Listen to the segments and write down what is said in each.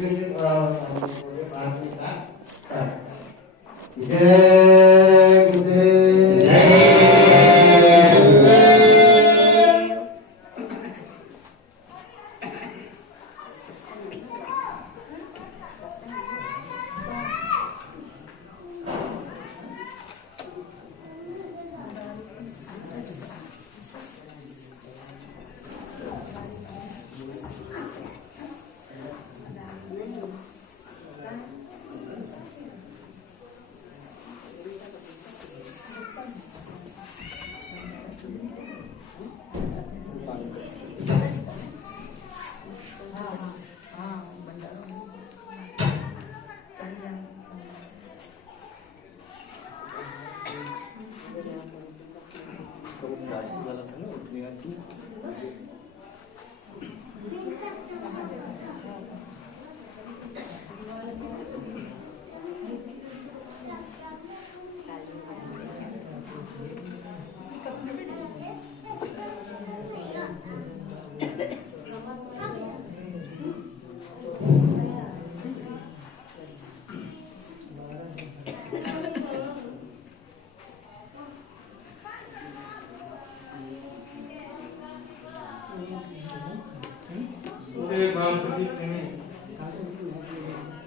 इससे थोड़ा प्रार्थना कर जय गुरुदेव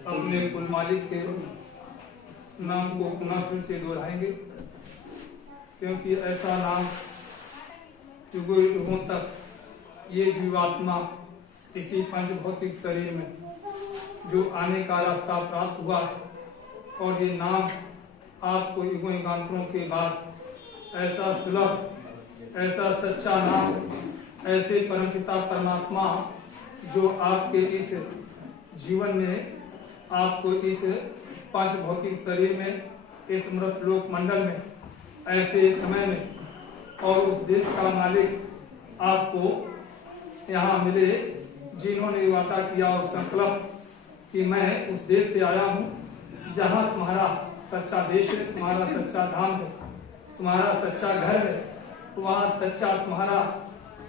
अपने कुल मालिक के नाम को पुनः फिर से दोहराएंगे, क्योंकि ऐसा नाम युगों युगों तक ये जीवात्मा इसी पंच भौतिक शरीर में जो आने का रास्ता प्राप्त हुआ है, और ये नाम आपको युगों युगांतरों के बाद ऐसा सुलभ, ऐसा सच्चा नाम, ऐसे परमपिता परमात्मा जो आपके इस जीवन में, आपको इस पांच भौतिक शरीर में, इस मृत लोक मंडल में, ऐसे समय में, और उस देश का मालिक आपको यहाँ मिले, जिन्होंने वादा किया और संकल्प कि मैं उस देश से आया हूँ जहाँ तुम्हारा सच्चा देश है, तुम्हारा सच्चा धाम है, तुम्हारा सच्चा घर है, वहाँ सच्चा तुम्हारा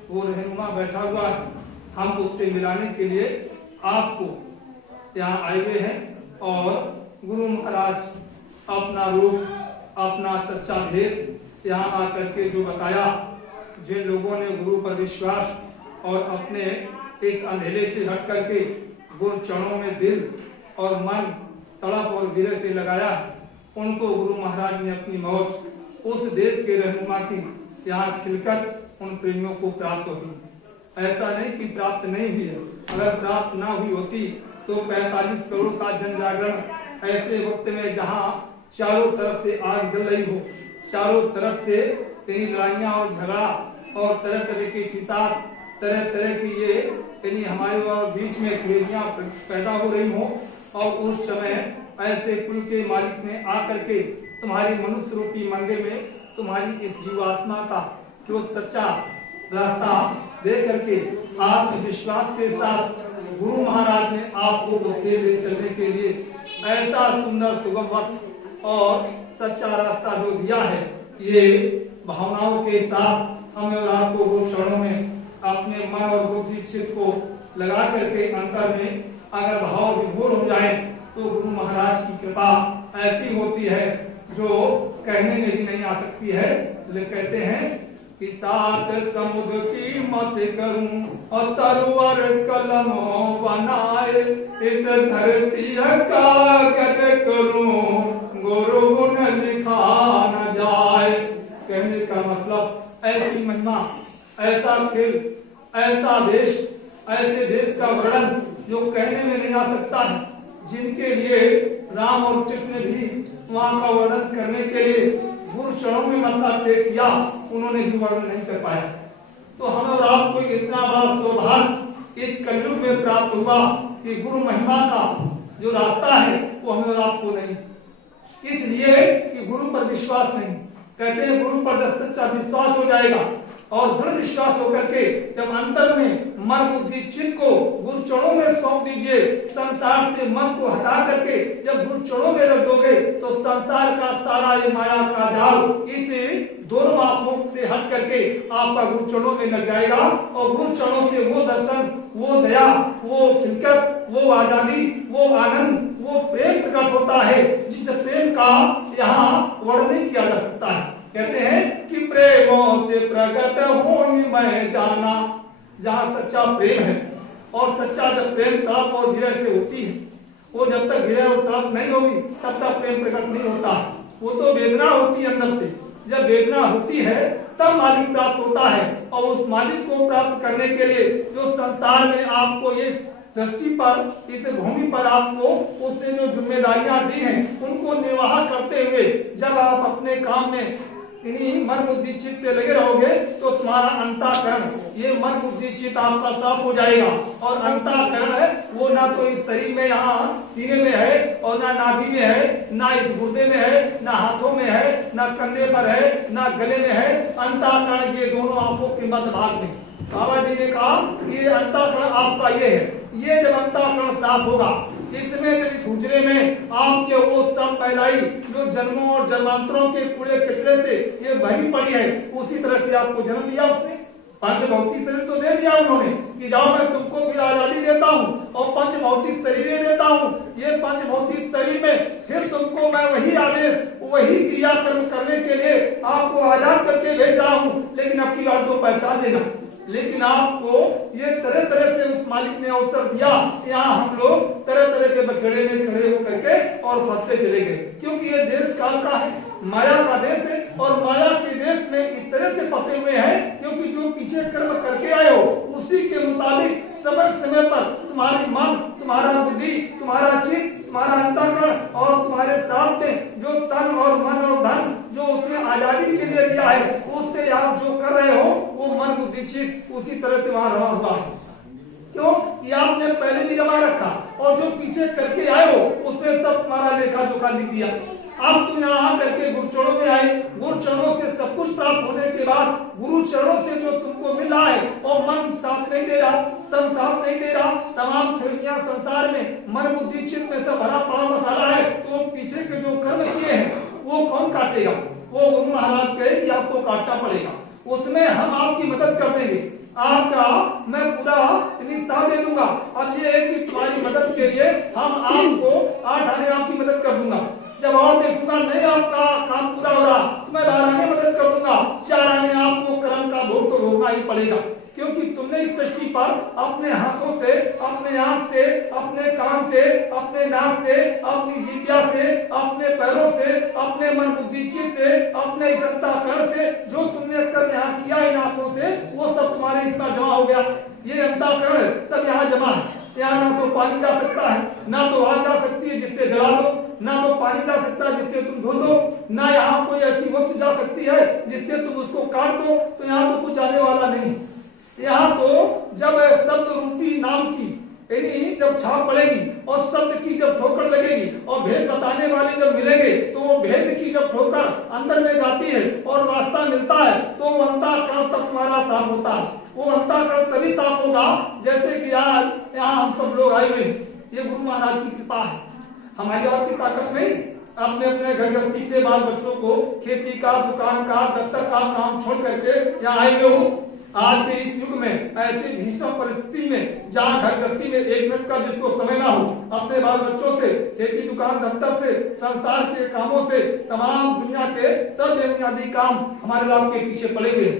वो रहनुमा बैठा हुआ है। हम उससे मिलाने के लिए आपको यहाँ आए हुए हैं, और गुरु महाराज अपना रूप, अपना सच्चा भेद यहाँ आकर के जो बताया, जिन लोगों ने गुरु पर विश्वास और अपने इस अंधेरे से हट करके गुरु चरणों में दिल और मन, तड़प और धीरे से लगाया, उनको गुरु महाराज ने अपनी मौज उस देश के रहनुमा की यहाँ खिलकर उन प्रेमियों को प्राप्त हुई। ऐसा नहीं कि प्राप्त नहीं हुई है, अगर प्राप्त ना हुई होती तो 45 करोड़ का जन जागरण ऐसे वक्त में जहाँ चारों तरफ से आग जल रही हो, चारों तरफ से तेरी लड़ाइयाँ और झगड़ा और तरह तरह के फिसाद, तरह तरह की ये यानी हमारे और बीच में कलेजियाँ पैदा हो रही हो, और उस समय ऐसे कुल के मालिक ने आकर के तुम्हारी मनुष्य रूपी मंडे में तुम्हारी इस जीवात्मा का जो सच्चा रास्ता दे करके आत्मविश्वास के साथ गुरु महाराज ने आपको उस देश ले चलने के लिए ऐसा सुंदर सुगम वक्त और सच्चा रास्ता जो दिया है, ये भावनाओं के साथ हमें और आपको गुरु चरणों में अपने मन और बुद्धि चित्त को लगा करके अंतर में अगर भाव विभोर हो जाए तो गुरु महाराज की कृपा ऐसी होती है जो कहने में भी नहीं आ सकती है। लेकिन कहते हैं कि सात समुद्र की मस करूं और तरुवर कलम बनाए, इस धरती का कागज करूं गुरु गुण लिखा न जाए। कहने का मतलब ऐसी महिमा, ऐसा खेल, ऐसा देश, ऐसे देश का वर्णन जो कहने में नहीं आ सकता है, जिनके लिए राम और कृष्ण भी वहाँ का वर्णन करने के लिए गुरु चरणों में मत्था टेक किया, उन्होंने भी वर्णन नहीं कर पाया। तो हमें और आपको इतना बड़ा सौभाग्य इस कलयुग में प्राप्त हुआ कि गुरु महिमा का जो रास्ता है वो हमें और आपको नहीं, इसलिए कि गुरु पर विश्वास नहीं। कहते हैं गुरु पर जब सच्चा विश्वास हो जाएगा और दृढ़ विश्वास होकर के जब अंतर में मन बुद्धि चित्त को गुरु चरणों में सौंप दीजिए, संसार से मन को हटा करके जब गुरु चरणों में रख दोगे तो संसार का सारा ये माया का जाल इस दोनों आंखों से हट करके आपका गुरु चरणों में लग जाएगा, और गुरु चरणों से वो दर्शन, वो दया, वो खिलकत वो आजादी, वो आनंद, वो प्रेम प्रकट होता है जिस प्रेम का यहाँ वर्णन नहीं किया जा सकता है। कहते हैं कि प्रेमों से प्रकट हुई मैं जाना। जहाँ सच्चा प्रेम है और सच्चा जब प्रेम तड़प और विरह से होती है, वो जब तक विरह और तड़प नहीं होगी तब तक प्रेम प्रकट नहीं होता। वो तो वेदना होती है अंदर से, जब वेदना होती है तब मालिक प्राप्त होता है। और उस मालिक को प्राप्त करने के लिए जो संसार में आपको ये सृष्टि पर, इस भूमि पर आपको उसने जो जिम्मेदारियां दी हैं उनको निर्वाह करते हुए जब आप अपने काम में इन्हीं मन बुद्धि चित्त से लगे रहोगे तो तुम्हारा अंतःकरण, ये मन बुद्धि चित्त आपका साफ हो जाएगा। और अंतःकरण है वो ना तो इस शरीर में यहाँ सीने में है और ना नाभि में है, ना इस गुर्दे में है, ना हाथों में है, ना कंधे पर है, ना गले में है। अंतःकरण ये दोनों आंखों के मध्य भाग में। बाबा जी ने कहा ये अंतःकरण आपका ये है। ये जब अंतःकरण साफ होगा, इसमें जब इस हुजरे में आपके वो सब पहलाई जो जन्मों और जन्मांतरों के कूड़े कचरे से ये भरी पड़ी है, उसी तरह से आपको जन्म दिया उसने। पंच भौतिक शरीर तो दे दिया उन्होंने कि जाओ मैं तुमको फिर आजादी देता हूँ और पंच भौतिक शरीर देता हूँ। ये पंच भौतिक शरीर में फिर तुमको मैं वही आदेश, वही क्रियाकर्म करने के लिए आपको आजाद करके भेज रहा हूँ। लेकिन अब की बात तो पहचान लेना। लेकिन आपको ये तरह तरह से उस मालिक ने अवसर दिया। यहाँ हम लोग तरह तरह के बखेड़े में खड़े होकर के और फंसते चले गए, क्योंकि ये देश काल का है, माया का देश है। और माया के देश में इस तरह से फंसे हुए हैं क्योंकि जो पीछे कर्म करके आए हो उसी के मुताबिक समय समय पर तुम्हारी मन, तुम्हारा बुद्धि, तुम्हारा चित्त, तुम्हारा अंतःकरण और तुम्हारे साथ में जो तन और मन और धन जो उसने आजादी के लिए दिया है, उससे आप जो कर रहे हो वो मन बुद्धि चित्त उसी तरह से वहां रवा हुआ है। क्यों? ये आपने पहले भी जमा रखा और जो पीछे करके आए हो उसने सब तुम्हारा लेखा जोखा लिख दिया। अब तुम यहाँ करके गुरु चरणों में आए, गुरु चरणों से सब कुछ प्राप्त होने के बाद गुरु चरणों से जो तुमको मिल रहा है और मन साथ नहीं दे रहा, तन साथ नहीं दे रहा, तमाम फिल्मियां संसार में मन बुद्धि चित्त में सब भरा पड़ा मसाला है, तो पीछे के जो कर्म किए हैं वो कौन काटेगा? वो गुरु महाराज कहे कि आपको काटना पड़ेगा। उसमें हम आपकी मदद कर देंगे, आपका मैं पूरा साथ दे दूंगा। अब ये है कि तुम्हारी मदद के लिए हम आपको 8 आने आपकी मदद कर दूंगा। जब और देखूंगा नहीं आपका काम पूरा हो रहा तो मैं 12 आने मदद कर दूंगा। 4 आने आपको कर्म का भोग तो भोगना ही पड़ेगा, क्योंकि तुमने इस सृष्टि पर अपने हाथों से, अपने आंख से, अपने कान से, अपने नाक से, अपनी जीभा से, अपने पैरों से, अपने मन बुद्धि चित्त से, अपने इस अंतःकरण से जो तुमने कर्म यहाँ किया इन आंखों से, वो सब तुम्हारे इस पर जमा हो गया। ये अंतःकरण सब यहाँ जमा है। यहाँ ना तो पानी जा सकता है, ना तो आग जा सकती है जिससे जला दो, ना तो पानी जा सकता है जिससे तुम धो दो, ना यहाँ कोई ऐसी वस्तु जा सकती है जिससे तुम उसको काट दो। तो यहाँ तो कुछ जाने वाला नहीं। यहाँ तो जब शब्द रूपी नाम की यानी जब छाप पड़ेगी और शब्द की जब ठोकर लगेगी और भेद बताने वाले जब मिलेंगे तो वो भेद की जब ठोकर अंदर में जाती है और रास्ता मिलता है तो वो अंतःकरण तब तुम्हारा साफ होता है। वो अंतःकरण तभी साफ होगा जैसे कि आज यहाँ हम सब लोग आए हुए हैं, ये गुरु महाराज की कृपा है, हमारी आपकी ताकत नहीं। अपने अपने घर गृहस्थी से बाल बच्चों को खेती का, दुकान का, दफ्तर का काम छोड़ करके यहाँ आए हुए हो। आज के इस युग में ऐसी भीषण परिस्थिति में जहाँ घर गृहस्थी में 1 मिनट का जिसको समय ना हो, अपने बाल बच्चों से, खेती दुकान दफ्तर से, संसार के कामों से, तमाम दुनिया के सब बुनियादी काम हमारे लाभ के पीछे पड़े हुए।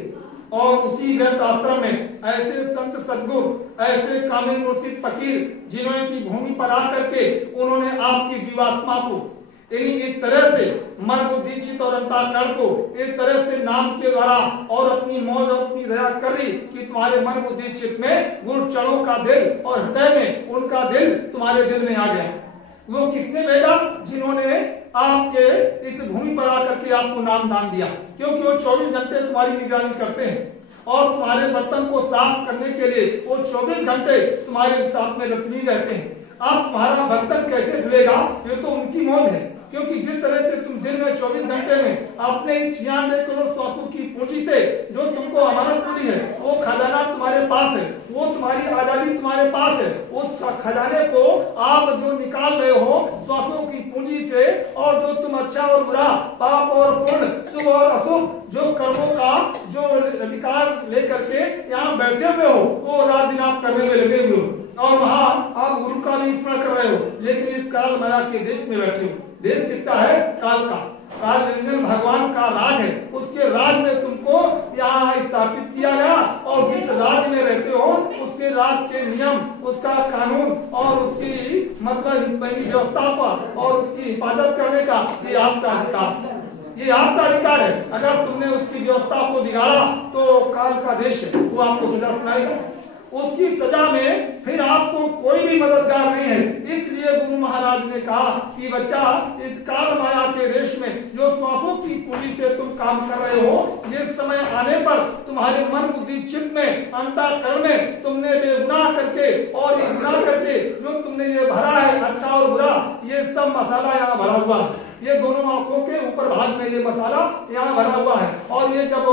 और उसी गृहस्थ आश्रम में ऐसे संत सद्गुरु, ऐसे कामिल मुर्शिद फकीर जिन्होंने की भूमि पर आकर के उन्होंने आपकी जीवात्मा को इस तरह से मन बुद्धि चित्त और अंतःकरण को इस तरह से नाम के द्वारा और अपनी मौज और अपनी दया कर दी कि तुम्हारे मन बुद्धि चित्त में गुरु चरणों का दिल और हृदय में उनका दिल तुम्हारे दिल में आ गया। वो किसने भेजा? जिन्होंने आपके इस भूमि पर आकर के आपको नाम दान दिया, क्योंकि वो 24 घंटे तुम्हारी निगरानी करते हैं और तुम्हारे बर्तन को साफ करने के लिए वो 24 घंटे तुम्हारे साथ में रतनी रहते हैं। अब तुम्हारा बर्तन कैसे धुलेगा ये तो उनकी मौज है, क्योंकि जिस तरह से तुम दिन में 24 घंटे में अपने 96 करोड़ श्वासों की पूंजी से जो तुमको अमानत मिली है वो खजाना तुम्हारे पास है, वो तुम्हारी आजादी तुम्हारे पास है, उस खजाने को आप जो निकाल रहे हो श्वासों की पूंजी से और जो तुम अच्छा और बुरा, पाप और पुण्य, शुभ और अशुभ जो कर्मों का जो अधिकार लेकर के यहाँ बैठे हुए हो वो रात दिन आप करने में लगे हुए हो। और वहां आप गुरु का भी स्मरण कर रहे हो, लेकिन इस काल माया के देश में बैठे हो। देश किसका है? काल का। काल निरंजन भगवान का राज है, उसके राज में तुमको यहाँ स्थापित किया गया, और जिस राज में रहते हो उसके राज के नियम, उसका कानून और उसकी मतलब व्यवस्था का और उसकी हिफाजत करने का ये आपका अधिकार, ये आपका अधिकार है। अगर तुमने उसकी व्यवस्था को बिगाड़ा तो काल का देश है वो आपको सजा सुनाएगा। उसकी सजा में फिर आपको कोई भी मददगार नहीं है। इसलिए गुरु महाराज ने कहा कि बच्चा, इस काल माया के देश में जो श्वासों की पूंजी से तुम काम कर रहे हो, ये समय आने पर तुम्हारे मन बुद्धि चित्त में अंतःकरण में तुमने बेगुनाह करके और ये गुनाह करके जो तुमने ये भरा है अच्छा और बुरा, ये सब मसाला यहाँ भरा हुआ है। ये दोनों आंखों के ऊपर भाग में ये मसाला यहाँ भरा हुआ है, और ये जब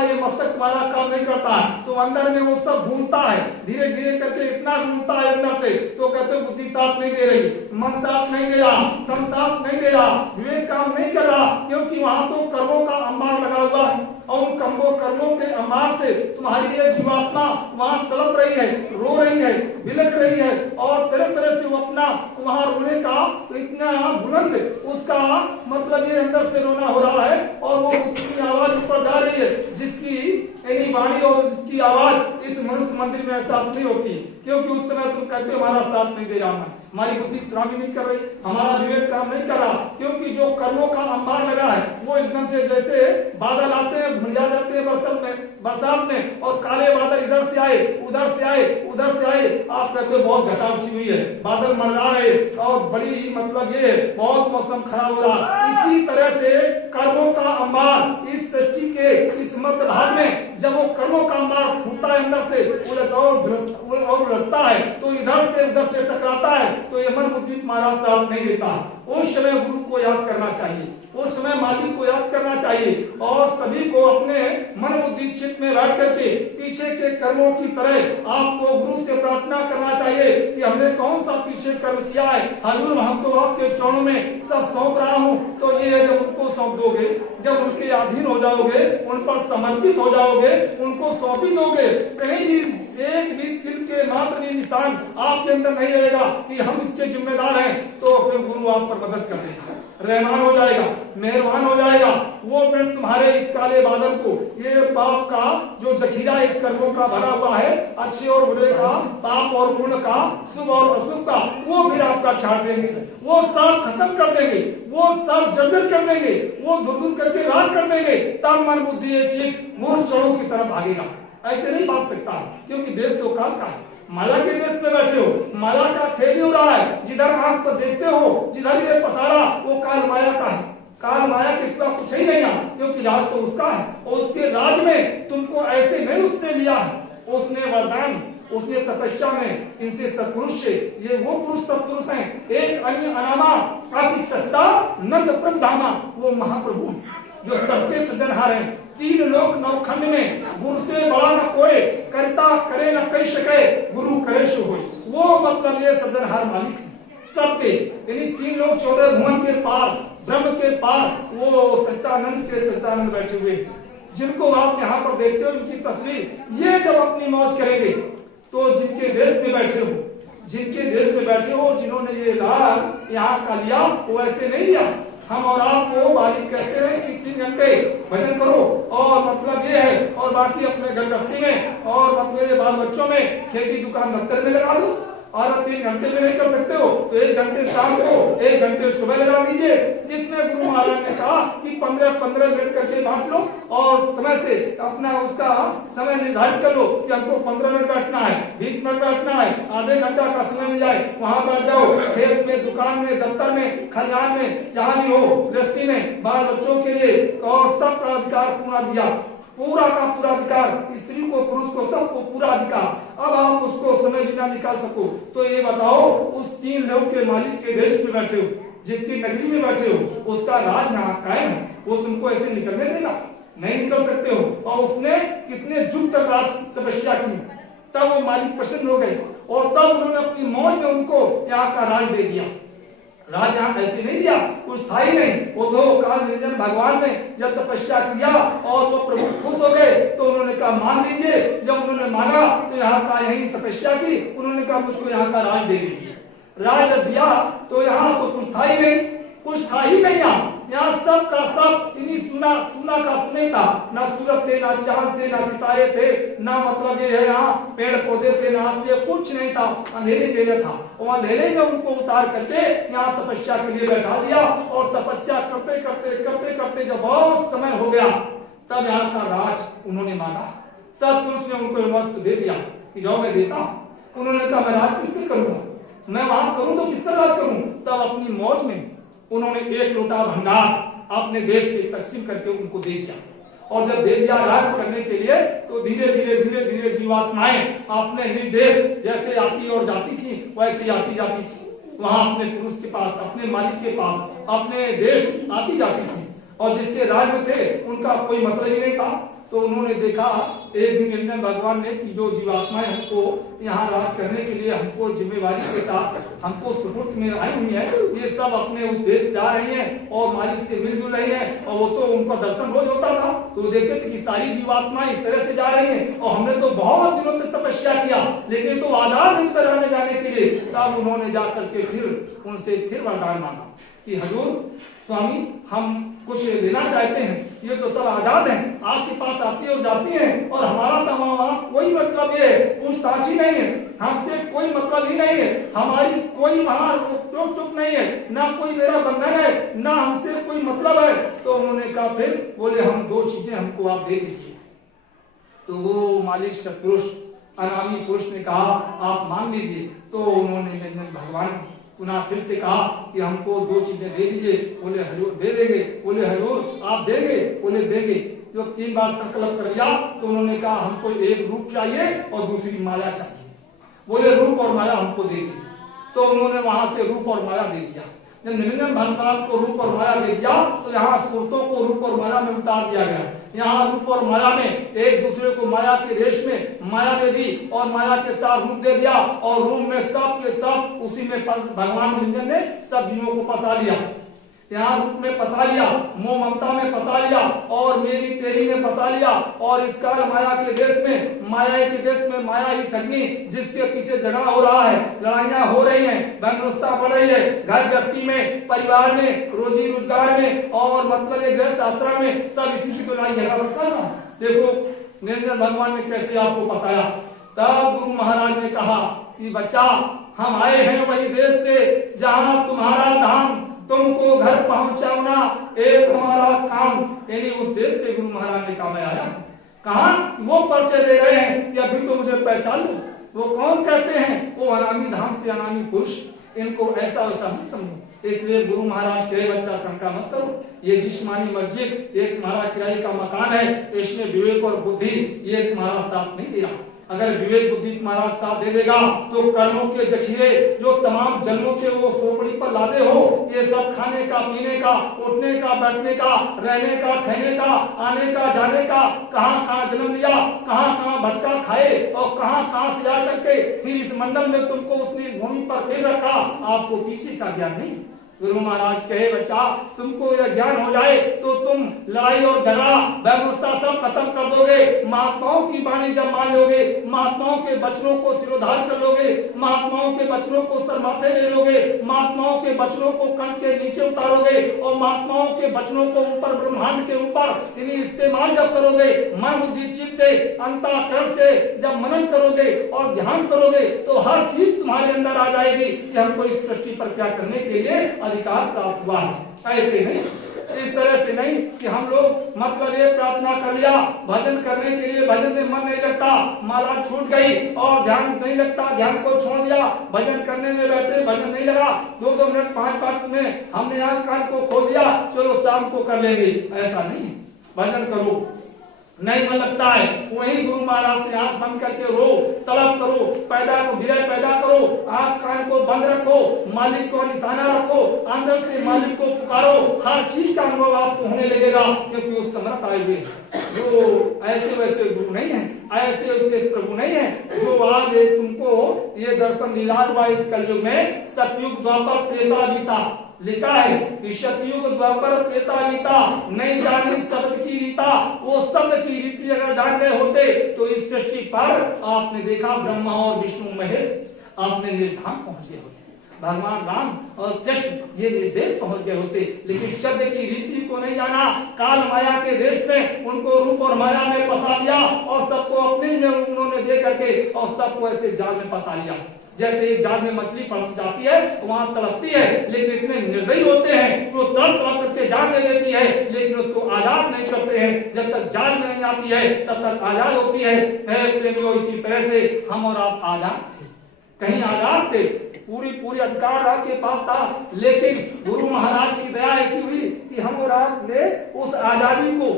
ये मस्तक तुम्हारा काम नहीं करता है तो अंदर में वो सब घूमता है, धीरे धीरे करके इतना घूमता है अंदर से, तो कहते बुद्धि साथ नहीं दे रही, मन साथ नहीं दे रहा, तन साथ नहीं दे रहा, विवेक काम नहीं कर रहा, क्योंकि वहां तो कर्मों का अंबार लगा हुआ है, और उन कर्मों के अंबार से तुम्हारी ये जीवात्मा वहां तड़प रही है, रो रही है, बिलख रही है, और तरह तरह से वो अपना वहां रोने का इतना बुलंद उसका मतलब ये अंदर से रोना हो रहा है, और वो उसकी आवाज ऊपर जा रही है, जिसकी यानी वाणी और जिसकी आवाज इस मनुष्य मंदिर में साथ नहीं होती, क्योंकि उस समय तुम कहते हो हमारा साथ नहीं दे रहा है, हमारी बुद्धि श्रावी नहीं कर रही, हमारा विवेक काम नहीं कर रहा, क्योंकि जो कर्मों का अंबार लगा है वो एकदम से जैसे बादल आते हैं भुंजा जाते हैं बरसात में, और काले बादल इधर से आए उधर से आए उधर से आए, आप कहते हो बहुत घटा उठी हुई है, बादल मंडरा रहे और बड़ी मतलब ये बहुत मौसम खराब हो रहा। इसी तरह से कर्मों का अंबार इस सृष्टि के इस मध्य भाग में जब वो कर्मों का अंबार फूटता है अंदर से उलझता है, तो इधर से उधर से टकराता है, तो ये मन बुद्धि तुम्हारा साथ नहीं देता। उस समय गुरु को याद करना चाहिए, उस समय मालिक को याद करना चाहिए, और सभी को अपने मन बुद्धि चित्त में रख करके पीछे के कर्मों की तरह आपको गुरु से प्रार्थना करना चाहिए कि हमने कौन सा पीछे कर्म किया है, हजूर हम तो आपके चरणों में सब सौंप रहा हूँ। तो ये जब उनको सौंप दोगे, जब उनके अधीन हो जाओगे, उन पर समर्पित हो जाओगे, उनको सौंपी दोगे, कहीं भी एक भी तिल के मात्र भी निशान आपके अंदर नहीं रहेगा कि हम इसके जिम्मेदार हैं, तो फिर गुरु आप पर मदद कर देगा, रहमान हो जाएगा, मेहरबान हो जाएगा। वो फिर तुम्हारे इस काले बादल को, ये पाप का जो जखीरा इस कर्मों का भरा हुआ है, अच्छे और बुरे का, पाप और पुण्य का, शुभ और अशुभ का, वो फिर आपका छाड़ देंगे, वो सब खत्म कर देंगे, वो सब जर्जर कर देंगे, वो धुर धुर करके राख कर देंगे, तब मन बुद्धि चित्त मूर्ख चरणों की तरफ भागेगा। ऐसे नहीं भाग सकता, क्योंकि देश तो काल का है, माया के देश में बैठे हो, माया का खेल हो रहा है, जिधर आंख पर देखते हो, जिधर ये पसारा वो काल माया का है, काल माया के सिवा कुछ ही नहीं है, क्योंकि राज तो उसका है, और उसके राज में तुमको ऐसे नहीं उसने लिया है, उसने वरदान, उसने तपस्या में इनसे सत्पुरुष से, ये वो पुरुष सत्पुरुष हैं, एक अन्य अनामा अति सचता नंद प्रभु धामा, वो महाप्रभु जो सबके सृजनहार हैं, तीन लोक नवखंड में गुरु से बड़ा न कोई, करता करे न कई सके, गुरु करे सो होय, वो मतलब ये सृजनहार मालिक है सबके, यानी तीन लोग 14 भुवन के पार, ब्रह्म के पार, वो सच्चिदानंद के सच्चिदानंद बैठे हुए, जिनको आप यहाँ पर देखते हो इनकी तस्वीर, ये जब अपनी मौज करेंगे, तो जिनके देश में बैठे हो, जिनके देश में बैठे हो, जिन्होंने ये राग यहाँ का लिया, वो ऐसे नहीं लिया। हम और आपको बालिक कहते हैं कि 3 घंटे भजन करो, और मतलब ये है, और बाकी अपने घर गृहस्थी में और मतलब ये बाल बच्चों में, खेती दुकान दफ्तर में लगा दो, और 3 घंटे में नहीं कर सकते हो तो 1 घंटे शाम को 1 घंटे सुबह लगा दीजिए, जिसमें गुरु महाराज ने कहा कि 15-15 मिनट करके बांट लो, और समय से अपना उसका समय निर्धारित कर लो कि हमको 15 मिनट बैठना है, 20 मिनट बैठना है, आधे घंटा का समय मिल जाए, वहां बैठ जाओ, खेत में, दुकान में, दफ्तर में, खलिहान में, जहां भी हो, गृहस्थी में, बाल बच्चों के लिए, और सबका अधिकार पूरा दिया, पूरा का पूरा अधिकार, स्त्री को, पुरुष को, सबको पूरा अधिकार। अब आप उसको समय भी ना निकाल सको, तो ये बताओ, उस 3 लोग के मालिक के देश में बैठे हो, जिसकी नगरी में बैठे हो, उसका राज यहाँ कायम है, वो तुमको ऐसे निकलने देगा? नहीं निकल सकते हो। और उसने कितने युग तक राज की तपस्या की, तब वो मालिक प्रसन्न हो गए, और तब उन्होंने अपनी मौज में उनको यहाँ का राज दे दिया। राज यहाँ ऐसे नहीं दिया, कुछ था ही नहीं। वो तो काल निरंजन भगवान ने जब तपस्या किया और वो प्रभु खुश हो गए तो उन्होंने कहा मांग लीजिए। जब उन्होंने मांगा तो यहाँ का यही तपस्या की, उन्होंने कहा मुझको यहाँ का राज दे दीजिए। राज दिया तो यहाँ तो कुछ था ही नहीं, कुछ था ही नहीं। यहाँ सब का सब इन्हीं सुना का सुने था। ना सूरज थे, ना चांद थे, ना सितारे थे, ना मतलब ये है यहाँ पेड़ पौधे थे, ना ये कुछ नहीं था, अंधेरे था। वो अंधेरे में उनको उतार करके यहाँ तपस्या के लिए बैठा दिया और तपस्या करते करते जब बहुत समय हो गया तब यहाँ का राज उन्होंने मांगा। सतपुरुष ने उनको वस्त्र दे दिया कि जाओ मैं देता हूं। उन्होंने कहा मैं राज किससे करूंगा, मैं वहां करूं तो किस पर राज करूं। तब अपनी मौज में उन्होंने एक लोटा भंडार अपने देश से तकसीम करके उनको दे दिया। और जब दे दिया राज करने के लिए तो धीरे धीरे जीवात्माएं अपने निज देश जैसे आती और जाती थी वैसे ही आती जाती थी। वहां अपने पुरुष के पास, अपने मालिक के पास, अपने देश आती जाती थी। और जिसके राज में थे उनका कोई मतलब ही नहीं था। तो उन्होंने देखा एक दिन निरंजन भगवान ने कि जो जीवात्माएं हमको यहाँ राज करने के लिए हमको जिम्मेवारी के साथ हमको सुपुर्द में आई हुई है, ये सब अपने उस देश जा रही हैं और मालिक से मिलजुल रही हैं। और वो तो उनका दर्शन रोज होता था तो देखते थे कि सारी जीवात्माएं इस तरह से जा रही हैं और हमने तो बहुत दिनों तक तपस्या किया लेकिन तो आजाद नहीं उतर आने जाने के लिए। तब उन्होंने जाकर के फिर उनसे फिर वरदान मांगा कि हजूर स्वामी हम कुछ लेना चाहते हैं, ये तो सब आजाद हैं, आपके पास आती है और जाती हैं और हमारा तो वहां कोई मतलब ये पूछताछ ही नहीं है, हमसे कोई मतलब ही नहीं है, हमारी कोई वहां रोक टोक नहीं है, ना कोई मेरा बंधन है, ना हमसे कोई मतलब है। तो उन्होंने कहा फिर बोले हम दो चीजें हमको आप दे दीजिए। तो वो मालिक सत्पुरुष अनामी पुरुष ने कहा आप मांग लीजिए। तो उन्होंने निरंजन भगवान पुनः फिर से कहा कि हमको दो चीजें दे दीजिए। बोले हजूर दे देंगे। बोले हजूर आप देंगे। बोले देंगे। जो 3 बार संकल्प कर लिया तो उन्होंने कहा हमको एक रूप चाहिए और दूसरी माया चाहिए। बोले रूप और माया हमको दे दीजिए। तो उन्होंने वहां से रूप और माया दे दिया। जब निरंजन भगवान को रूप और माया दे दिया तो यहाँ सुरतों को रूप और माया में उतार दिया गया। यहाँ रूप और माया में एक दूसरे को माया के देश में माया दे दी और माया के साथ रूप दे दिया और रूप में सब के सब उसी में भगवान निरंजन ने सब जीवों को फंसा लिया। यहाँ रूप में फंसा लिया, मोह ममता में फंसा लिया और मेरी तेरी में फंसा लिया। और इस काल माया के देश में माया ही ठगनी जिसके पीछे झगड़ा हो रहा है, लड़ाइयां हो रही हैं, वैमनस्यता बढ़ रही है, घर गृहस्थी में, परिवार में, रोजी रोजगार में और मतलब एक गृहस्थ आश्रम में सब इसी की तो लड़ाई झगड़ा फंसा रहा है। देखो निरंजन भगवान ने कैसे आपको फंसाया। तब गुरु महाराज ने कहा कि बच्चा हम आए हैं वही देश से जहाँ तुम्हारा धाम, तुमको घर पहुंचाना एक हमारा काम। यानी उस देश के गुरु महाराज ने कहा मैं आया। कहा वो परिचय दे रहे हैं कि अभी तो मुझे पहचान लो। वो कौन कहते हैं? वो अनामी धाम से अनामी पुरुष। इनको ऐसा वैसा मत समझो। इसलिए गुरु महाराज कहे बच्चा शंका मत करो, ये जिस्मानी मस्जिद एक तुम्हारा किराए का मकान है, इसमें विवेक और बुद्धि ये तुम्हारा साथ नहीं दे रहा। अगर विवेक बुद्धि तुम्हारा साथ दे देगा तो कर्मों के जखीरे जो तमाम जन्मों के वो सोपड़ी पर लादे हो, ये सब खाने का, पीने का, उठने का, बैठने का, रहने का, ठहरने का, आने का, जाने का, कहाँ कहाँ जन्म लिया, कहाँ कहाँ भटका खाए और कहाँ कहाँ से आ करके फिर इस मंडल में तुमको उसने भूमि पर फिर रखा, आपको पीछे का ज्ञान नहीं। गुरु महाराज कहे बच्चा तुमको यह ज्ञान हो जाए तो तुम लड़ाई और झगड़ा व्यवस्था सब खत्म कर दोगे। महात्माओं की वाणी जब मान लोगे, महात्माओं के वचनों को सिरोधार कर लोगे, महात्माओं के वचनों को सर माथे ले लोगे, महात्माओं के वचनों को कंठ के नीचे उतारोगे और महात्माओं के वचनों को ऊपर ब्रह्मांड के ऊपर इन्हें इस्तेमाल जब करोगे, मन बुद्धि चित्त से अंतःकरण से जब मनन करोगे और ध्यान करोगे तो हर चीज तुम्हारे अंदर आ जाएगी कि हमको इस सृष्टि पर क्या करने के लिए अधिकार प्राप्त हुआ है। ऐसे नहीं, इस तरह से नहीं कि हम लोग मतलब ये प्रार्थना कर लिया, भजन करने के लिए भजन में मन नहीं लगता, माला छूट गई और ध्यान नहीं लगता, ध्यान को छोड़ दिया, भजन करने में बैठे, भजन नहीं लगा, 2-2 मिनट 5 मिनट में हमने आंख कान को खोल दिया, चलो शाम को कर लेंगे। ऐसा नहीं, भजन करो। नहीं मन लगता है वही गुरु महाराज से आंख बंद करके रो, तलब करो, विरह पैदा करो, आंख कान को बंद रखो, मालिक को निशाना रखो, अंदर से मालिक को पुकारो, हर चीज का अनुभव आपको होने लगेगा क्योंकि वो समर्थ आए हुए। जो ऐसे वैसे गुरु नहीं है, ऐसे वैसे प्रभु नहीं है जो आज तुमको ये दर्शन दिला हुआ। इस कलयुग में सतयुग द्वापर त्रेता बीता, लिखा है कि सतयुग द्वापर त्रेता बीता, नहीं जानी शब्द की रीता। वो शब्द की रीति अगर जान गए होते तो इस सृष्टि पर आपने देखा ब्रह्मा और विष्णु महेश आपने निर्धाम पहुंचे होते, भगवान राम और कृष्ण ये निर्देश पहुंच गए होते। लेकिन शब्द की रीति को नहीं जाना, काल माया के देश में उनको रूप और माया में फंसा दिया और सबको अपने में उन्होंने दे करके और सबको ऐसे जाल में फंसा लिया। जैसे एक जाल में मछली फंस जाती है वहां तड़पती है, लेकिन इतने निर्दयी होते हैं वो तड़प तड़प करके जाल में देती है, लेकिन उसको आजाद नहीं करते हैं। जब तक जाल में नहीं आती है तब तक आजाद होती है। प्रेमियों, इसी तरह से हम और आप आजाद थे, कहीं आजाद थे, पूरी अधिकार आपके पास था, लेकिन गुरु महाराज की दया ऐसी हुई कि हम और आपने उस आजादी को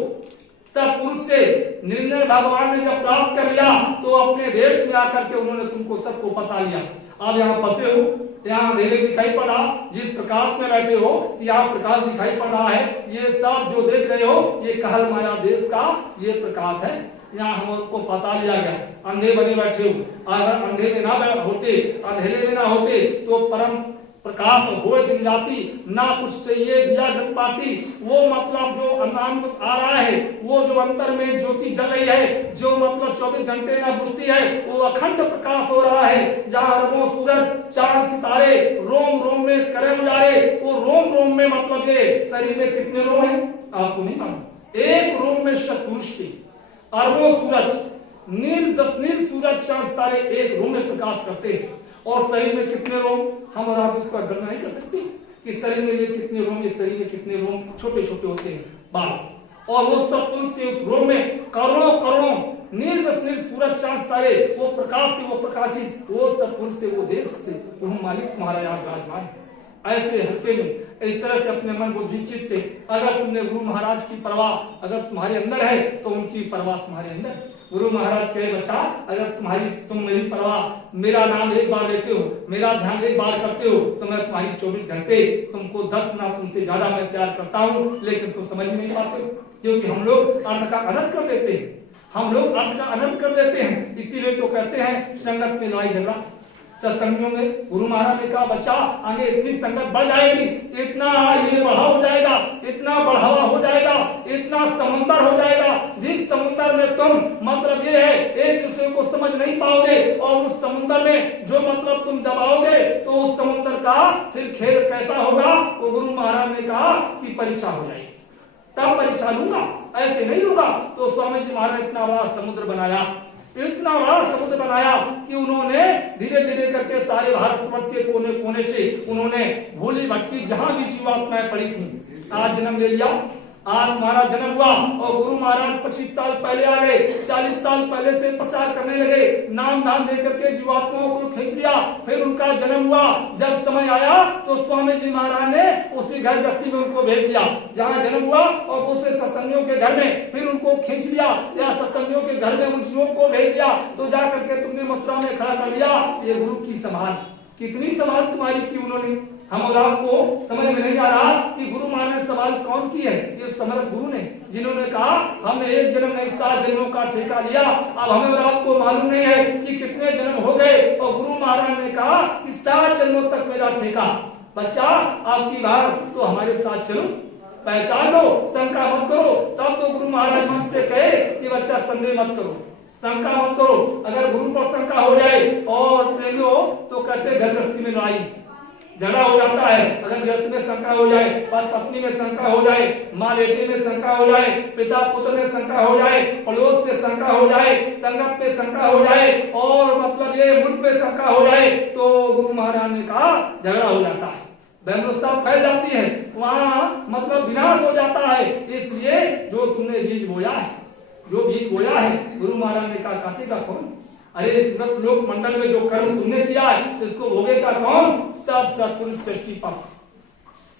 सतपुरुष से निरंजन भगवान ने जब प्राप्त कर लिया तो अपने देश में आकर के उन्होंने तुमको सबको फंसा लिया। अब यहाँ फंसे हो, यहाँ अंधेरे दिखाई पड़ रहा, जिस प्रकाश में बैठे हो यहाँ प्रकाश दिखाई पड़ रहा है, ये सब जो देख रहे हो ये कहल माया देश का ये प्रकाश है। यहाँ हमको फंसा लिया गया, अंधे बने बैठे हो। अगर अंधे में ना होते, अंधेरे में ना होते तो परम प्रकाश हो दिन राती, ना कुछ चाहिए दिया गत पाती। वो मतलब जो अनाम आ रहा है, वो जो अंतर में ज्योति जल रही है, जो मतलब 24 घंटे ना बुझती है, वो अखंड प्रकाश हो रहा है। जहाँ अरबों सूरज चांद सितारे रोम रोम में करे उजारे, वो रोम रोम में मतलब ये शरीर में कितने रोम है आपको नहीं मालूम। एक रोम में सतपुरुष के अरबों सूरज नील 10 नील सूरज चांद सितारे एक रोम में प्रकाश करते हैं। और शरीर में कितने रोम हम और आप इसको गणना नहीं कर सकते कि शरीर में ये कितने रोम, इस शरीर में कितने रोम छोटे छोटे होते हैं बाल। और वो सब पुरुष के उस रोम में करोड़ों करोड़ों नील 10 नील सूरज चांद तारे, वो प्रकाश से वो प्रकाशी, वो सब पुरुष से वो देश से वो मालिक तुम्हारा यहाँ विराजमान है। ऐसे हल्के में इस तरह से अपने मन बुद्धि चित्त से अगर तुमने गुरु महाराज की परवाह अगर तुम्हारे अंदर है तो उनकी परवाह तुम्हारे अंदर। गुरु महाराज कहे बच्चा, अगर तुम मेरी परवाह, मेरा नाम एक बार लेते हो, मेरा ध्यान एक बार करते हो, तो मैं तुम्हारी 24 घंटे तुमको 10 गुना तुमसे ज्यादा मैं प्यार करता हूँ। लेकिन तुम समझ ही नहीं पाते, क्योंकि हम लोग अर्थ का अनर्थ कर देते हैं, हम लोग अर्थ का अनर्थ कर देते हैं। इसीलिए तो कहते हैं संगत में लड़ाई झगड़ा। सत्संगियों में गुरु महाराज ने कहा बच्चा आगे इतनी संगत बढ़ जाएगी, इतना ये बढ़ावा हो जाएगा, इतना बढ़ावा हो जाएगा, इतना समुंदर हो जाएगा, जिस समुंदर में तुम मतलब ये है एक दूसरे को समझ नहीं पाओगे। और उस समुंदर में जो मतलब तुम जब आओगे तो उस समुंदर का फिर खेल कैसा होगा, वो गुरु महाराज ने कहा कि परीक्षा हो जाएगी, तब परीक्षा लूंगा, ऐसे नहीं लूंगा। तो स्वामी जी महाराज ने इतना बड़ा समुद्र बनाया, इतना बड़ा समुद्र बनाया कि उन्होंने धीरे धीरे करके सारे भारतवर्ष के कोने कोने से उन्होंने भोली भटकी जहां भी जीवात्माएं पड़ी थी आज जन्म ले लिया। आज तुम्हारा जन्म हुआ और गुरु महाराज 25 साल पहले आ गए, 40 साल पहले से प्रचार करने लगे, नाम दान दे करके जीवात्माओं को खींच लिया। फिर उनका जन्म हुआ, जब समय आया तो स्वामी जी महाराज ने उसी घर गस्ती में उनको भेज दिया जहाँ जन्म हुआ और दूसरे सत्संगियों के घर में फिर उनको खींच लिया, या सत्संगियों के घर में उन जीवों को भेज दिया। तो जा करके तुमने मथुरा में खड़ा कर दिया। ये गुरु की संभाल, कितनी संभाल तुम्हारी की उन्होंने। हम और आपको समझ में नहीं आ रहा कि गुरु महाराज ने सवाल कौन की है। ये समर्थ गुरु ने, जिन्होंने कहा हमने एक जन्म नहीं 7 जन्मों का ठेका लिया। अब हमें और आपको मालूम नहीं है कि कितने जन्म हो गए, और गुरु महाराज ने कहा कि 7 जन्मों तक मेरा ठेका। बच्चा आपकी बात तो हमारे साथ चलो, पहचान लो, शंका मत करो। तब तो गुरु महाराज मन से कहे कि बच्चा संदेह मत करो, शंका मत करो। अगर गुरु पर शंका हो जाए और प्रेमियों तो कहते घर गृहस्थी में लड़ाई झगड़ा हो जाता है। अगर गृहस्थ में शंका हो जाए, पत्नी में शंका हो जाए, माँ बेटे में शंका हो जाए, पिता पुत्र में शंका हो जाए, पड़ोस में शंका हो जाए, संगत में शंका हो जाए, और मतलब ये मुल्क में शंका हो जाए, तो गुरु महाराज ने कहा झगड़ा हो जाता है, वैमनस्यता फैल जाती है, वहाँ मतलब विनाश हो जाता है। इसलिए जो तुमने बीज बोया है, जो बीज बोया है, गुरु महाराज ने कहा काटेगा कौन। अरे इस लोक मंडल में जो कर्म तुमने किया है इसको भोगेगा कौन। तब सत्पुरुष सृष्टि पर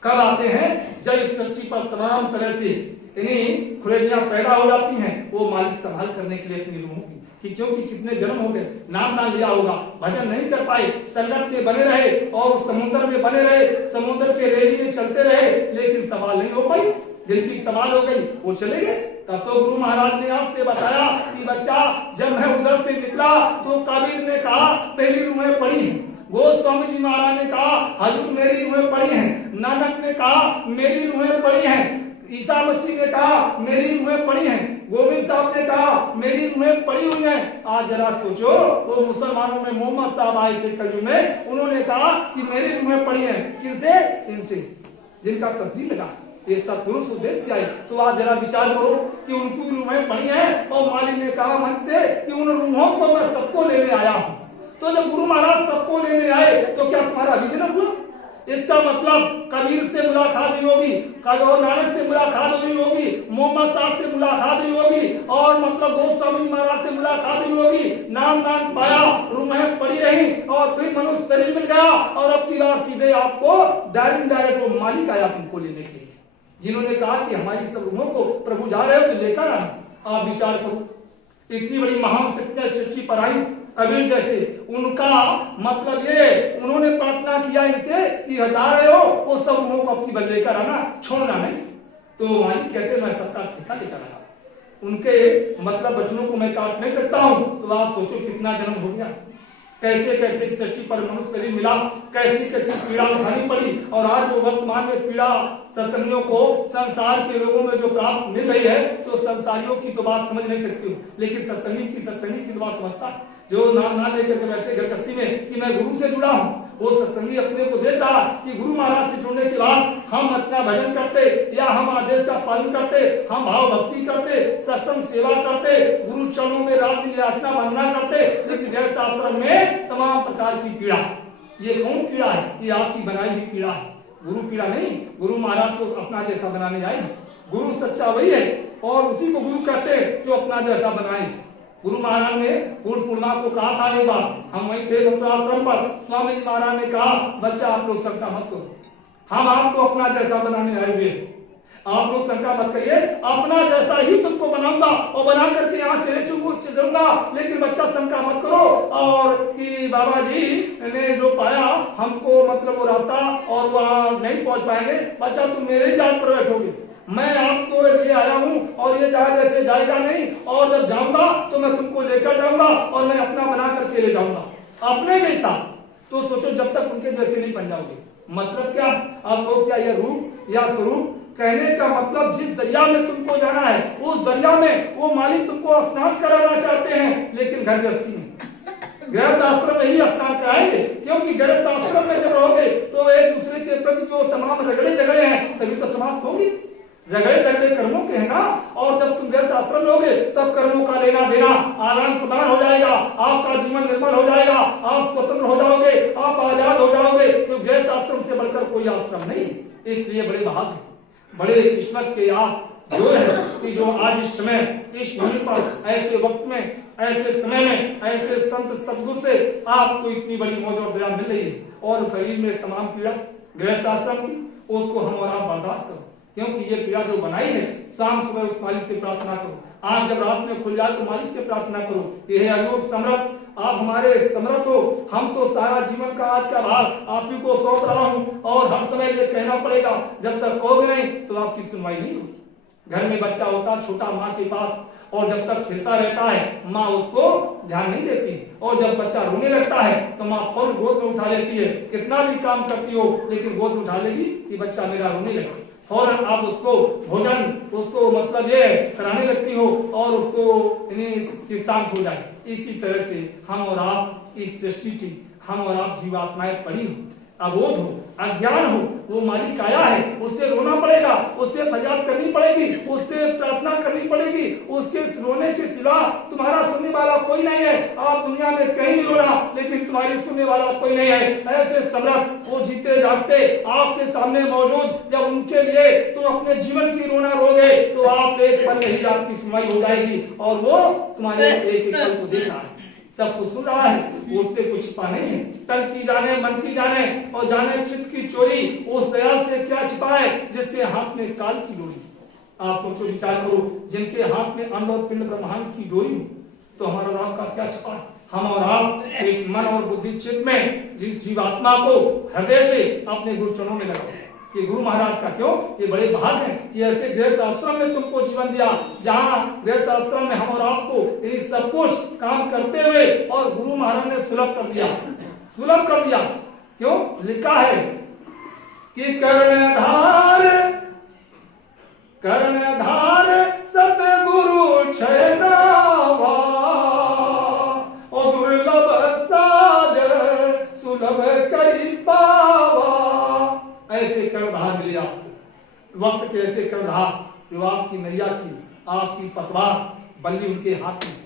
कब आते हैं, जब इस सृष्टि पर तमाम तरह से इन्हीं खुरेलियां पैदा हो जाती हैं, वो मालिक संभाल करने के लिए अपनी रूह की कि क्योंकि कितने जन्म हो गए, नाम दान लिया होगा, भजन नहीं कर पाए, संगत में बने रहे और समुद्र में बने रहे, समुद्र के रेली में चलते रहे, लेकिन सवाल नहीं हो पाई। जिनकी सवाल हो गई वो चले गए। तब तो गुरु महाराज ने आपसे बताया कि बच्चा जब मैं उधर से निकला तो कबीर ने कहा मेरी रूहें पड़ी हैं, गोस्वामी जी महाराज ने कहा हजूर मेरी रूहें पड़ी हैं, नानक ने कहा मेरी रूहें पड़ी हैं, ईसा मसीह ने कहा मेरी रूहें पड़ी हैं, गोविंद साहब ने कहा मेरी रूहें पड़ी हुई हैं। आज जरा सोचो, वो मुसलमानों में मोहम्मद साहब आए थे कलयुग में, उन्होंने कहा कि मेरी रूहें पड़ी हैं। किनसे? इनसे जिनका तस्वीर लगा ये सत्पुरुष उद्देश्य क्या है। तो आप जरा विचार करो कि उनकी रूहें पड़ी हैं और मालिक ने कहा मन से कि उन रूहों को मैं सबको लेने आया हूं। तो जब गुरु महाराज सबको लेने आए तो क्या तुम्हारा विजन हुआ? इसका मतलब कबीर से मुलाकात हुई होगी, नानक से मुलाकात हुई होगी, मोहम्मद साहब से मुलाकात हुई होगी और मतलब गोस्वामी महाराज से मुलाकात हुई होगी, नाम दान पाया, रूहें पड़ी रही और फिर मनुष्य शरीर मिल गया और अब की बार सीधे आपको डायरेक्ट वो मालिक आया तुमको लेने के लिए, जिन्होंने कहा कि हमारी सब रूहों को प्रभु जा रहे हो तो लेकर आना। आप विचार करो, इतनी बड़ी महान सच्ची पराई कबीर जैसे, उनका मतलब ये उन्होंने प्रार्थना किया इनसे कि जा रहे हो वो सब रूहों को अपनी बल लेकर आना, छोड़ना नहीं। तो मालिक कहते मैं सबका ठेका लेकर आया, उनके मतलब वचनों को मैं काट नहीं सकता हूं। तो आप सोचो कितना जन्म हो गया, कैसे कैसे इस सृष्टि पर मनुष्य शरीर मिला, कैसी कैसी पीड़ा उठानी पड़ी और आज जो वर्तमान में पीड़ा सत्संगियों को संसार के लोगों में जो प्राप्त मिल रही है तो संसारियों की तो बात समझ नहीं सकती हूँ, लेकिन सत्संगी की तो बात समझता है। जो नाम ना लेकर के बैठे गृहस्थी में कि मैं गुरु से जुड़ा हूँ, वो सत्संगी अपने को देख रहा कि गुरु महाराज से जुड़ने के बाद हम अपना भजन करते या हम आदेश का पालन करते, हम भाव भक्ति करते, सत्संग सेवा करते, गुरु चरणों में रात दिन याचना वंदना करते, लेकिन गैर शास्त्र में तमाम प्रकार की पीड़ा। ये कौन पीड़ा है? ये आपकी बनाई हुई पीड़ा है, गुरु पीड़ा नहीं। गुरु महाराज को अपना जैसा बनाने आए, गुरु सच्चा वही है और उसी को गुरु कहते हैं जो अपना जैसा बनाए। गुरु महाराज ने पूर्णिमा को कहा था एक बार, हम वही थे आश्रम पर, स्वामी जी महाराज ने कहा बच्चा आप लोग शंका मत करो, हम आपको अपना जैसा बनाने आए हुए, आप लोग शंका मत करिए, अपना जैसा ही तुमको बनाऊंगा और बना करके यहाँ से चलूंगा, लेकिन बच्चा शंका मत करो और कि बाबा जी ने जो पाया हमको मतलब वो रास्ता और वहां नहीं पहुंच पाएंगे, बच्चा तुम मेरे जहाज पर बैठोगे, मैं आपको लिए आया हूं और ये जहाज ऐसे जाएगा नहीं और जब जाऊंगा तो मैं तुमको लेकर जाऊंगा और मैं अपना बना करके ले जाऊंगा अपने जैसा। तो सोचो जब तक उनके जैसे नहीं बन जाओगे, मतलब क्या? अब लोग क्या ये रूप या स्वरूप कहने का मतलब जिस दरिया में तुमको जाना है उस दरिया में वो मालिक तुमको स्नान कराना चाहते हैं, लेकिन घर गृहस्थी में गृहस्थ आश्रम में ही स्नान कराएंगे, क्योंकि गृहस्थ आश्रम में जब रहोगे तो एक दूसरे के प्रति जो तमाम रगड़े झगड़े हैं तभी तो समाप्त होगी। रगड़े झगड़े कर्मों के हैं ना, और जब तुम गृहस्थ आश्रम में होगे तब कर्मों का लेना देना आदान प्रदान हो जाएगा, आपका जीवन निर्मल हो जाएगा, आप स्वतंत्र हो जाओगे, आप आजाद हो जाओगे। तो गृहस्थ आश्रम से बढ़कर कोई आश्रम नहीं। इसलिए बड़े भाग्य, बड़े किस्मत के आप जो है कि जो आज इस समय इस भूमि पर ऐसे वक्त में, ऐसे समय में, ऐसे संत सदगुरु से आपको इतनी बड़ी मौज और दया मिल रही है और शरीर में तमाम पीड़ा गृहस्थ आश्रम की, उसको हम और आप बर्दाश्त करो, क्योंकि ये पीड़ा जो बनाई है शाम सुबह उस मालिक से प्रार्थना करो। आज जब रात में खुल जाए तो मालिक से प्रार्थना करो, ये हजूर समर्थ आप हमारे समर्थ हो, हम तो सारा जीवन का आज का भार आप ही को सौंप रहा हूँ और हर समय ये कहना पड़ेगा, जब तक कहोगे नहीं तो आपकी सुनवाई नहीं होगी। घर में बच्चा होता छोटा माँ के पास और जब तक खेलता रहता है माँ उसको ध्यान नहीं देती, और जब बच्चा रोने लगता है तो माँ फौरन गोद में उठा लेती है, कितना भी काम करती हो लेकिन गोद में उठा लेगी कि बच्चा मेरा रोने लगा, फौरन आप उसको भोजन उसको मतलब ये कराने लगती हो और उसको शांत हो जाए। इसी तरह से हम और आप इस सृष्टि की, हम और आप जीवात्माएं पड़ी हो, अबोध हो, अज्ञान हो, वो मालिक आया है, उससे रोना पड़ेगा, उससे फरियाद करनी पड़ेगी, उससे प्रार्थना करनी पड़ेगी, उसके रोने के सिवा तुम्हारा सुनने वाला कोई नहीं है। आप दुनिया में कहीं भी रोना लेकिन तुम्हारी सुनने वाला कोई नहीं है। ऐसे समर्थ वो जीते जागते आपके सामने मौजूद, जब उनके लिए तुम अपने जीवन की रोना रोगे तो आप एक पल नहीं आपकी सुनवाई हो जाएगी और वो तुम्हारे एक पल को देख रहा है, सब कुछ सुन रहा है, उससे कुछ छिपा नहीं है। तन की जाने मन की जाने और जाने चित्त की चोरी, उस दयाल से क्या छिपा है जिसके हाथ में काल की डोरी। आप सोचो विचार करो, जिनके हाथ में अंड और पिंड ब्रह्मांड की डोरी तो हमारा राम का क्या छिपा है। हम और आप इस मन और बुद्धि चित्त में जिस जीवात्मा को हृदय से अपने गुरु चरणों में लगाओ, कि गुरु महाराज का क्यों ये बड़े भाग हैं कि ऐसे गृहस्थ आश्रम में तुमको जीवन दिया, जहाँ गृहस्थ आश्रम में हम और आपको इन सब कुछ काम करते हुए और गुरु महाराज ने सुलभ कर दिया, सुलभ कर दिया। क्यों लिखा है कि कर्णधार कर्णधार सतगुरु छयनावा और दुर्लभ साज सुलभ करी पावा। ऐसे कर्णधार मिले आपको, वक्त के ऐसे कर्णधार जो आपकी नैया की, आपकी पतवार बल्ली उनके हाथ में,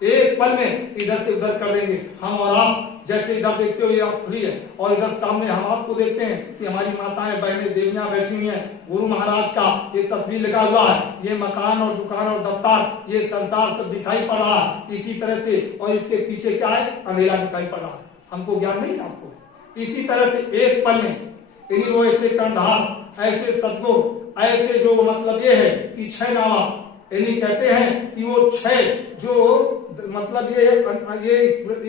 एक पल में इधर से उधर कर देंगे। हम और आप जैसे इधर देखते हो ये आंख खुली है और इधर सामने हम आपको देखते हैं कि हमारी माताएं बहनें देवियां बैठी हुई हैं। गुरु महाराज का ये तस्वीर लगा हुआ है, ये मकान और दुकान और दफ्तर, ये संसार सब दिखाई पड़ रहा है इसी तरह से, और इसके पीछे क्या है, अंधेरा दिखाई पड़ रहा है। हमको ज्ञान नहीं है आपको। इसी तरह से एक पल में इन्हीं वो ऐसे कर्णधार, ऐसे सदगुरु, ऐसे जो मतलब ये है कि छह नावा, इन्हीं कहते हैं कि वो छह जो मतलब ये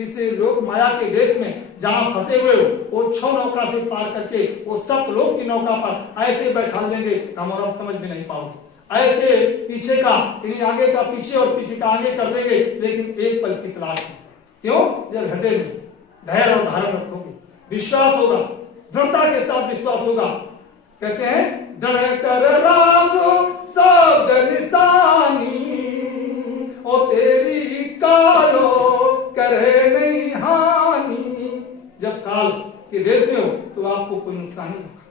इस लोक माया के देश में जहां फंसे हुए हो, वो छह नौका से पार करके वो सप्त लोक की नौका पर ऐसे बैठा देंगे, हम और आप समझ भी नहीं पाओगे। ऐसे पीछे का इन्हीं आगे का पीछे और पीछे का आगे कर देंगे, लेकिन एक पल की तलाश में। क्यों? जब हृदय में धैर्य और धारण रखोगे, विश्वास होगा, दृढ़ता के साथ विश्वास होगा। कहते हैं दृढ़ कर राम शब्द निशानी और तेरी कालो करे नहीं हानि। जब काल के देश में हो तो आपको कोई नुकसान नहीं होगा,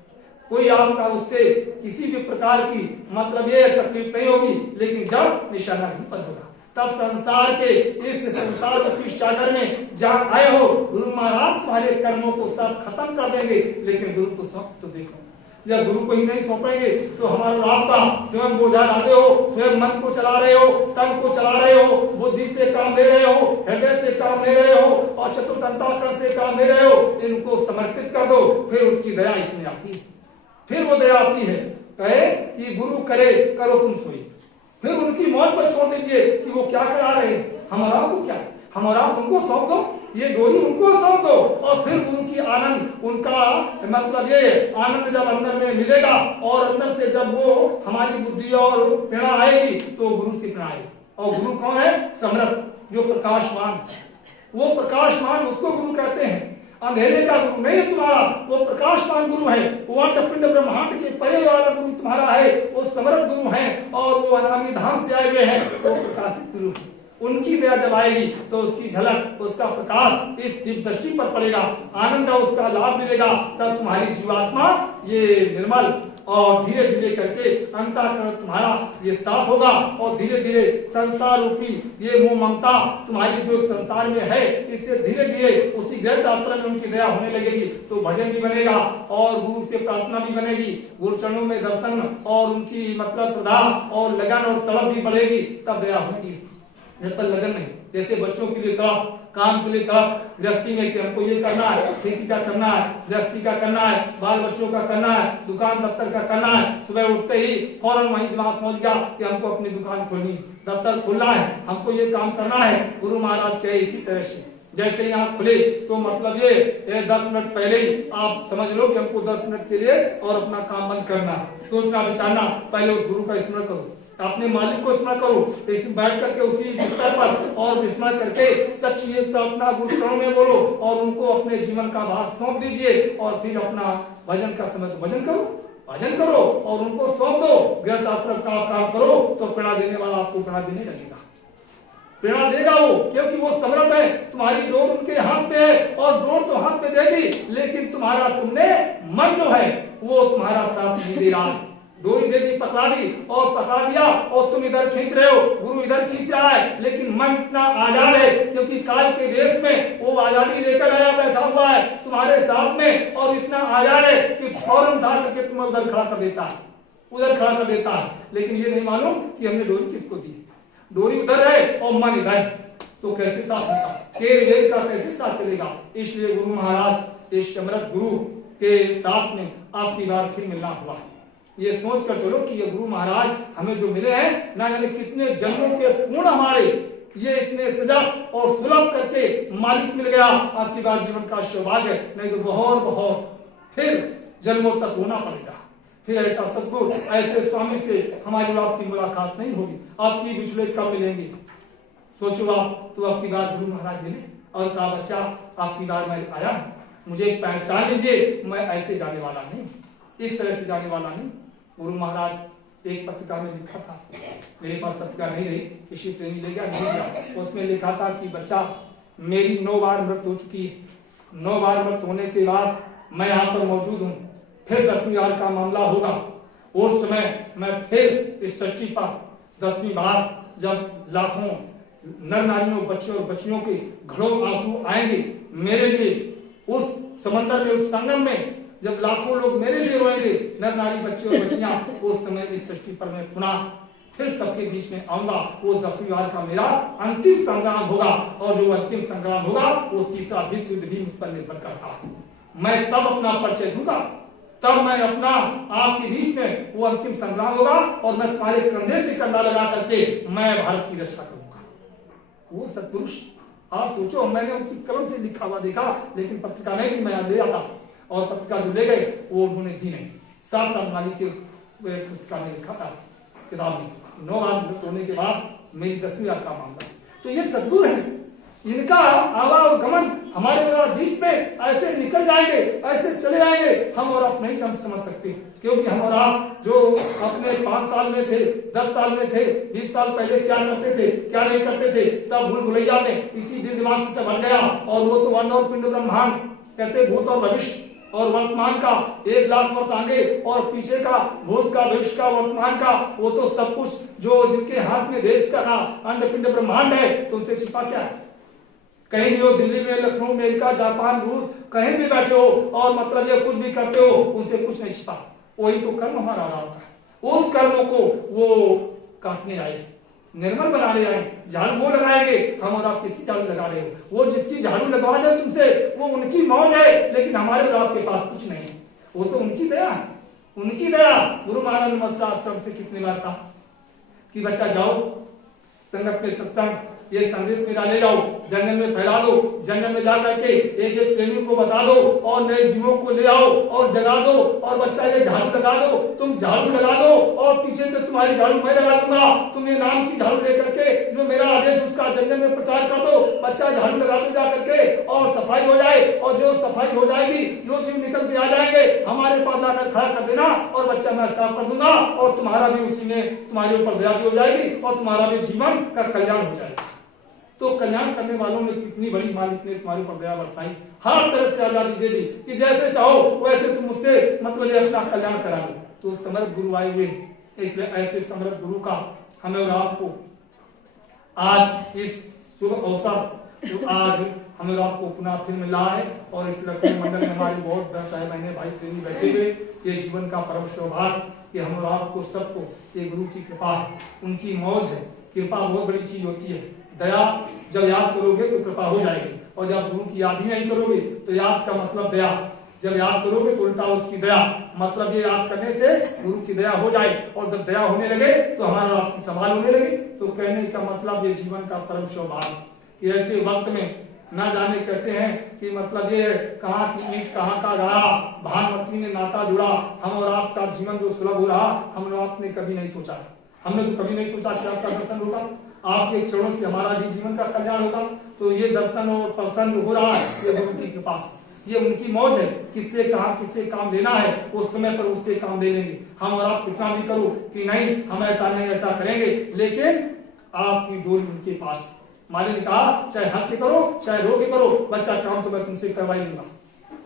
कोई आपका उससे किसी भी प्रकार की मतलब ये तकलीफ नहीं होगी। लेकिन जब निशाना पर होगा तब संसार के इस संसार रूपी सागर में जहां आए हो, गुरु महाराज तुम्हारे कर्मों को सब खत्म कर देंगे। लेकिन गुरु को सौंप तो देखो, जब गुरु को ही नहीं सौंपेंगे तो हमारा आपका स्वयं बोझा डाले हो, स्वयं मन को चला रहे हो, तन को चला रहे हो, बुद्धि से काम ले रहे हो, हृदय से काम ले रहे हो और चतुर्थांतकरण से काम ले रहे हो। इनको समर्पित कर दो, फिर उसकी दया इसमें आती है। फिर वो दया आती है, कहे कि गुरु करे करो तुम सोई। फिर उनकी मौत पर छोड़ दीजिए कि वो क्या करा रहे हैं, हमारा आपको क्या है, हमारा आप उनको सौंप दो, ये डोरी उनको सौंप दो। और फिर गुरु की आनंद, उनका मतलब ये आनंद जब अंदर में मिलेगा और अंदर से जब वो हमारी बुद्धि और प्रेरणा आएगी तो गुरु से प्रेरणा आएगी। और गुरु कौन है? समर्थ, जो प्रकाशमान, वो प्रकाशमान उसको गुरु कहते हैं। अंधेरे का गुरु नहीं है तुम्हारा, वो प्रकाशमान गुरु है। वो अंडपिंड ब्रह्मांड के परे वाला गुरु तुम्हारा है, वो समर्थ गुरु है और वो अनामी धाम से आए हुए हैं, वो प्रकाशित गुरु है। उनकी दया जब आएगी तो उसकी झलक, उसका प्रकाश इस दिव्य दृष्टि पर पड़ेगा, आनंद उसका लाभ मिलेगा। तब तुम्हारी जीवात्मा ये निर्मल और धीरे धीरे करके अंतःकरण तुम्हारा ये साफ होगा और धीरे धीरे संसार रूपी ये मोह ममता तुम्हारी जो संसार में है, इससे धीरे धीरे उसी गृह शास्त्र में उनकी दया होने लगेगी। तो भजन भी बनेगा और गुरु से प्रार्थना भी बनेगी, गुरु चरणों में दर्शन और उनकी मतलब श्रद्धा और लगन और तड़प भी बढ़ेगी, तब दया होती है। जब तक लगन नहीं, जैसे बच्चों के लिए तड़प, काम के लिए तड़प, गृहस्थी में कि हमको ये करना है, खेती का करना है, गृहस्थी का करना है, बाल बच्चों का करना है, दुकान दफ्तर का करना है। सुबह उठते ही फौरन वही दिमाग पहुंच गया कि हमको अपनी दुकान खोलनी, दफ्तर खोलना है, हमको ये काम करना है। गुरु महाराज कहे इसी तरह से जैसे ही आंख खुले तो मतलब ये 10 मिनट पहले ही आप समझ लो कि हमको 10 मिनट के लिए और अपना काम बंद करना, सोचना विचारना, पहले उस गुरु का स्मरण करो, अपने मालिक को स्मरण करो, इसी बैठ करके उसी बिस्तर पर और विस्मरण करके सच्ची एक प्रार्थना गुरु चरणों में बोलो और उनको अपने जीवन का भार सौंप दीजिए। और फिर अपना भजन का समय तो भजन करो, भजन करो और उनको सौंप दो। गृह शास्त्र का काम करो तो प्रेरणा देने वाला आपको प्रेरणा देने लगेगा, प्रेरणा देगा वो, क्योंकि वो समर्थ है। तुम्हारी डोर उनके हाथ में है और डोर तो हाथ में देगी, लेकिन तुम्हारा तुमने मन जो है वो तुम्हारा साथ नहीं दे रहा है। डोरी दे दी, पकड़ा दी और पकड़ा दिया और तुम इधर खींच रहे हो, गुरु इधर खींच रहा है, लेकिन मन इतना आजाद है क्योंकि काल के देश में वो आजादी लेकर आया, बैठा हुआ है तुम्हारे साथ में और इतना आजाद है कि फौरन धार करके तुम्हें उधर खड़ा कर देता है, उधर खड़ा कर देता है। लेकिन ये नहीं मालूम कि हमने डोरी किसको दी, डोरी उधर है और मन इधर, तो कैसे साथ होगा, केर वेद का कैसे साथ चलेगा। इसलिए गुरु महाराज इस समर्थ गुरु के साथ में आपकी बार फिर मिलना हुआ है। ये सोच कर चलो कि ये गुरु महाराज हमें जो मिले हैं, ना जाने कितने जन्मों के पूर्ण हमारे ये इतने सजग और सुलभ करके मालिक मिल गया। आपकी बार जीवन का सौभाग्य, नहीं तो बहुत बहुत फिर जन्मों तक होना पड़ेगा। फिर ऐसा सदगुरु ऐसे स्वामी से हमारी और आपकी मुलाकात नहीं होगी। आपकी विछड़े कब मिलेंगे? सोचो आप, तो आपकी बार गुरु महाराज मिले और कहा बच्चा आपकी बार मैं आया, मुझे पहचान लीजिए, मैं ऐसे जाने वाला नहीं, इस तरह से जाने वाला नहीं। गुरु महाराज एक पत्रिका में लिखा था, मेरे पास पत्रिका नहीं रही, किसी प्रेमी ले गया, नहीं गया, उसमें लिखा था कि बच्चा मेरी 9 बार मृत्यु हो चुकी है, 9 बार मृत्यु होने के बाद मैं यहाँ पर मौजूद हूँ, फिर 10वीं बार का मामला होगा, उस समय मैं फिर इस सृष्टि पर 10वीं बार जब लाखों नर नारियों, बच्चों और बच्चियों के घड़ों आंसू आएंगे मेरे लिए, उस समंदर में, उस संगम में जब लाखों लोग मेरे लिए रोएंगे, नर नारी, बच्चे और बच्चियां, उस समय इस सृष्टि पर मैं पुनः फिर सबके बीच में आऊंगा। वो 10वीं बार का मेरा अंतिम संग्राम होगा, और जो अंतिम संग्राम होगा वो तीसरा विश्व युद्ध भी मुझ पर निर्भर करता है। मैं तब अपना परिचय दूंगा, तब मैं अपना आपके बीच में वो अंतिम संग्राम होगा, और मैं तुम्हारे कंधे से कंधा लगा करके मैं भारत की रक्षा करूंगा। वो सत्पुरुष, आप सोचो, मैंने उनकी कलम से लिखा हुआ देखा, लेकिन पत्रिका नहीं दी, मैं ले आता, और पत्रिका जो ले गए वो उन्होंने दी नहीं। साथ साथ मालिक के पुस्तका में लिखा था, किताब में, 9 बार होने के बाद मेरी 10वीं बार का मामला। तो ये सदगुरु है, इनका आवा और गमन हमारे बीच में ऐसे निकल जाएंगे, ऐसे चले जाएंगे, हम और आप नहीं समझ सकते। क्योंकि हम और आप जो अपने 5 साल में थे, 10 साल में थे, 20 साल पहले क्या करते थे, क्या नहीं करते थे, सब भूल भुलैया में इसी दिल दिमाग से भर गया। और वो तो वर्ण और पिंड ब्रह्मांड कहते, भूत और भविष्य और वर्तमान का 1 लाख वर्ष आगे, और पीछे का भूत का, भविष्य का, वर्तमान का, वो तो सब कुछ जो जिनके हाथ में देश का अंड पिंड ब्रह्मांड है, तो उनसे छिपा क्या है? कहीं भी हो, दिल्ली में, लखनऊ, अमेरिका, जापान, रूस, कहीं भी बैठे हो और मतलब ये कुछ भी करते हो, उनसे कुछ नहीं छिपा। वही तो कर्म हमारा रहा होता है। उस कर्मों को वो काटने आए, निर्मल बनाने आए, झाड़ू वो लगाएंगे, हम और आप किसकी झाड़ू लगा रहे हो? वो जिसकी झाड़ू लगवा दे तुमसे, वो उनकी मौज है, लेकिन हमारे और आपके पास कुछ नहीं है। वो तो उनकी दया है, उनकी दया। गुरु महाराज ने मथुरा आश्रम से कितनी बार कहा कि बच्चा जाओ संगत में सत्संग, ये संदेश मेरा ले जाओ, जंगल में फैला दो, जंगल में जा करके एक एक प्रेमी को बता दो, और नए जीवों को ले आओ और जगा दो। और बच्चा ये झाड़ू लगा दो, तुम झाड़ू लगा दो, और पीछे से तुम्हारी झाड़ू मैं लगा दूंगा। तुम ये नाम की झाड़ू लेकर के जो मेरा आदेश उसका जंगल में प्रचार कर दो। बच्चा झाड़ू लगा दो जा करके, और सफाई हो जाए, और जो सफाई हो जाएगी, जो जीव निकल के आ जाएंगे, हमारे पास लाकर खड़ा कर देना, और बच्चा मैं साफ कर दूंगा, और तुम्हारा भी उसी में तुम्हारे ऊपर दया भी हो जाएगी, और तुम्हारा भी जीवन का कल्याण हो जाएगा। तो कल्याण करने वालों ने कितनी बड़ी मालिक ने तुम्हारे ऊपर दया बरसाई, हर तरह से आजादी दे दी कि जैसे चाहो वैसे तुम मुझसे मतलब ये अपना कल्याण करा लो। तो समर्थ गुरु आए हुए, इसलिए ऐसे समर्थ गुरु का हमें और आपको आज इस शुभ अवसर जो आज हमें और आपको पुनः फिर मिला है, और इस लक्ष्मी मंडल में हमारे बहुत बहने भाई प्रेमी बैठे हुए, ये जीवन का परम सौभाग्य कि हम और आपको सबको ये गुरु की कृपा है, उनकी मौज है। कृपा बहुत बड़ी चीज होती है। दया जब याद करोगे तो कृपा हो जाएगी, और जब गुरु की याद ही नहीं करोगे तो याद का मतलब दया, जब याद करोगे तो उल्टा उसकी दया, मतलब ये याद करने से गुरु की दया हो जाए, और जब दया होने लगे तो हमारा आपकी संभाल होने लगे। तो कहने का मतलब ये जीवन का परम सौभाग्य कि ऐसे वक्त में ना जाने कहते हैं कि मतलब ये कहाँ की ईंट कहाँ का गाड़ा, भानुमती ने नाता जुड़ा, हम और आपका जीवन जो सुलभ हो रहा, हमने आपने कभी नहीं सोचा था। हमने तो कभी नहीं सोचा कि आपका दर्शन होगा, आपके चरणों से हमारा भी जीवन का कल्याण होगा। तो ये दर्शन और प्रसन्न हो रहा है, ये गुरु की कृपा से, ये उनकी मौज है। किससे कहा किससे काम लेना है, उस समय पर उससे काम ले लेंगे। हम और आप कितना भी करो कि नहीं हम ऐसा नहीं ऐसा करेंगे, लेकिन आपकी डोरी उनके पास। माली ने कहा चाहे हंस के करो चाहे रो के करो, बच्चा काम तो मैं तुमसे करवाई लूंगा,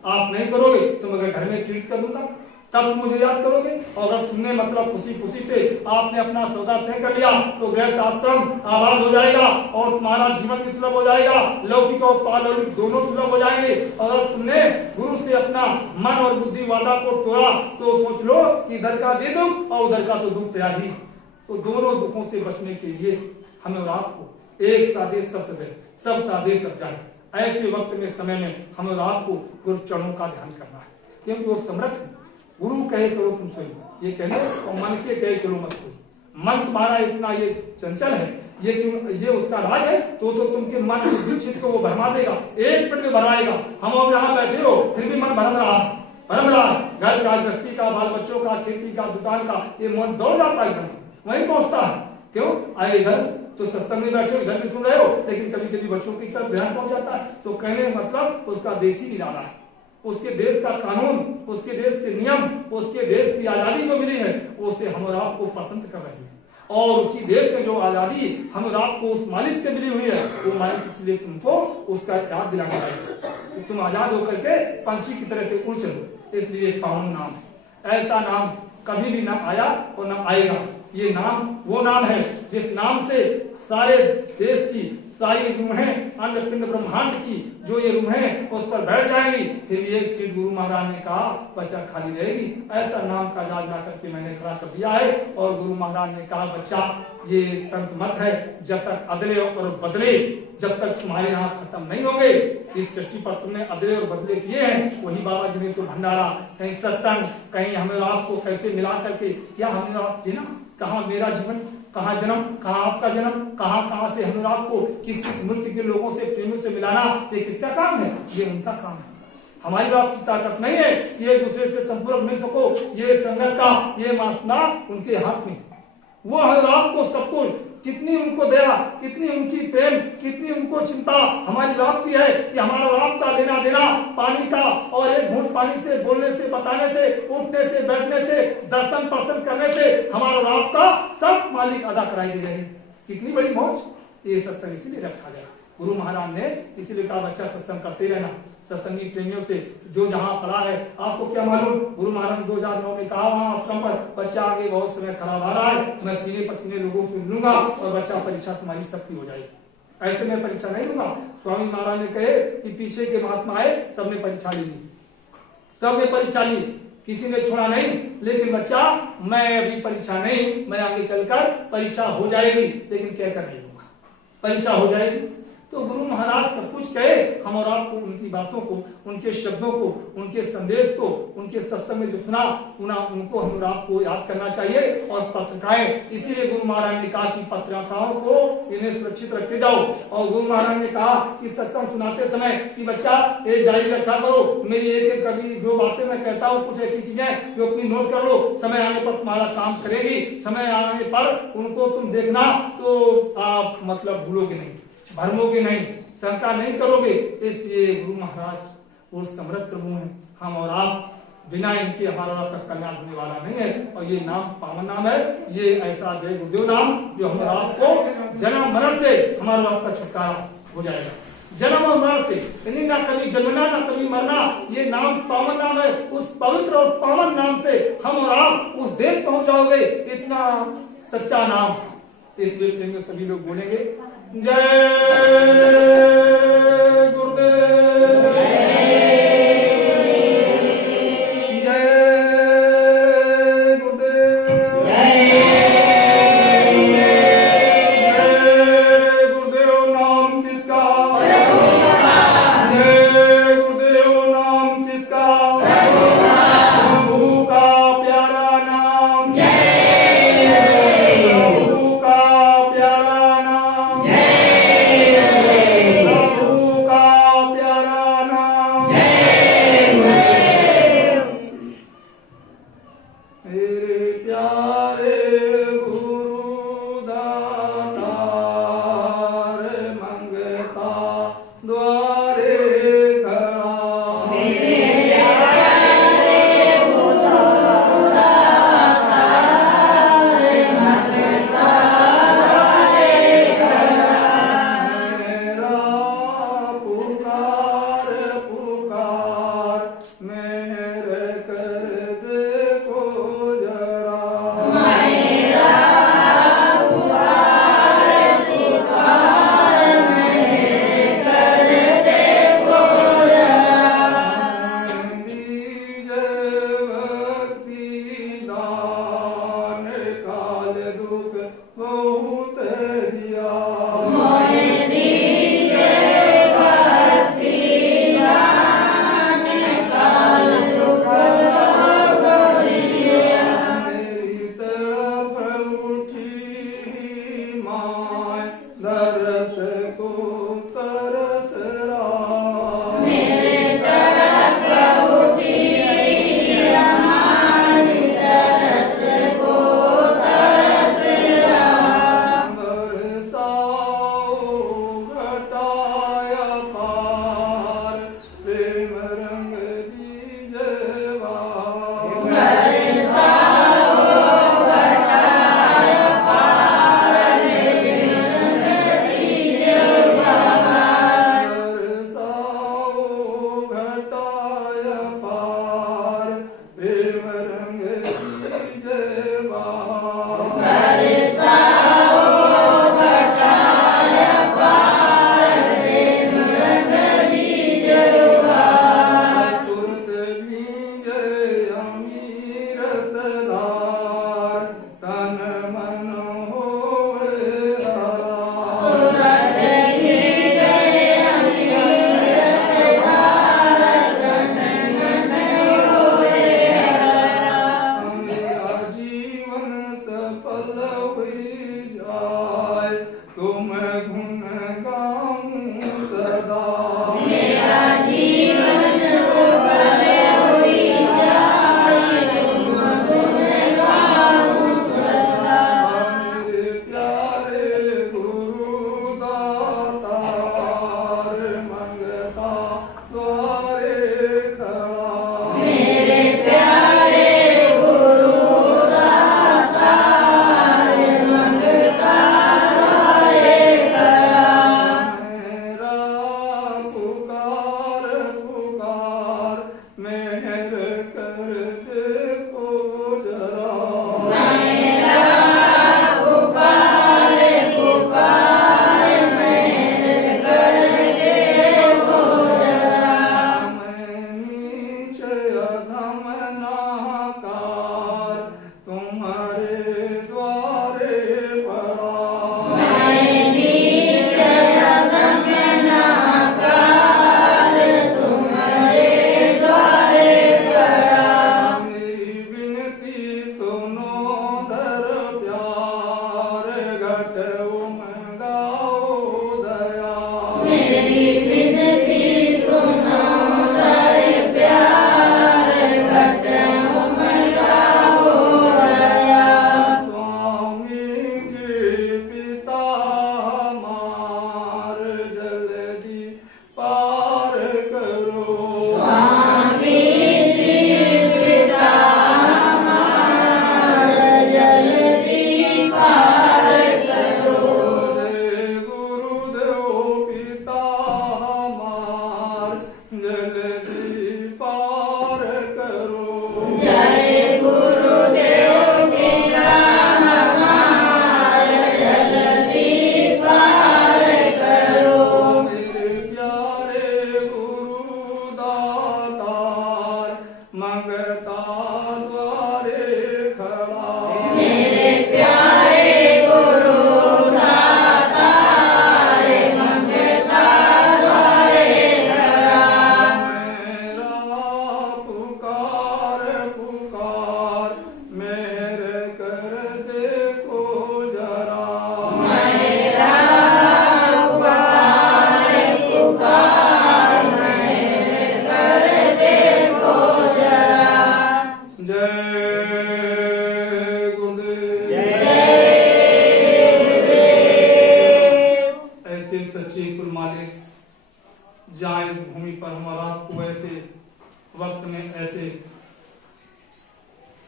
आप नहीं करोगे तो मैं घर में ट्रीट कर दूंगा, तब तुम मुझे याद करोगे। और अगर तुमने मतलब खुशी खुशी से आपने अपना सौदा तय कर लिया तो गृहस्थ आश्रम आबाद हो जाएगा, और तुम्हारा जीवन भी सुलभ हो जाएगा, लौकिक और पारलौकिक दोनों सुलभ हो जाएंगे। और अगर तुमने गुरु से अपना मन और बुद्धि वादा को तोड़ा तो सोच लो कि इधर का दे दुख और उधर का तो दुख तैयार ही। तो दोनों दुखों से बचने के लिए हमें और आपको एक सादे सब सादे सब जाए, ऐसे वक्त में समय में हमें और आपको गुरु चरणों का ध्यान करना है, क्योंकि वो समर्थ है। गुरु कहे करो तुम सोई, ये कहने, और मन के कहे चलो मत सोई। मन तुम्हारा इतना ये चंचल है, ये उसका राज है, तो तुमके मन बुद्धि चित्त को वो भरमा देगा, एक मिनट में भराएगा। हम अब यहाँ बैठे हो फिर भी मन भरम रहा है, घर का, गृहस्थी का, बाल बच्चों का, खेती का, दुकान का, ये मन दौड़ जाता है एकदम से, वहीं पहुंचता है। क्यों आए इधर तो सत्संग में बैठे हो, इधर भी सुन रहे हो, लेकिन कभी कभी बच्चों की तरफ ध्यान पहुंच जाता है। तो कहने का मतलब उसका देशी निराला है, उसके देश का कानून, उसके देश के नियम, उसके देश की आजादी जो मिली है उसे हम और आपको स्वतंत्र कर रही है। और उसी देश में जो आजादी हम और आपको उस मालिक से मिली हुई है, वो मालिक इसलिए तुमको उसका याद दिलाना चाहिए। तुम आजाद होकर के पंछी की तरह से उड़ चलो, इसलिए पावन नाम है। ऐसा नाम कभी भी ना आया और ना आएगा। ये नाम वो नाम है जिस नाम से सारे देश की सारी रूहें, अंड पिंड ब्रह्मांड की जो ये रूहें उस पर बैठ जाएंगी, फिर भी एक सीट गुरु महाराज ने कहा बच्चा खाली रहेगी। ऐसा नाम का याद ला करके मैंने खड़ा कर दिया है। और गुरु महाराज ने कहा बच्चा ये संत मत है, जब तक अदले और बदले जब तक तुम्हारे यहाँ खत्म नहीं होंगे, इस सृष्टि पर तुमने अदले और बदले किए हैं। वही बाबा जी ने तो भंडारा, कहीं सत्संग, कहीं हमें आपको कैसे मिला करके, क्या हमें आप जीना, कहाँ मेरा जीवन, कहाँ जन्म, कहाँ आपका जन्म, कहाँ से हमें आपको किस किस मुल्क के लोगों से, प्रेमियों से मिलाना, ये किसका काम है? ये उनका काम है। हमारी आपकी ताकत नहीं है कि एक दूसरे से संपर्क मिल सको। ये संगत का ये मासना उनके हाथ में, वो हमें आपको सब कुछ, कितनी उनको दया, कितनी उनकी प्रेम, कितनी उनको चिंता हमारी बाप की है कि हमारा बाप का लेना देना पानी का, और एक घूंट पानी से, बोलने से, बताने से, उठने से, बैठने से, दर्शन पर्शन करने से हमारा बाप का सब मालिक अदा कराई दे रहे हैं। कितनी बड़ी मौज। ये सत्संग इसीलिए रखा गया। गुरु महाराज ने इसीलिए कहा बच्चा सत्संग करते रहना। सत्संगी प्रेमियों से जो जहां पड़ा है, आपको क्या मालूम, गुरु महाराज ने 2009 में कहा वहां आश्रम पर बच्चा आगे बहुत समय खराब आ रहा है, मैं सीने पसीने लोगों से लूंगा और बच्चा परीक्षा तुम्हारी सबकी हो जाएगी। ऐसे में परीक्षा नहीं लूंगा। स्वामी महाराज ने कहे कि पीछे के महात्मा आए, सबने परीक्षा ली, सबने परीक्षा ली, किसी ने छोड़ा नहीं। लेकिन बच्चा मैं अभी परीक्षा नहीं, मैं आगे चलकर परीक्षा हो जाएगी, लेकिन क्या कर नहीं दूंगा, परीक्षा हो जाएगी। तो गुरु महाराज सब कुछ कहे, हम और आपको उनकी बातों को, उनके शब्दों को, उनके संदेश को, उनके सत्संग में जो सुना उनको हम और आपको याद करना चाहिए और पत्रिकाएं। इसीलिए गुरु महाराज ने कहा कि पत्रिकाओं को इन्हें सुरक्षित रखे जाओ। और गुरु महाराज ने कहा कि सत्संग सुनाते समय कि बच्चा एक डायरी रखा करो, मेरी एक कभी जो बातें मैं कहता हूँ कुछ ऐसी चीजें जो अपनी नोट कर लो, समय आने पर तुम्हारा काम करेगी, समय आने पर उनको तुम देखना तो आप मतलब भूलोगे नहीं, भरमोगे नहीं, शंका नहीं करोगे। इसलिए गुरु महाराज वो समर्थ प्रभु हैं। हम और आप बिना इनके हमारा आपका कल्याण होने वाला नहीं है। और ये नाम पावन नाम है, ये ऐसा जय गुरुदेव नाम जो हम और आपको जन्म मरण से हमारा आपका छुटकारा हो जाएगा, जन्म और मरण से, यानी ना कभी जन्मना ना कभी मरना। ये नाम पावन नाम है। उस पवित्र और पावन नाम से हम और आप उस देश पहुंच जाओगे। इतना सच्चा नाम, इसलिए प्रेमियों सभी लोग बोलेंगे जय गुरुदेव, जय गुरुदेव, जय गुरुदेव। नाम किसका? जय गुरुदेव। नाम किसका? प्रभु का प्यारा नाम, प्रभु का प्यारा नाम, प्रभु का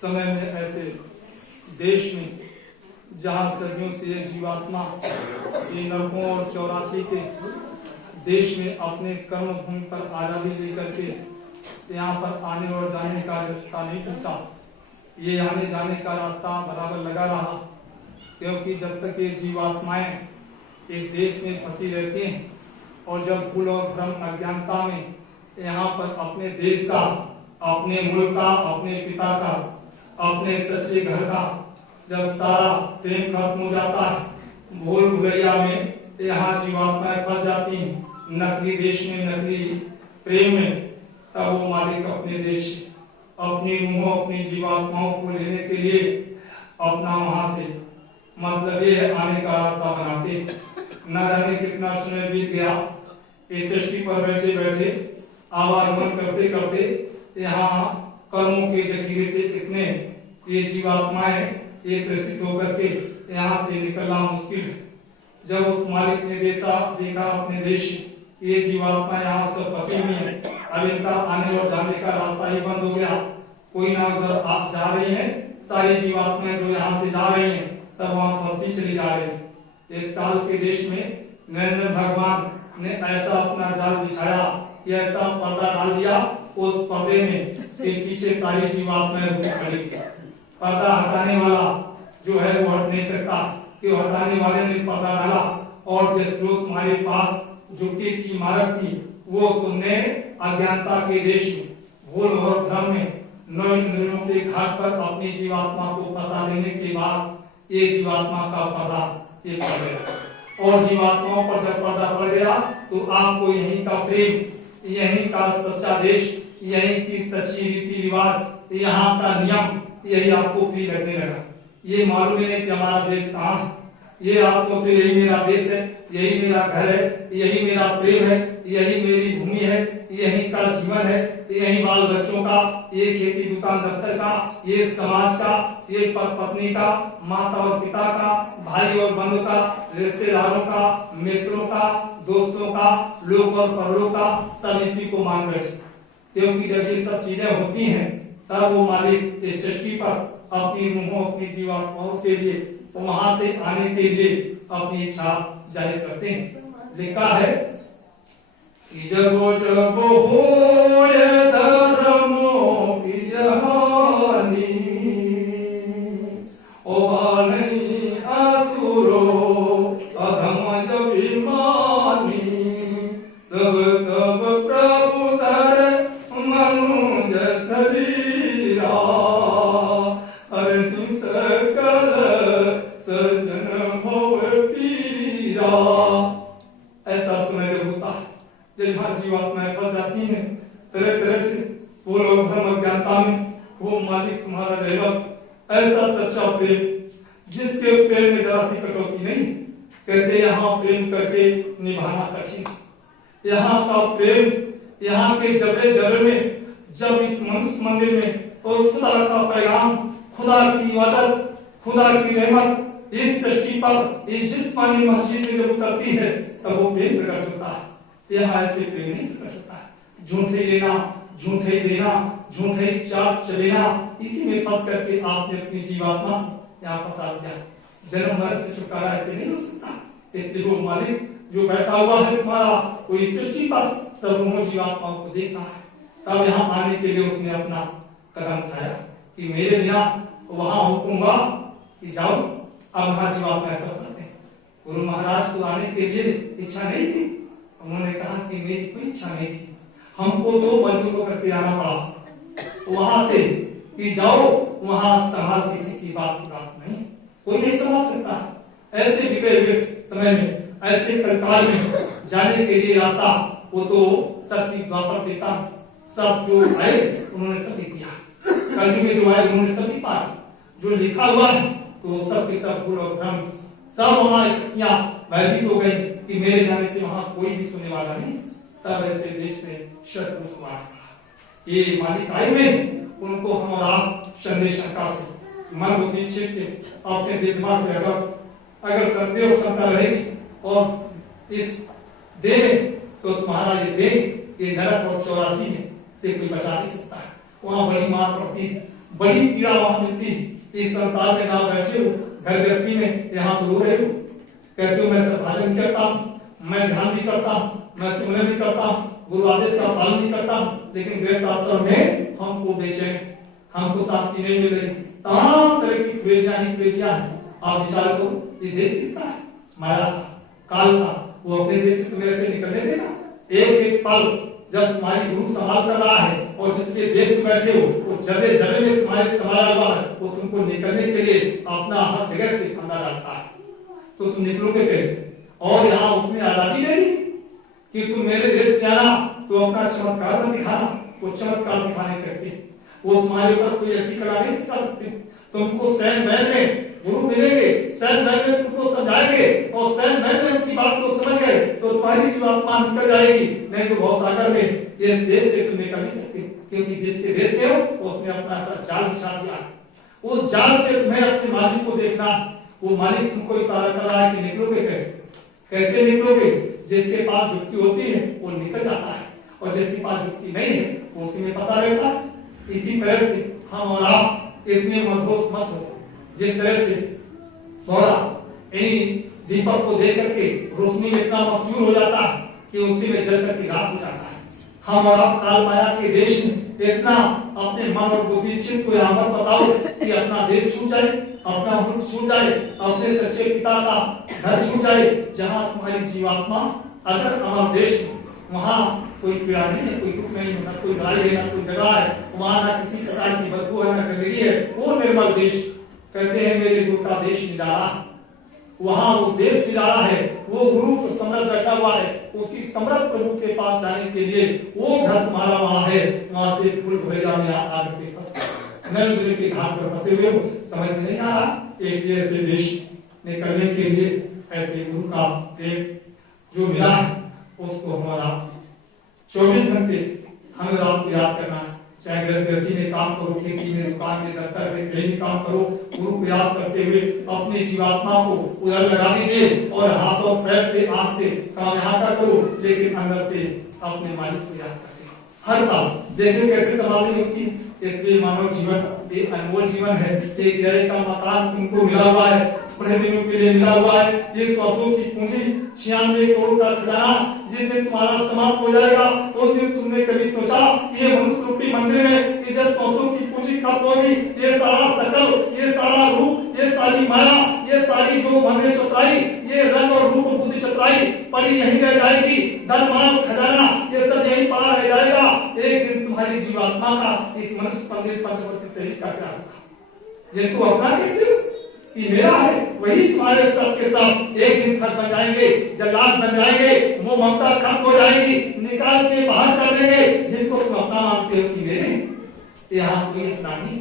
समय में ऐसे देश में जहाँ सदियों से ये जीवात्मा ये नरकों और 84 के देश में अपने कर्म भूमि पर आजादी लेकर के यहाँ पर आने और जाने का रास्ता नहीं टूटा। ये आने जाने का रास्ता बराबर लगा रहा, क्योंकि जब तक ये जीवात्माएं इस देश में फंसी रहती हैं और जब भूल और भ्रम अज्ञानता में यहाँ पर अपने देश का, अपने मुल्क का, अपने पिता का, अपने सच्चे घर का जब सारा प्रेम खत्म हो जाता है, भूल भुलैया में यहाँ जीवात्माएं फंस जाती हैं, नकली देश में, नकली प्रेम में, तब वो मालिक अपने देश, अपनी रूहों, अपनी जीवात्माओं को लेने के लिए अपना वहां से मतलब ये है आने का रास्ता बनाते। न जाने कितना समय बीत गया इस सृष्टि पर बैठे बैठे आवागमन करते करते यहाँ कर्मों के जखीरे से इतने ये जीवात्माएं ये ग्रसित होकर के यहाँ से निकलना मुश्किल है। जब उस मालिक ने देखा अपने देश ये जीवात्मा यहाँ सब फंसी हुई है, अब इनका आने और जाने का रास्ता ही बंद हो गया, कोई ना उधर आप जा रही है, सारी जीवात्माएं जो यहाँ से जा रही हैं सब वहाँ फंसती चली जा रही है। इस काल के देश में नरेंद्र भगवान ने ऐसा अपना जाल बिछाया कि ऐसा पर्दा डाल दिया, उस पर्दे में के पीछे सारी जीवात्माएं रुक खड़ी। पर्दा हटाने वाला जो है वो हट नहीं सकता, कि हटाने वाले ने पर्दा डाला और जिस जो तुम्हारे पास झुकी थी, मारक थी, वो तुमने अज्ञानता के देश में, भूल और भ्रम में, नौ के घाट पर अपनी जीवात्मा को फंसा लेने के बाद ये जीवात्मा का पर्दा ये पड़ गया। और जीवात्माओं पर जब पर्दा पड़ गया तो आपको यहीं का प्रेम, यहीं का सच्चा देश, यहीं की सच्ची रीति रिवाज, यहाँ का नियम यही आपको प्रिय लगने लगा। ये मालूम ही नहीं कि हमारा देश कहाँ है, ये आपको तो यही मेरा देश है, यही मेरा घर है, यही मेरा प्रेम है, यही मेरी भूमि है, यही का जीवन है, यही बाल बच्चों का, ये खेती दुकान दफ्तर का, ये समाज का, ये पत्नी का, माता और पिता का, भाई और बंधु का, रिश्तेदारों का, मित्रों का, दोस्तों का, लोक और परलोक का, सब इसी को मान बैठे। क्योंकि जब ये सब चीजें होती हैं तब वो मालिक इस सृष्टि पर अपनी रूहों, अपनी जीवात्माओं के लिए वहां से आने के लिए अपनी इच्छा जाहिर करते हैं। लिखा है कि जगो जगो होए धर्मों की जहानी, ओ नहीं असुरो अधम अभिमानी, तब तब प्रभु धर मनुज शरीरा, हरि सकल सजन भव पीरा। ऐसा सुनाई होता है जब यहाँ जीवात्माएं फंस जाती हैं तरह तरह से, वो लोग भ्रम अज्ञानता में, वो मालिक तुम्हारा रहमत, ऐसा सच्चा प्रेम जिसके प्रेम में जरा सी कटौती नहीं। कहते यहाँ प्रेम करके निभाना कठिन, यहाँ का प्रेम, यहाँ के जबरे जबरे में जब इस मनुष्य मंदिर में उस खुदा का पैगाम, खुदा की इबादत, खुदा की रहमत इस दृष्टि पर इस जिस्मानी मस्जिद में जब उतरती है तब वो प्रेम प्रकट होता है। यहाँ ऐसे प्रेम नहीं प्रकट होता है। झूठे लेना, झूठे देना, झूठे चाल चलेना, इसी में फंस करके आपने अपनी जीवात्मा यहाँ फंसा दिया। जन्म मरण से छुटकारा ऐसे नहीं हो सकता। इसलिए वो मालिक जो बैठा हुआ है तुम्हारा, वो इस सृष्टि पर सर्वों जीवात्माओं को देख रहा है। तब यहाँ आने के लिए उसने अपना कदम उठाया कि मेरे बिना वहां हुक्म हुआ कि जाओ। अब वहां जीवात्मा सब फंसते हैं। गुरु महाराज को आने के लिए इच्छा नहीं थी, उन्होंने कहा कि मेरी कोई इच्छा नहीं थी, हमको तो मजबूर करके आना पड़ा वहां से कि जाओ वहां संभाल, किसी की बात नहीं, कोई नहीं संभाल सकता। ऐसे बिगड़े हुए समय में, ऐसे कलकाल में जाने के लिए रास्ता वो तो सबकी द्वापर देता, सब जो आए उन्होंने सभी किया, कलयुग में जो आए उन्होंने सभी पाया। जो लिखा हुआ है तो सब के सब भूल और भ्रम सब वहां स्थितियां भयभीत हो गई कि मेरे जाने से वहां कोई भी सुनने वाला नहीं। तब ऐसे देश में शत्रु ये मालिक आए हुए, उनको हम और आप संदेश शंका से, मन बुद्धि चित्त से, अपने दिमाग से अगर संदेह और शंका रहेगी और इस देह में, तो तुम्हारा ये देह ये नरक और 84 में से कोई बचा नहीं सकता है। वहां बड़ी मार पड़ती, बड़ी पीड़ा वहां मिलती है। इस संसार में जहाँ बैठे हो, घर गृहस्थी में, यहाँ तो रो रहे हो, कहते हो मैं सब भाजन करता हूँ, मैं ध्यान भी करता हूँ, मैं सुमरन भी करता हूँ, गुरु आदेश का पालन भी करता हूँ, लेकिन गृह शास्त्र में हमको बेचैन, हमको शांति नहीं मिल रही, तमाम तरह की क्रेजियां ही क्रेजियां हैं। आप विचार करो, ये देश किसका है? मारा था, काल का, वो अपने देश से तुम्हें ऐसे निकलने देगा? एक एक पल जब तुम्हारी गुरु संभाल कर रहा है और जिसके देश में बैठे हो वो जगह जगह में तुम्हारे संभाला हुआ है, वो तुमको निकलने के लिए अपना हर जगह से फंदा डालता है, तो तुम निकलोगे कैसे? और यहाँ उसने आजादी ले ली कि तुम मेरे देश में आना तो अपना चमत्कार न दिखाना, वो चमत्कार दिखा नहीं सकते, वो तुम्हारे ऊपर कोई ऐसी कला नहीं दिखा सकते। तुमको सैन बैन में गुरु मिलेंगे, सैन बैन में तुमको समझाएंगे और सैन बैन में उनकी बात को समझ गए तो तुम्हारी जीवात्मा निकल जाएगी, नहीं तो बहुत सागर में इस देश से तुम निकल नहीं सकते, क्योंकि जिसके देश में हो उसने अपना सा जाल बिछा दिया। उस जाल से तुम्हें अपने मालिक को देखना, वो मालिक तुमको इशारा कर रहा है कि निकलोगे कैसे? कैसे निकलोगे? जिसके पास जुक्ति होती है वो निकल जाता है, और जिसके पास जुक्ति नहीं है वो उसी में फंसा रहता है। इसी तरह से हम और आप इतने मदहोश मत हो, जिस तरह से मोहरा इन दीपक को देख करके रोशनी में इतना मकजूर हो जाता है कि उसी में जल करके रात हो जाता है। हम और आप काल माया के देश में इतना अपने मन और बुद्धि चित्त को यहाँ पर बताओ कि अपना देश छूट जाए, अपना मुल्क छूट जाए, अपने सच्चे पिता का घर छूट जाए, जहाँ तुम्हारी जीवात्मा अगर अमर देश में, वहाँ कोई पीड़ा नहीं है, कोई दुख नहीं है, ना कोई लड़ाई है, ना कोई झगड़ा है, वहाँ ना किसी प्रकार की बदबू है, ना गंदगी है, वो निर्मल देश। कहते हैं मेरे गुरु का देश निराला, वहाँ वो देश निराला है, वो गुरु जो समृद्ध बैठा हुआ है, उसी समृद्ध प्रभु के पास जाने के लिए वो घर तुम्हारा वहाँ है। वहाँ से फूल भरेगा में आकर के नरेंद्र के घाट पर फंसे हुए हो, समझ में नहीं आ रहा, इसलिए ऐसे देश निकलने के लिए ऐसे गुरु का प्रेम जो मिला है उसको हमारा 24 घंटे हमें आपको याद करना है। चाहे गृहस्थी में काम करो, खेती में, दुकान में, दफ्तर में, कहीं भी काम करो, गुरु को याद करते हुए अपनी जीवात्मा को उधर लगा दीजिए और हाथों पैर से आंख से काम यहाँ का करो, लेकिन अंदर से अपने मालिक को याद करते हर पल। देखिए कैसे संभालनी होती है। इसलिए मानव जीवन एक अनमोल जीवन है, एक किराए का मकान तुमको मिला हुआ है, थोड़े दिनों के लिए मिला हुआ है, ये स्वर्गों की पूंजी 96 करोड़ का खजाना जिस दिन तुम्हारा समाप्त हो जाएगा उस दिन तुमने कभी सोचा ये मनुष्य रूपी मंदिर में कि जब स्वर्गों की पूंजी खत्म होगी, ये सारा सकल, ये सारा रूप, ये सारी माया, ये सारी जो भंगे चतुराई, ये रंग और रूप बुद्धि चतुराई पड़ी यहीं रह जाएगी, धन मान खजाना ये सब यहीं पड़ा रह जाएगा। एक दिन तुम्हारी जीवात्मा का इस मनुष्य मंदिर पंचवटी शरीर का क्या होगा? जिनको अपना कहते हो कि मेरा है, वही तुम्हारे सब के सब एक दिन खत्म बन जाएंगे, जल्लाद बन जाएंगे, वो ममता खत्म हो जाएगी, निकाल के बाहर कर देंगे जिनको तुम अपना मानते हो कि मेरे। यहाँ कोई अपना नहीं।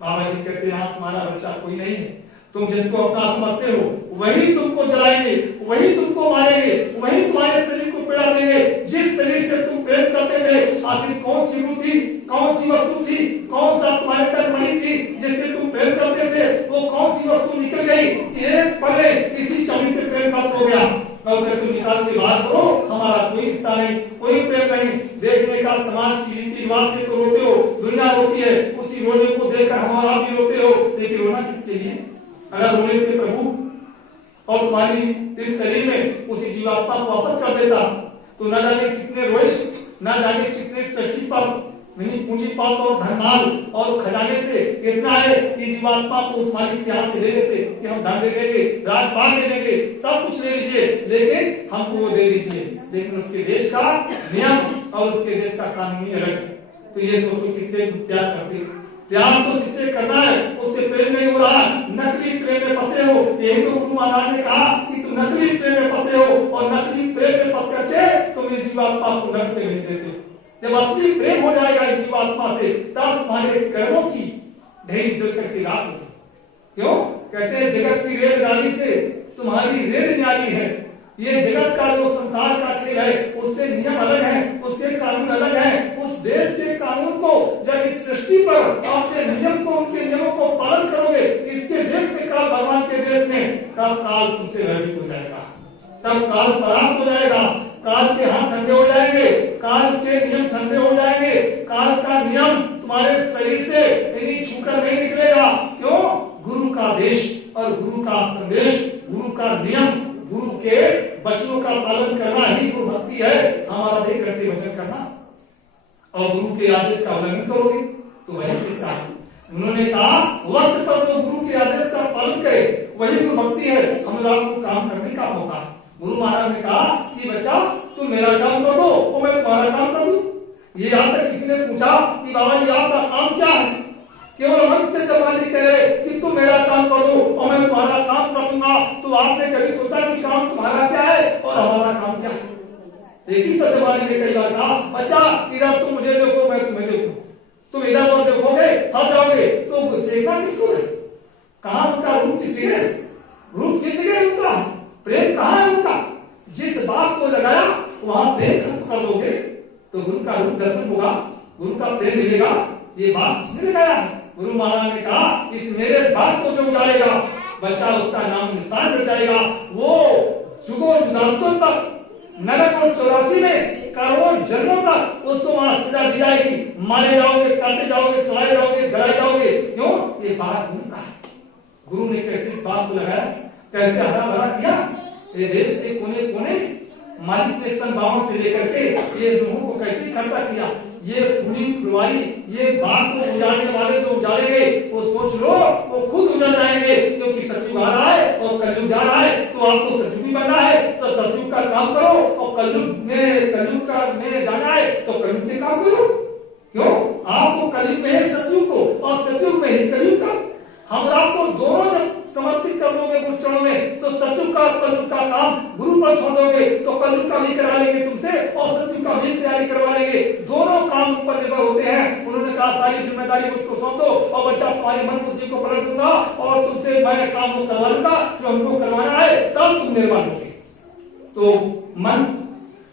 बाबा जी कहते यहाँ तुम्हारा बच्चा कोई नहीं है, तुम जिसको अपना समझते हो वही तुमको जलाएंगे, वही तुमको मारेंगे, वही तुम्हारे शरीर को पीड़ा देंगे। जिस शरीर से तुम प्रेम करते थे, आखिर कौन सी रूह थी, कौन सी वस्तु थी, कौन सा तुम्हारे तक मणि थी जिससे तुम प्रेम करते थे, वो कौन सी वस्तु निकल गई? एक पले इसी छवि से प्रेम खत्म हो गया। अगर तुम निकाल से बात करो, हमारा कोई रिश्ता नहीं, कोई प्रेम नहीं। देखने का समाज की रीति रिवाज से तो रोते हो, दुनिया रोती है, उसी रोने को देखकर हमारा भी रोते हो, लेकिन रोना किसके लिए? अगर रोने से प्रभु और तुम्हारी इस शरीर में उसी जीवात्मा को वापस कर देता तो न जाने कितने रोए, न जाने कितने सच्ची पर पूंजीपत और धनमाल और खजाने से इतना है कि जीवात्मा को उस मालिक के हाथ में दे देते कि हम धन दे देंगे, राजपाट दे देंगे, सब कुछ ले लीजिए, लेकिन हमको वो दे दीजिए। लेकिन उसके देश का नियम और उसके देश का कानूनी अलग। तो ये सोचो किससे त्याग करते? प्यार तो जिससे करना है उससे प्रेम नहीं हो रहा, नकली प्रेम में फंसे हो। यही तो गुरु महाराज ने कहा कि तुम नकली प्रेम में फंसे हो और नकली प्रेम में फंस करके तुम इस जीवात्मा को नरक में भेज देते। जब असली प्रेम हो जाएगा इस जीवात्मा से, तब तुम्हारे कर्मों की ढेरी जल करके राख होगी। क्यों? कहते हैं जगत की रेलगाड़ी से तुम्हारी रेल न्यारी है। ये जगत का जो संसार का खेल है उससे नियम अलग है, उसके कानून अलग है। उस देश के कानून को जब इस सृष्टि पर अपने नियम को, उनके नियमों को पालन करोगे, इसके देश में काल, भगवान के देश में, तब काल तुमसे भयभीत हो जाएगा, तब काल परास्त हो जाएगा, काल के हाथ ठंडे हो जाएंगे, काल के नियम ठंडे हो जाएंगे, काल का नियम तुम्हारे शरीर से नहीं छू आदेश और गुरु का संदेश, गुरु का नियम, गुरु के वचनों का पालन करना ही गुरु भक्ति है। हमारा 1 घंटे भजन करना और गुरु के आदेश का उल्लंघन करोगे तो वही किसका है? उन्होंने कहा वक्त पर जो गुरु के आदेश का पालन करे वही गुरु भक्ति है। हम लोग को काम करने का मौका है। गुरु महाराज ने कहा कि बच्चा तुम मेरा काम कर दो और मैं तुम्हारा काम कर दूं। ये यहाँ तक किसी ने पूछा कि बाबा जी आपका काम क्या है? केवल मन से जब मालिक कह रहे कि तुम मेरा काम कर दो और मैं तुम्हारा काम कर दूंगा, तो आपने कभी सोचा कि काम तुम्हारा क्या है और हमारा काम क्या है? एक ही सत्यवादी ने कई बार कहा बच्चा इधर तुम मुझे देखो मैं तुम्हें देखूं, तुम इधर और देखोगे हट जाओगे, तो देखना किसको है? कहाँ उनका रूप किस जगह है? रूप किस जगह है उनका? प्रेम कहाँ है उनका? जिस बात को लगाया वहां प्रेम खत्म कर दोगे तो गुरु का रूप दर्शन होगा, गुरु का प्रेम मिलेगा। ये बात किसने लगाया है? गुरु महाराज ने कहा इस मेरे बात को जो उजाड़ेगा बच्चा उसका नाम निशान मिट जाएगा। वो जुगों जुगांतों तक नरक और 84 में करोड़ों जन्मों तक उसको वहां सजा दी जाएगी। मारे जाओगे, काटे जाओगे, सड़ाए जाओगे, गलाए जाओगे। क्यों? ये बात गुरु का है। गुरु ने कैसे इस बात को लगाया, कैसे हरा भरा किया। ये देश के कोने कोने में मालिक ने सन 52 से लेकर के ये रूहों को कैसे इकट्ठा किया। ये पूरी फुलवारी, ये बात को उजाड़ने वाले जो उजाड़ेंगे वो सोच लो वो खुद उजड़ जाएंगे, क्योंकि सतयुग आ रहा है और कलयुग जा रहा है। तो आपको सतयुगी बनना है तो सतयुग का काम करो और कलयुग में जाना है तो कलयुग के काम करो। क्यों? आपको कलयुग में है सतयुग को और सतयुग में ही कलयुग का। हम आपको दोनों जब समर्पित कर दोगे गुरु चरणों में तो सतयुग का कलयुग का काम गुरु पर छोड़ दोगे तो कलयुग का भी करा लेंगे तुमसे और सतयुग का भी तैयारी करवा लेंगे। दोनों काम ऊपर निर्भर होते हैं। उन्होंने कहा सारी जिम्मेदारी मुझको सौंप दो और बच्चा तुम्हारे मन बुद्धि को पलट दूंगा और तुमसे मैं काम को करवा लूंगा जो हमको करवाना है, तब तुम निर्माण होगे। तो मन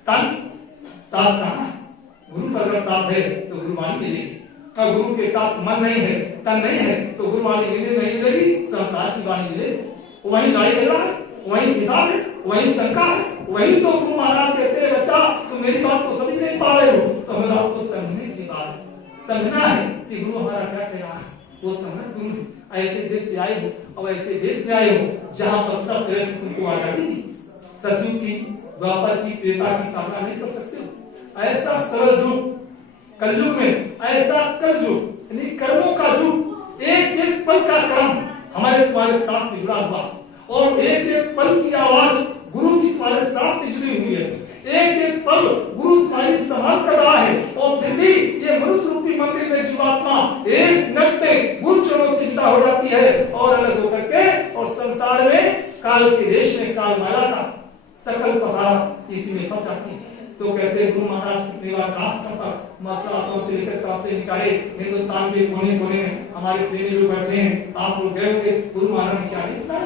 तन साथ कहा, गुरु का अगर साथ है तो गुरुवाणी मिलेगी। और गुरु के साथ मन नहीं है, तन नहीं है तो गुरुवाणी मिलने नहीं मिलेगी, संसार की वाणी मिलेगी। वही लड़ाई झगड़ा है, वही विवाद है, वही शंका है। वही तो गुरु महाराज कहते हैं बच्चा तुम मेरी बात को समझ नहीं पा रहे हो तो हमें आपको समझने की बात है, समझना है कि गुरु हमारा क्या कह रहा है। वो समझ गुरु ऐसे देश से आए हो और ऐसे देश में आए हो जहां पर सब तरह से तुमको आजादी दी। सतयुग की, द्वापर की, त्रेता की सामना नहीं कर सकते हो। ऐसा सरल युग कलयुग में, ऐसा कलयुग यानी कर्मों का युग। एक एक पल का कर्म हमारे तुम्हारे साथ जुड़ा हुआ और एक एक पल की आवाज गुरु की तुम्हारे साथ जुड़ी हुई है। एक एक पल गुरु तुम्हारी संभाल कर रहा है और फिर भी ये मनुष्य रूपी मंदिर में जीवात्मा एक मिनट में गुरु चरणों से जुदा हो जाती है और अलग होकर के और संसार में काल के देश में काल माया का सकल पसारा इसी में फंस जाती है। तो कहते हैं गुरु महाराज कितनी बार मात्रा से लेकर काफले निकाले हिंदुस्तान के कोने कोने में हमारे प्रेमी लोग बैठे हैं। आप लोग गए होंगे, गुरु महाराज ने क्या नहीं सुना,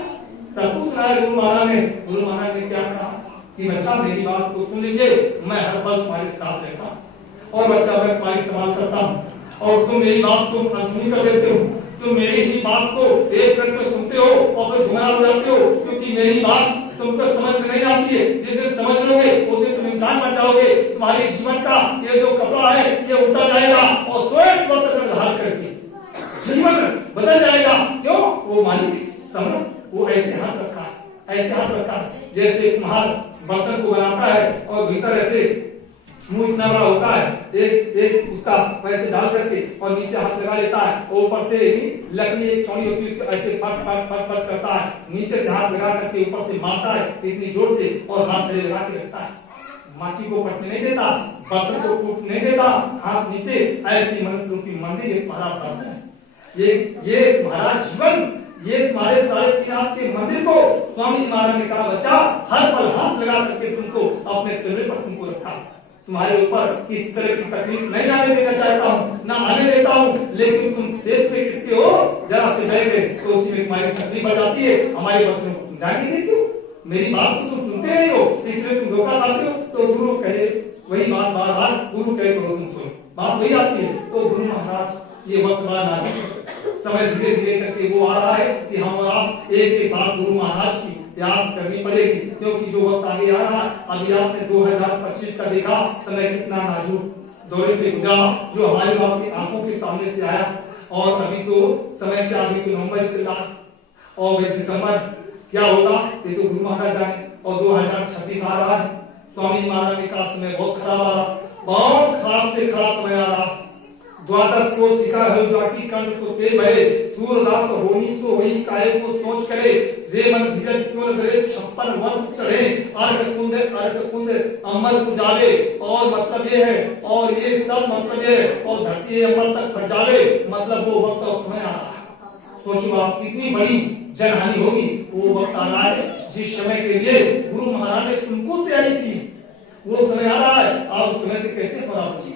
सब कुछ सुना है। गुरु महाराज ने क्या कहा कि बच्चा मेरी बात को सुन लीजिए, मैं हर पल तुम्हारे साथ रहता हूँ और बच्चा मैं तुम्हारी संभाल करता हूँ और तुम मेरी बात को अनसुनी कर देते हो। तुम मेरी ही बात को एक मिनट में सुनते हो और फिर गुमराह हो जाते हो, क्योंकि मेरी बात तुमको समझ में नहीं आती है। जिस दिन समझ लोगे उस दिन तुम इंसान बन जाओगे। तुम्हारे जीवन का ये जो कपड़ा है ये उतर जाएगा और स्वयं वस्त्र धारण करके जीवन बदल जाएगा। क्यों? वो मालिक समझ, वो ऐसे हाथ रखा है, ऐसे हाथ रखा है जैसे एक महान बर्तन को बनाता है और भीतर ऐसे मुंह इतना बड़ा होता है, एक उसका वैसे डाल करके और नीचे हाथ लगा लेता है और ऊपर से लकड़ी एक चौड़ी होती है ऐसे फट फट फट फट करता है, नीचे से हाथ लगा करके ऊपर से मारता है इतनी जोर से और हाथ गले लगा के रखता है। माटी को फटने नहीं देता, बर्तन को टूटने नहीं देता, हाथ नीचे। ऐसी मनुष्य रूपी मंदिर एक महाराज करता है। ये महाराज जीवन, ये तुम्हारे 3.5 के मंदिर को स्वामी जी महाराज ने कहा बच्चा हर पल हाथ लगा करके तुमको अपने तिलवे पर तुमको रखा। तुम्हारे ऊपर किसी तरह की तकलीफ नहीं आने देना चाहता हूँ, ना आने देता हूँ, लेकिन तुम देश में किसके हो जरा से डरे तो उसी में तुम्हारी तकलीफ बढ़ जाती है। हमारे बच्चों को तुम ध्यान नहीं देते हो, मेरी बात को तुम सुनते नहीं हो, इसलिए तुम धोखा खाते हो। तो गुरु कहे वही बात बार बार गुरु कहे तो तुम सुनो, बात वही आती है। तो गुरु महाराज ये वक्त बड़ा नाजुक समय धीरे धीरे करके वो आ रहा है कि हम और आप एक एक बात गुरु महाराज की याद करनी पड़ेगी, क्योंकि जो वक्त आगे आ रहा है, अभी आपने 2025 का देखा समय कितना नाजुक दौरे से गुजरा, जो हमारे बाप की आंखों के सामने से आया। और अभी तो समय क्या, अभी तो नवंबर चल रहा, और वे दिसंबर क्या होगा ये तो गुरु महाराज जाने। और 2026 आ रहा है, स्वामी महाराज ने कहा समय बहुत खराब आ रहा, बहुत खराब से खराब समय आ रहा। द्वादश को सिखा है जाकी कंठ को तेज भरे, सूरदास होनी सो वही काहे को सोच करे, रे मन धीरज क्यों न धरे 56 वर्ष चढ़े, अर्घ कुंद अमर पुजाले। और मतलब ये है, और ये सब मतलब ये है, और धरती अमर तक भर जावे, मतलब वो वक्त और समय आ रहा है। सोचो आप कितनी बड़ी जनहानि होगी, वो वक्त आ रहा है जिस समय के लिए गुरु महाराज ने तुमको तैयारी की, वो समय आ रहा है। आप उस समय से कैसे हमारा बची।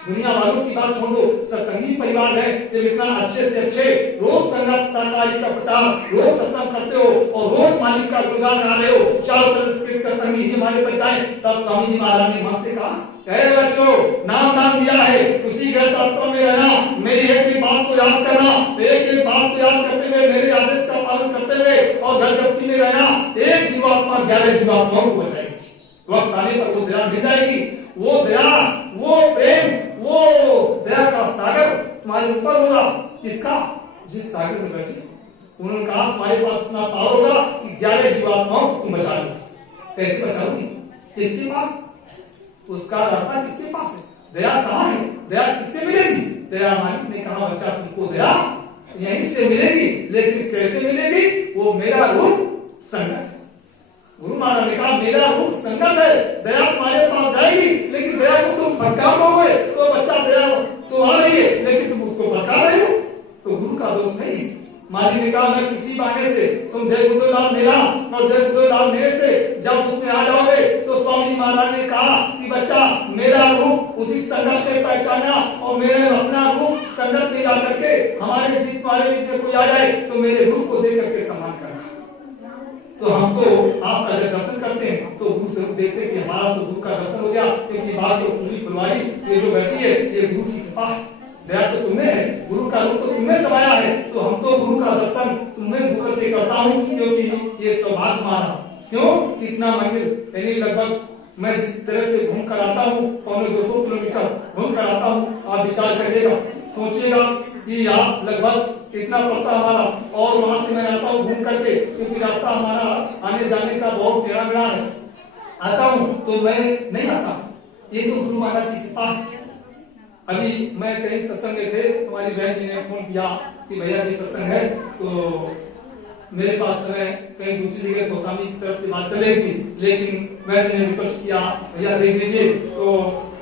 दुनिया वालों की बात छोड़ो, सत्संगी परिवार है, जब इतना अच्छे से अच्छे रोज संगत साकारी का प्रचार, रोज सत्संग करते हो और रोज मालिक का गुणगान गा रहे हो, चारों तरफ से सत्संगी ही हमारे पर जाए, तब स्वामी जी महाराज ने मन से कहा, बच्चों नाम दिया है, उसी ग्रंथ शास्त्र में रहना, मेरी एक बात को याद करना, एक बात को याद करते हुए मेरे आदेश का पालन करते हुए और घर गृहस्थी में रहना, एक जीवात्मा 11 जीवात्माओं को बचाएगी। वक्त आने पर वो दया मिल जाएगी, वो दया, वो प्रेम, वो दया का सागर तुम्हारे ऊपर होगा। किसका? जिस सागर में बैठे। उन्होंने कहा तुम्हारे पास इतना पावर होगा कि 11 जीवात्माओं को तुम बचा लो। कैसे बचाओगी? किसके पास? उसका रास्ता किसके पास है? दया कहाँ है? दया किससे मिलेगी? दया मालिक ने कहा बच्चा तुमको दया यहीं से मिलेगी, लेकिन कैसे मिलेगी? वो मेरा रूप संगत है। गुरु महाराज ने कहा मेरा रूप संगत है, दया तुम्हारे पास जाएगी, लेकिन दया को तुम भटका दोगे तो बच्चा दया तो आ रही है, लेकिन तुम उसको भटका रहे हो, तो गुरु का दोष नहीं। माली ने कहा मैं किसी बहाने से तुम जय गुरुदेव मेला और जय गुरुदेव मेरे से जब उसमें आ जाओगे, तो स्वामी महाराज ने कहा कि बच्चा मेरा रूप उसी संगत में पहचाना, और मेरे अपना रूप संगत में जा करके हमारे बीच में कोई आ जाए तो मेरे रूप को देख करके सम्मान करना। तो हम तो आपका जब दर्शन करते हैं तो गुरु स्वरूप देखते हैं कि हमारा तो गुरु का दर्शन हो गया, क्योंकि बात तो पूरी फुलवारी ये जो बैठी है ये गुरु की कृपा है, दया तो तुम्हें है, गुरु का रूप तो तुम्हें समाया है, तो हम तो गुरु का दर्शन तुम्हें होकर के करता हूँ, क्योंकि ये सौभाग्य हमारा। क्यों? कितना मंजिल यानी लगभग मैं जिस तरह से घूम कर आता हूँ, 200 किलोमीटर घूम कर आता हूँ, आप विचार करिएगा, सोचिएगा कि आप लगभग इतना पड़ता हमारा, और वहां से मैं आता हूँ घूम करके, क्योंकि रास्ता हमारा आने जाने का बहुत टेढ़ा है, आता हूँ तो मैं नहीं आता, ये तो गुरु महाराज की कृपा है। अभी मैं कहीं सत्संग में थे, हमारी बहन जी ने फोन किया कि भैया जी सत्संग है, तो मेरे पास समय कहीं दूसरी जगह गोस्वामी की तरफ से बात चलेगी थी, लेकिन मैंने रिक्वेस्ट किया भैया देख लीजिए, तो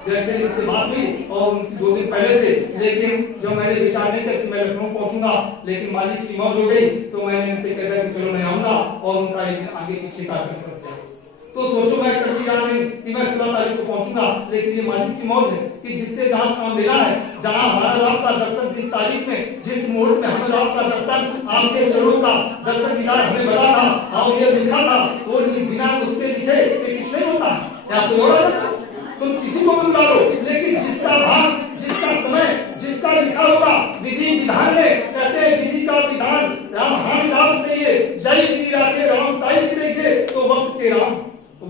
जैसे इनसे बात हुई और उनकी 2 दिन पहले से, लेकिन जो मैंने विचार नहीं किया कि मैं लखनऊ पहुंचूंगा, लेकिन मालिक की मौत हो गई, तो मैंने इनसे कह दिया कि चलो मैं आऊंगा और उनका एक दिन आगे पीछे कार्यक्रम करते हैं। तो सोचो मैं कभी याद नहीं कि मैं 16 तारीख को पहुंचूंगा, लेकिन ये मालिक की मौत है कि जिससे जहाँ काम लेना है, जहाँ हमारा आपका दर्शन जिस तारीख में, जिस मुहूर्त में हमें आपका दर्शन, आपके चरणों का दर्शन दीदार हमें बता था और ये लिखा था, वो बिना उसके लिखे कुछ नहीं होता है, या कोई और तुम किसी को भी बुला लो, लेकिन जिसका भाग, जिसका समय, जिसका लिखा होगा विधि विधान में, कहते हैं विधि का विधान राम हानि राम से ये जय विधि राखे राम ताई जी रखे, तो वक्त के राम,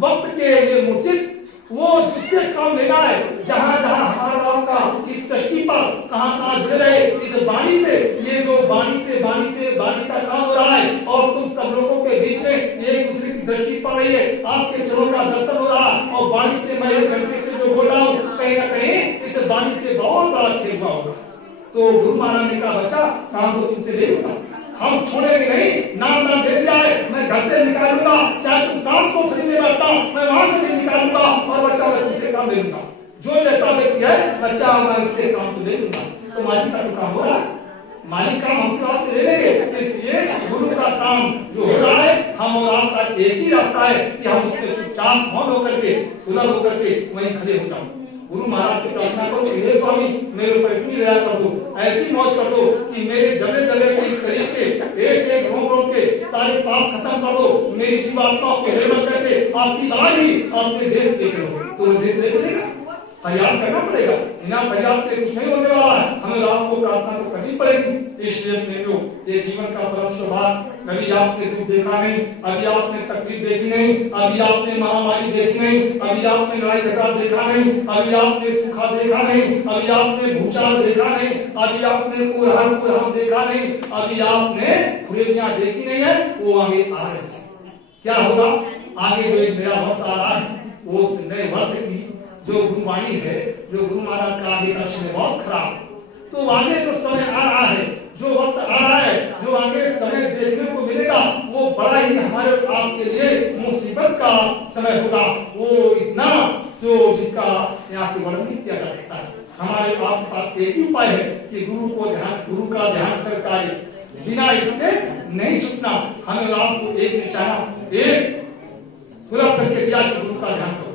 वक्त के ये मुर्शिद, वो जिससे काम लेना है, जहाँ जहाँ हमारा राम का इस सृष्टि पर कहाँ जुड़े रहे, इस वाणी से, ये जो वाणी का काम हो रहा है, और तुम सब लोगों के बीच में एक दूसरे की दृष्टि पड़ रही है, आपके चरणों का दर्शन हो रहा, और वाणी से मैं एक घंटे से जो बोल रहा हूँ, कहीं ना कहीं इस वाणी से बहुत बड़ा खेल हुआ होगा। तो गुरु महाराज ने कहा बच्चा काम तो तुमसे ले लूंगा, हम छोड़ेंगे नहीं, नाम दे दिया है, मैं घर से निकालूंगा, चाहे तुम शाम को फ्री में बैठता, मैं वहां से भी निकालूंगा, और बच्चा मैं तुमसे काम ले लूंगा, जो जैसा व्यक्ति है बच्चा मैं उससे काम से ले लूंगा। तो मालिक का तो काम हो रहा है, मालिक काम हमसे आपसे ले लेंगे, इसलिए गुरु का काम जो हो रहा है, हम और आपका एक ही रास्ता है कि हम उसके चुपचाप मौन होकर के, सुलभ होकर के वहीं खड़े हो जाओ। गुरु महाराज से प्रार्थना करो कि हे स्वामी मेरे ऊपर इतनी दया कर दो, ऐसी मौज कर दो कि मेरे जले जले के शरीर के एक एक रोम के सारे पाप खत्म कर दो, मेरी जीवात्मा को निर्मल करके आपकी बात ही अपने देश ले चलो। तो देश ले चलेगा, फरियाद करना पड़ेगा, बिना फरियाद के कुछ नहीं होने वाला है। हमें आपको प्रार्थना तो करनी पड़ेगी। इसलिए प्रेमियों, ये जीवन का परम सौभाग्य, कभी आपने दुख देखा नहीं, अभी आपने तकलीफ देखी नहीं, अभी आपने महामारी देखी नहीं, अभी आपने लड़ाई झगड़ा देखा नहीं, अभी आपने सूखा देखा नहीं, अभी आपने भूचाल देखा नहीं, अभी आपने कुहराम देखा नहीं, अभी आपने खुरेलियां देखी नहीं है, वो आगे आ रहे हैं। क्या होगा आगे? जो एक नया वर्ष आ रहा है, वो उस नए वर्ष की जो गुरुवाणी है, जो गुरु महाराज का आगे का समय बहुत खराब, तो आगे जो समय आ रहा है, जो वक्त आ रहा है, जो आगे समय देखने को मिलेगा, वो बड़ा ही हमारे आपके लिए मुसीबत का समय होगा। वो इतना जो जिसका यहाँ से वर्णन नहीं किया जा सकता है। हमारे आप पास एक ही उपाय है कि गुरु का ध्यान करके बिना इसके नहीं छूटना। हमें आपको एक निशाना, एक सुलभ करके दिया कि गुरु का ध्यान करो,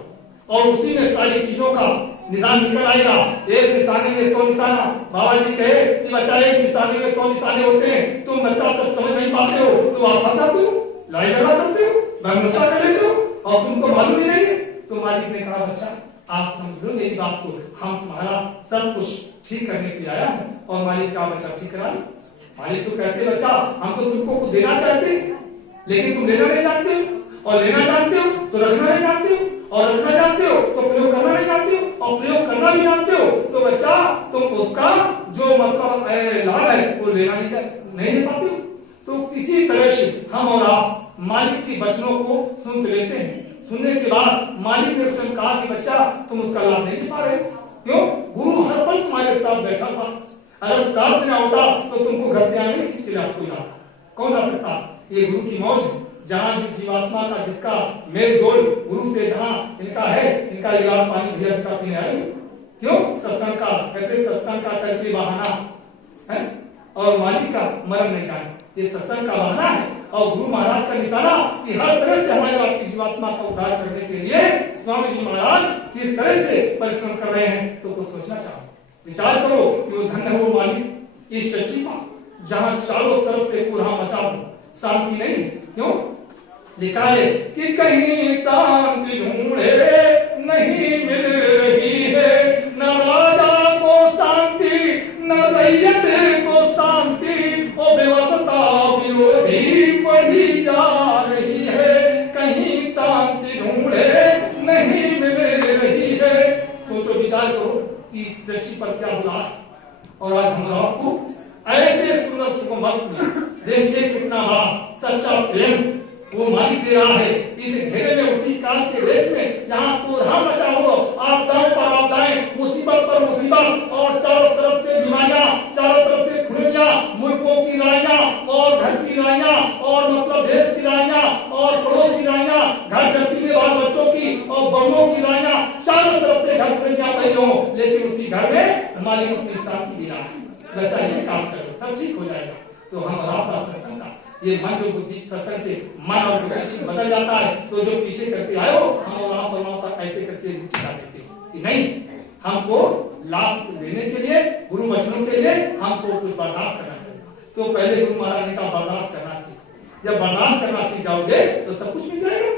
और उसी में सारी चीजों का निदान निकल आएगा। एक निशाने में 100 निशाना। बाबा जी कहे कि बच्चा एक निशाने में 100 निशाने होते हैं, तुम बच्चा सब समझ नहीं पाते हो तो आप फंसाते हो, लड़ाई झगड़ा करते हो, बदमाशी कर लेते हो, और तुमको मालूम ही नहीं है। तो मालिक ने कहा बच्चा आप समझ लो मेरी बात को, हम तुम्हारा सब कुछ ठीक करने के लिए आया हूँ। और मालिक का बच्चा ठीक करा। मालिक तो कहते बच्चा हम तो तुमको कुछ देना चाहते, लेकिन तुम लेना नहीं जानते हो, और लेना जानते हो तो रखना नहीं जानते हो, और रखना जानते हो तो प्रयोग करना नहीं जानते हो, और प्रयोग करना नहीं जानते हो तो बच्चा तुम उसका जो मतलब लाभ है वो लेना नहीं ले पाते हो। तो किसी तरह से हम और आप मालिक की वचनों को सुन लेते हैं। सुनने के बाद मालिक ने स्वयं कहा कि बच्चा तुम उसका लाभ नहीं ले पा रहे। क्यों? गुरु हर पल तुम्हारे साथ बैठा था। अगर साथ में ना होता तो तुमको घर से आने खींच के लाभ कोई लाता, कौन आ सकता? ये गुरु की मौज है। जहाँ जिस जीवात्मा का जिसका मेल जोल गुरु से जहाँ इनका है, इनका गिलास पानी भैया का पीने आए। क्यों? सत्संग का, कहते सत्संग का करके बहाना है, और मालिक का मरण नहीं जाने। ये सत्संग का बहाना है, और गुरु महाराज का निशाना कि हर तरह से हमारे आपकी जीवात्मा का उद्धार करने के लिए स्वामी जी महाराज किस तरह से परिश्रम कर रहे हैं। तो कुछ सोचना चाहो, विचार करो कि वो धन्य है वो मालिक इस सृष्टि का, जहाँ चारों तरफ से पूरा मचा हो, शांति नहीं। क्यों? लिखा है कि कहीं शांति ढूंढे नहीं मिल रही है, न राजा को शांति न रैयत को शांति, ओ व्यवस्था विरोधी बढ़ी जा रही है, कहीं शांति ढूंढे नहीं मिल रही है। सोचो विचार करो कि इस सृष्टि पर क्या हो रहा है। और आज हम आपको ऐसे सुंदर सुगम वक्त देखिए, कितना बड़ा सच्चा प्रेम वो मालिक दे रहा है। इस घेरे में, उसी काल के देश में जहाँ कोहराम मचा हो, आपदाओं पर आपदाएं, मुसीबत पर मुसीबत, और चारों तरफ से बीमारियां, चारों तरफ से खुरियां, मुल्कों की लड़ाइयां, और घर की लड़ाइयां, और मतलब देश की लड़ाइयां, और पड़ोस की लड़ाइयां, घर गृहस्थी में बाल बच्चों की और बहुओं की लड़ाइयां, चारों तरफ से घर खुरियां पड़ी हो, लेकिन उसी घर में मालिक अपनी शांति दे रहा है। बच्चा ये काम करो, सब ठीक हो जाएगा। तो हम आपका सत्संग का ये मन जो बुद्धि सत्संग से मन और बुद्धि बदल जाता है, तो जो पीछे करते आए हो हम वहां पर ऐसे करके रुचि देते कि नहीं, हमको लाभ देने के लिए, गुरु वचनों के लिए हमको कुछ बर्दाश्त करना पड़ेगा। तो पहले गुरु महाराज ने कहा बर्दाश्त करना सीख। जब बर्दाश्त करना सीख जाओगे तो सब कुछ मिल जाएगा।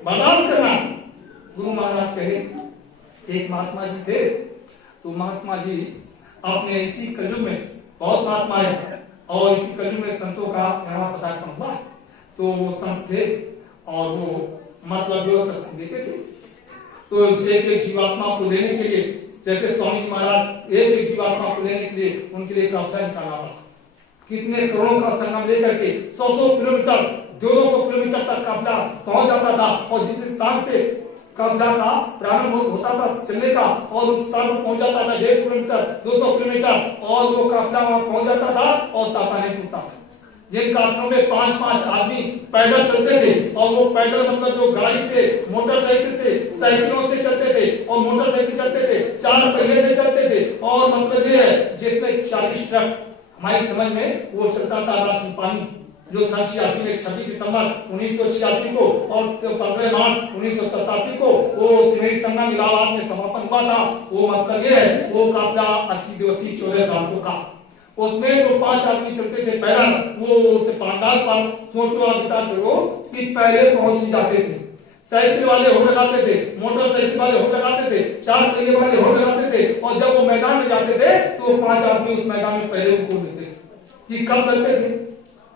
बर्दाश्त करना। गुरु महाराज कहे, एक महात्मा जी थे, तो महात्मा जी अपने इसी कलयुग में बहुत महात्मा है, और इसी कलयुग में संतों का यहाँ पदार्पण हुआ। तो वो संत थे, और वो मतलब जो सत्संग देते थे, तो एक एक जीवात्मा को लेने के लिए, जैसे स्वामी जी महाराज एक एक जीवात्मा को लेने के लिए उनके लिए काफिला निकालना पड़ा। कितने करोड़ों का संगम लेकर के 100 किलोमीटर 200 किलोमीटर तक काफिला पहुंच जाता था, और जिस स्थान से काफिला का प्रारंभ होता था चलने का, और उस स्थान पर पहुंच जाता था 150 किलोमीटर 200 किलोमीटर, और वो काफिला वहां पहुंच जाता था, और तापा नहीं टूटता था। जिन काफिलों में 5-5 आदमी पैदल चलते थे, और वो पैदल मतलब जो गाड़ी से, मोटरसाइकिल से, साइकिलों से चलते थे, और मोटरसाइकिल चलते थे, 4 पहिए से चलते थे, और मतलब ये है जिसमें 40 ट्रक हमारी समझ में वो चलता था राशन पानी, जो सन 86 में 26 दिसंबर 1986 को और 15 मार्च 1987 को वो त्रिवेणी संगम इलाहाबाद में समापन हुआ था। वो मतलब ये है, वो काफिला 80 दिवसीय 14 घाटों का, उसमें जो 5 आदमी चलते थे पैदल, वो उस पांडाल पर सोचो आप विचार करो कि पहले पहुंच ही जाते थे। साइकिल वाले होड़ लगाते थे, मोटरसाइकिल वाले होड़ लगाते थे, 4 पहिए वाले होड़ लगाते थे, और जब वो मैदान में जाते थे तो 5 आदमी उस मैदान में पहले उनको देते थे कि कब चलते थे,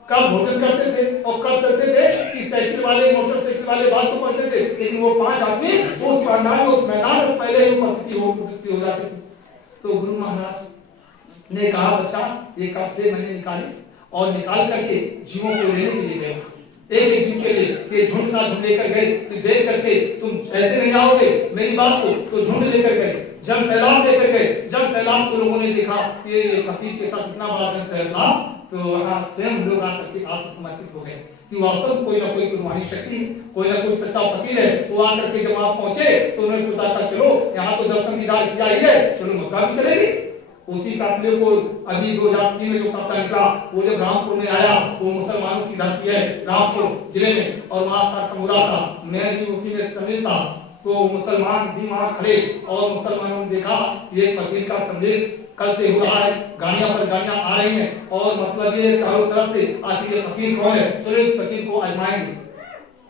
कब भोजन करते थे और कब चलते थे। कि साइकिल वाले मोटरसाइकिल वाले बात तो पढ़ते थे, लेकिन वो 5 आदमी उस मैदान में पहले ही उपस्थिति हो जाते थे। तो गुरु महाराज ने कहा बच्चा ये कपड़े मैंने निकाले और निकाल करके जीवों को लेने के लिए गए, एक एक जीव के लिए। ये झुंड का झुंड लेकर गए, देख करके तुम ऐसे नहीं आओगे मेरी बात को, तो झुंड लेकर गए, जन सैलाब लेकर गए। जन सैलाब को लोगों ने देखा ये फकीर के साथ इतना बड़ा जन सैलाब, तो वहां स्वयं लोग आकर के आत्मसमर्पित हो गए कि वास्तव में कोई ना कोई रूहानी शक्ति है, कोई ना कोई सच्चा फकीर है। वो आकर के जब आप पहुंचे तो उन्होंने सोचा था चलो यहाँ तो दर्शन दीदार किया ही है, चलो मथुरा भी चलेगी। उसी काफिले को अभी 2003 में जो काफिला निकला वो जब रामपुर में आया, वो मुसलमानों की धरती है रामपुर जिले में, और वहां का कमूरा था, मैं भी उसी में शामिल था। तो मुसलमान भी वहां खड़े और मुसलमानों ने देखा ये फकीर का संदेश कल से हो रहा है, गाड़ियां पर गाड़ियां आ रही हैं, और मतलब ये चारों तरफ से आखिर ये फकीर कौन है, चलो इस फकीर को आजमाएंगे,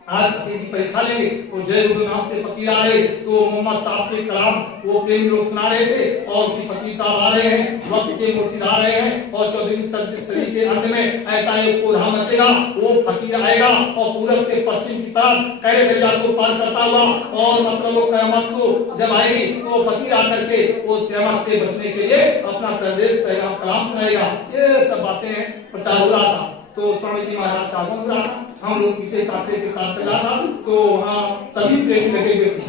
आज फकीर की परीक्षा लेंगे। और जय गुरु नाम से फकीर आ रहे, तो मोहम्मद साहब के कलाम वो प्रेमी लोग सुना रहे थे, और उसी फकीर साहब आ रहे हैं, वक्त के मुर्शिद आ रहे हैं, और 14वीं सदी के अंत में ऐसा एक कोढ़ा मचेगा, वो फकीर आएगा और पूरब से पश्चिम की तरफ कैरे दरिया को पार करता हुआ, और मतलब वो क़यामत को जब आएगी तो वो फकीर आकर के उस क़यामत से बचने के लिए अपना संदेश पैगाम कलाम सुनाएगा। ये सब बातें प्रचार हो रहा था। तो स्वामी जी महाराज का आगमन हुआ था, हम लोग पीछे काफिले के साथ चला था, तो वहाँ सभी प्रेमी लगे हुए थे,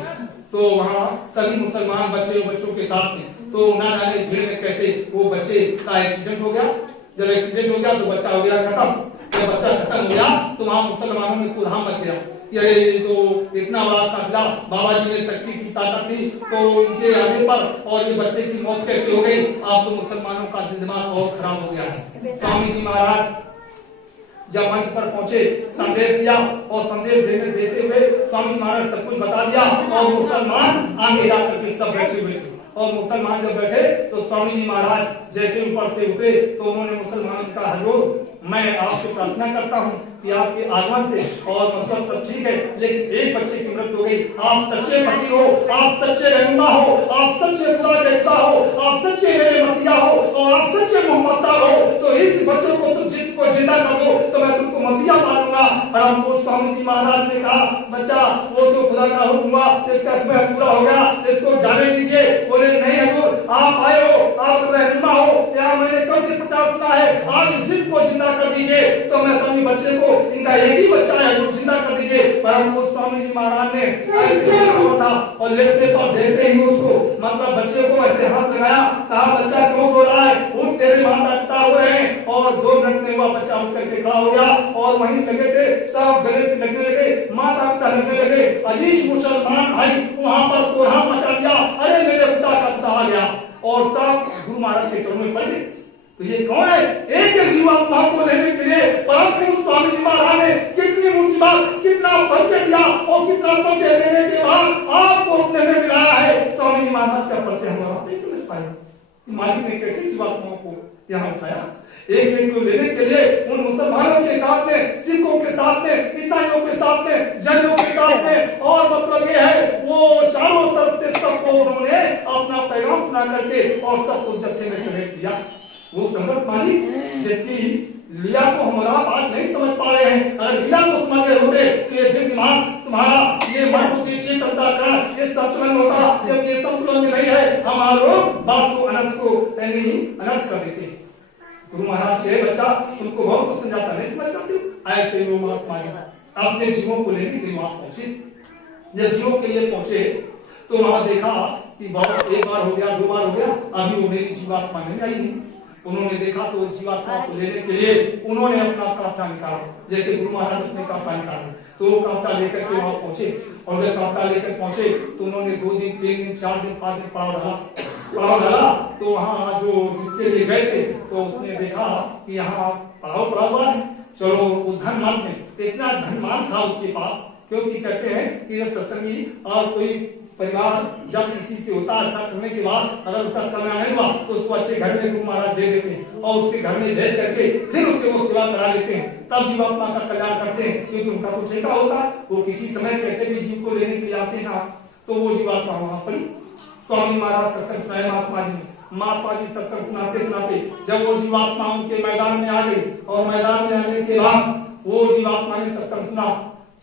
तो वहाँ सभी मुसलमान बच्चों के साथ में, तो ना जाने भीड़ में कैसे वो बच्चे का एक्सीडेंट हो गया। जब एक्सीडेंट हो गया तो बच्चा हो गया खत्म। जब बच्चा खत्म हो गया तो वहाँ मुसलमानों में कुल्हाम मच गया कि अरे ये तो इतना बड़ा काफिला, बाबा जी में शक्ति थी, ताकत थी, तो उनके आने पर और ये बच्चे की मौत कैसे हो गई। आप तो मुसलमानों का दिमाग और खराब हो गया है। स्वामी जी महाराज जब मंच पर पहुंचे संदेश दिया, और संदेश देते हुए स्वामी महाराज सब कुछ बता दिया, और मुसलमान आगे जाकर के सब बैठे हुए थे। और मुसलमान जब बैठे तो स्वामी जी महाराज जैसे ऊपर से उतरे तो उन्होंने मुसलमानों का हजूर मैं आपसे प्रार्थना करता हूँ कि आपके आगमन से और मतलब सब ठीक है, लेकिन एक बच्चे की मृत्यु हो गई। आप सच्चे फकीर हो, आप सच्चे रहनुमा हो, आप सच्चे खुदा के खुदा हो, आप सच्चे मेरे मसीहा हो, और आप सच्चे मोहम्मद साहब हो, तो इस बच्चे को तुम जिसको जिंदा कर दो तो मैं तुमको मसीहा मानूंगा। और हमको स्वामी जी महाराज ने कहा बच्चा वो तो खुदा का हुक्म हुआ, इसका समय पूरा हो गया, इसको जाने दीजिए। बोले नहीं हजूर, आप आए हो, आप रहनुमा हो, यहाँ मैंने कब से प्रचार सुना है, आज जिसको जिंदा कर दीजिए। तो मैं सभी बच्चे को, इनका एक ही बच्चा है, वो जिंदा कर दीजिए। पर हमको स्वामी जी महाराज ने ऐसे था, और लेटने पर जैसे ही उसको मतलब बच्चे को ऐसे हाथ लगाया, कहा बच्चा क्यों सो रहा है, उठ, तेरे माता पिता हो रहे हैं। और 2 मिनट में हुआ बच्चा उठ करके खड़ा हो गया, और वहीं लगे थे सब गले से लगने लगे, माता पिता लगने लगे। अजीज मुसलमान भाई वहां पर कोहराम मचा दिया, अरे मेरे खुदा का खुदा आ गया, और सब गुरु महाराज के चरणों में पड़ गए। तो ये कौन है, एक एक जीवात्मा को लेने के लिए परम पूज्य स्वामी जी महाराज ने कितनी मुसीबत, कितना परिचय दिया, और कितना परिचय देने के बाद आपको अपने में मिलाया है। स्वामी जी महाराज का परिचय हम आप नहीं समझ पाए, मालिक ने कैसे जीवात्माओं को यहाँ उठाया। एक एक को लेने के लिए उन मुसलमानों के साथ में, सिखों के साथ में, ईसाइयों के साथ में, जैनों के साथ में, और मतलब ये है वो चारों तरफ से सबको उन्होंने अपना पैगाम सुना करके और सबको जत्थे में समेट दिया। वो सम्राट मालिक जिसकी लीला को हम आज नहीं समझ पा रहे हैं, अगर लीला को समझ रहे होते तो ये दिल दिमाग तुम्हारा, ये मन बुद्धि चित्त अंतःकरण ये संतुलन होता। जब ये संतुलन में नहीं है, हमारे लोग बात को अनंत को अनंत कर देते। गुरु महाराज के बच्चा तुमको बहुत कुछ समझाता, नहीं समझ पाते। ऐसे वो महात्मा जी अपने जीवों को लेने के लिए वहां पहुंचे। जब जीवों के लिए पहुंचे तो वहां देखा कि बहुत एक बार हो गया, 2 बार हो गया, अभी वो मेरी जीवात्मा नहीं आई नहीं। उन्होंने देखा तो जीवात्मा को लेने के लिए उन्होंने अपना कांटा निकाला, जैसे गुरु महाराज अपने कांटा निकाले, तो वो कांटा लेकर के वहां पहुंचे। और जब कांटा लेकर पहुंचे तो उन्होंने 2 दिन 3 दिन 4 दिन 5 दिन पड़ाव डाला। तो वहां जो जिसके लिए गए थे तो उसने देखा कि यहाँ पड़ाव पड़ा हुआ है, चलो वो धनमान में इतना धनमान था उसके पास, क्योंकि कहते हैं कि सत्संगी और कोई परिवार जब किसी के होता अच्छा करने के बाद अगर उसका कल्याण नहीं हुआ तो उसको अच्छे घर में गुरु महाराज दे देते हैं और उसके घर में भेज करके फिर उसके वो सेवा करा लेते हैं, तब जीवात्मा का कल्याण करते हैं। क्योंकि उनका तो ठेका होता है, वो किसी समय कैसे भी जीव को लेने के लिए आते हैं तो वो जीवात्मा वहां पर स्वामी महाराज सत्संग सुनाए महात्मा जी ने। महात्मा जी सत्संग सुनाते सुनाते जब वो जीवात्मा उनके मैदान में आ गई और मैदान में आने के बाद वो जीवात्मा ने सत्संग सुना।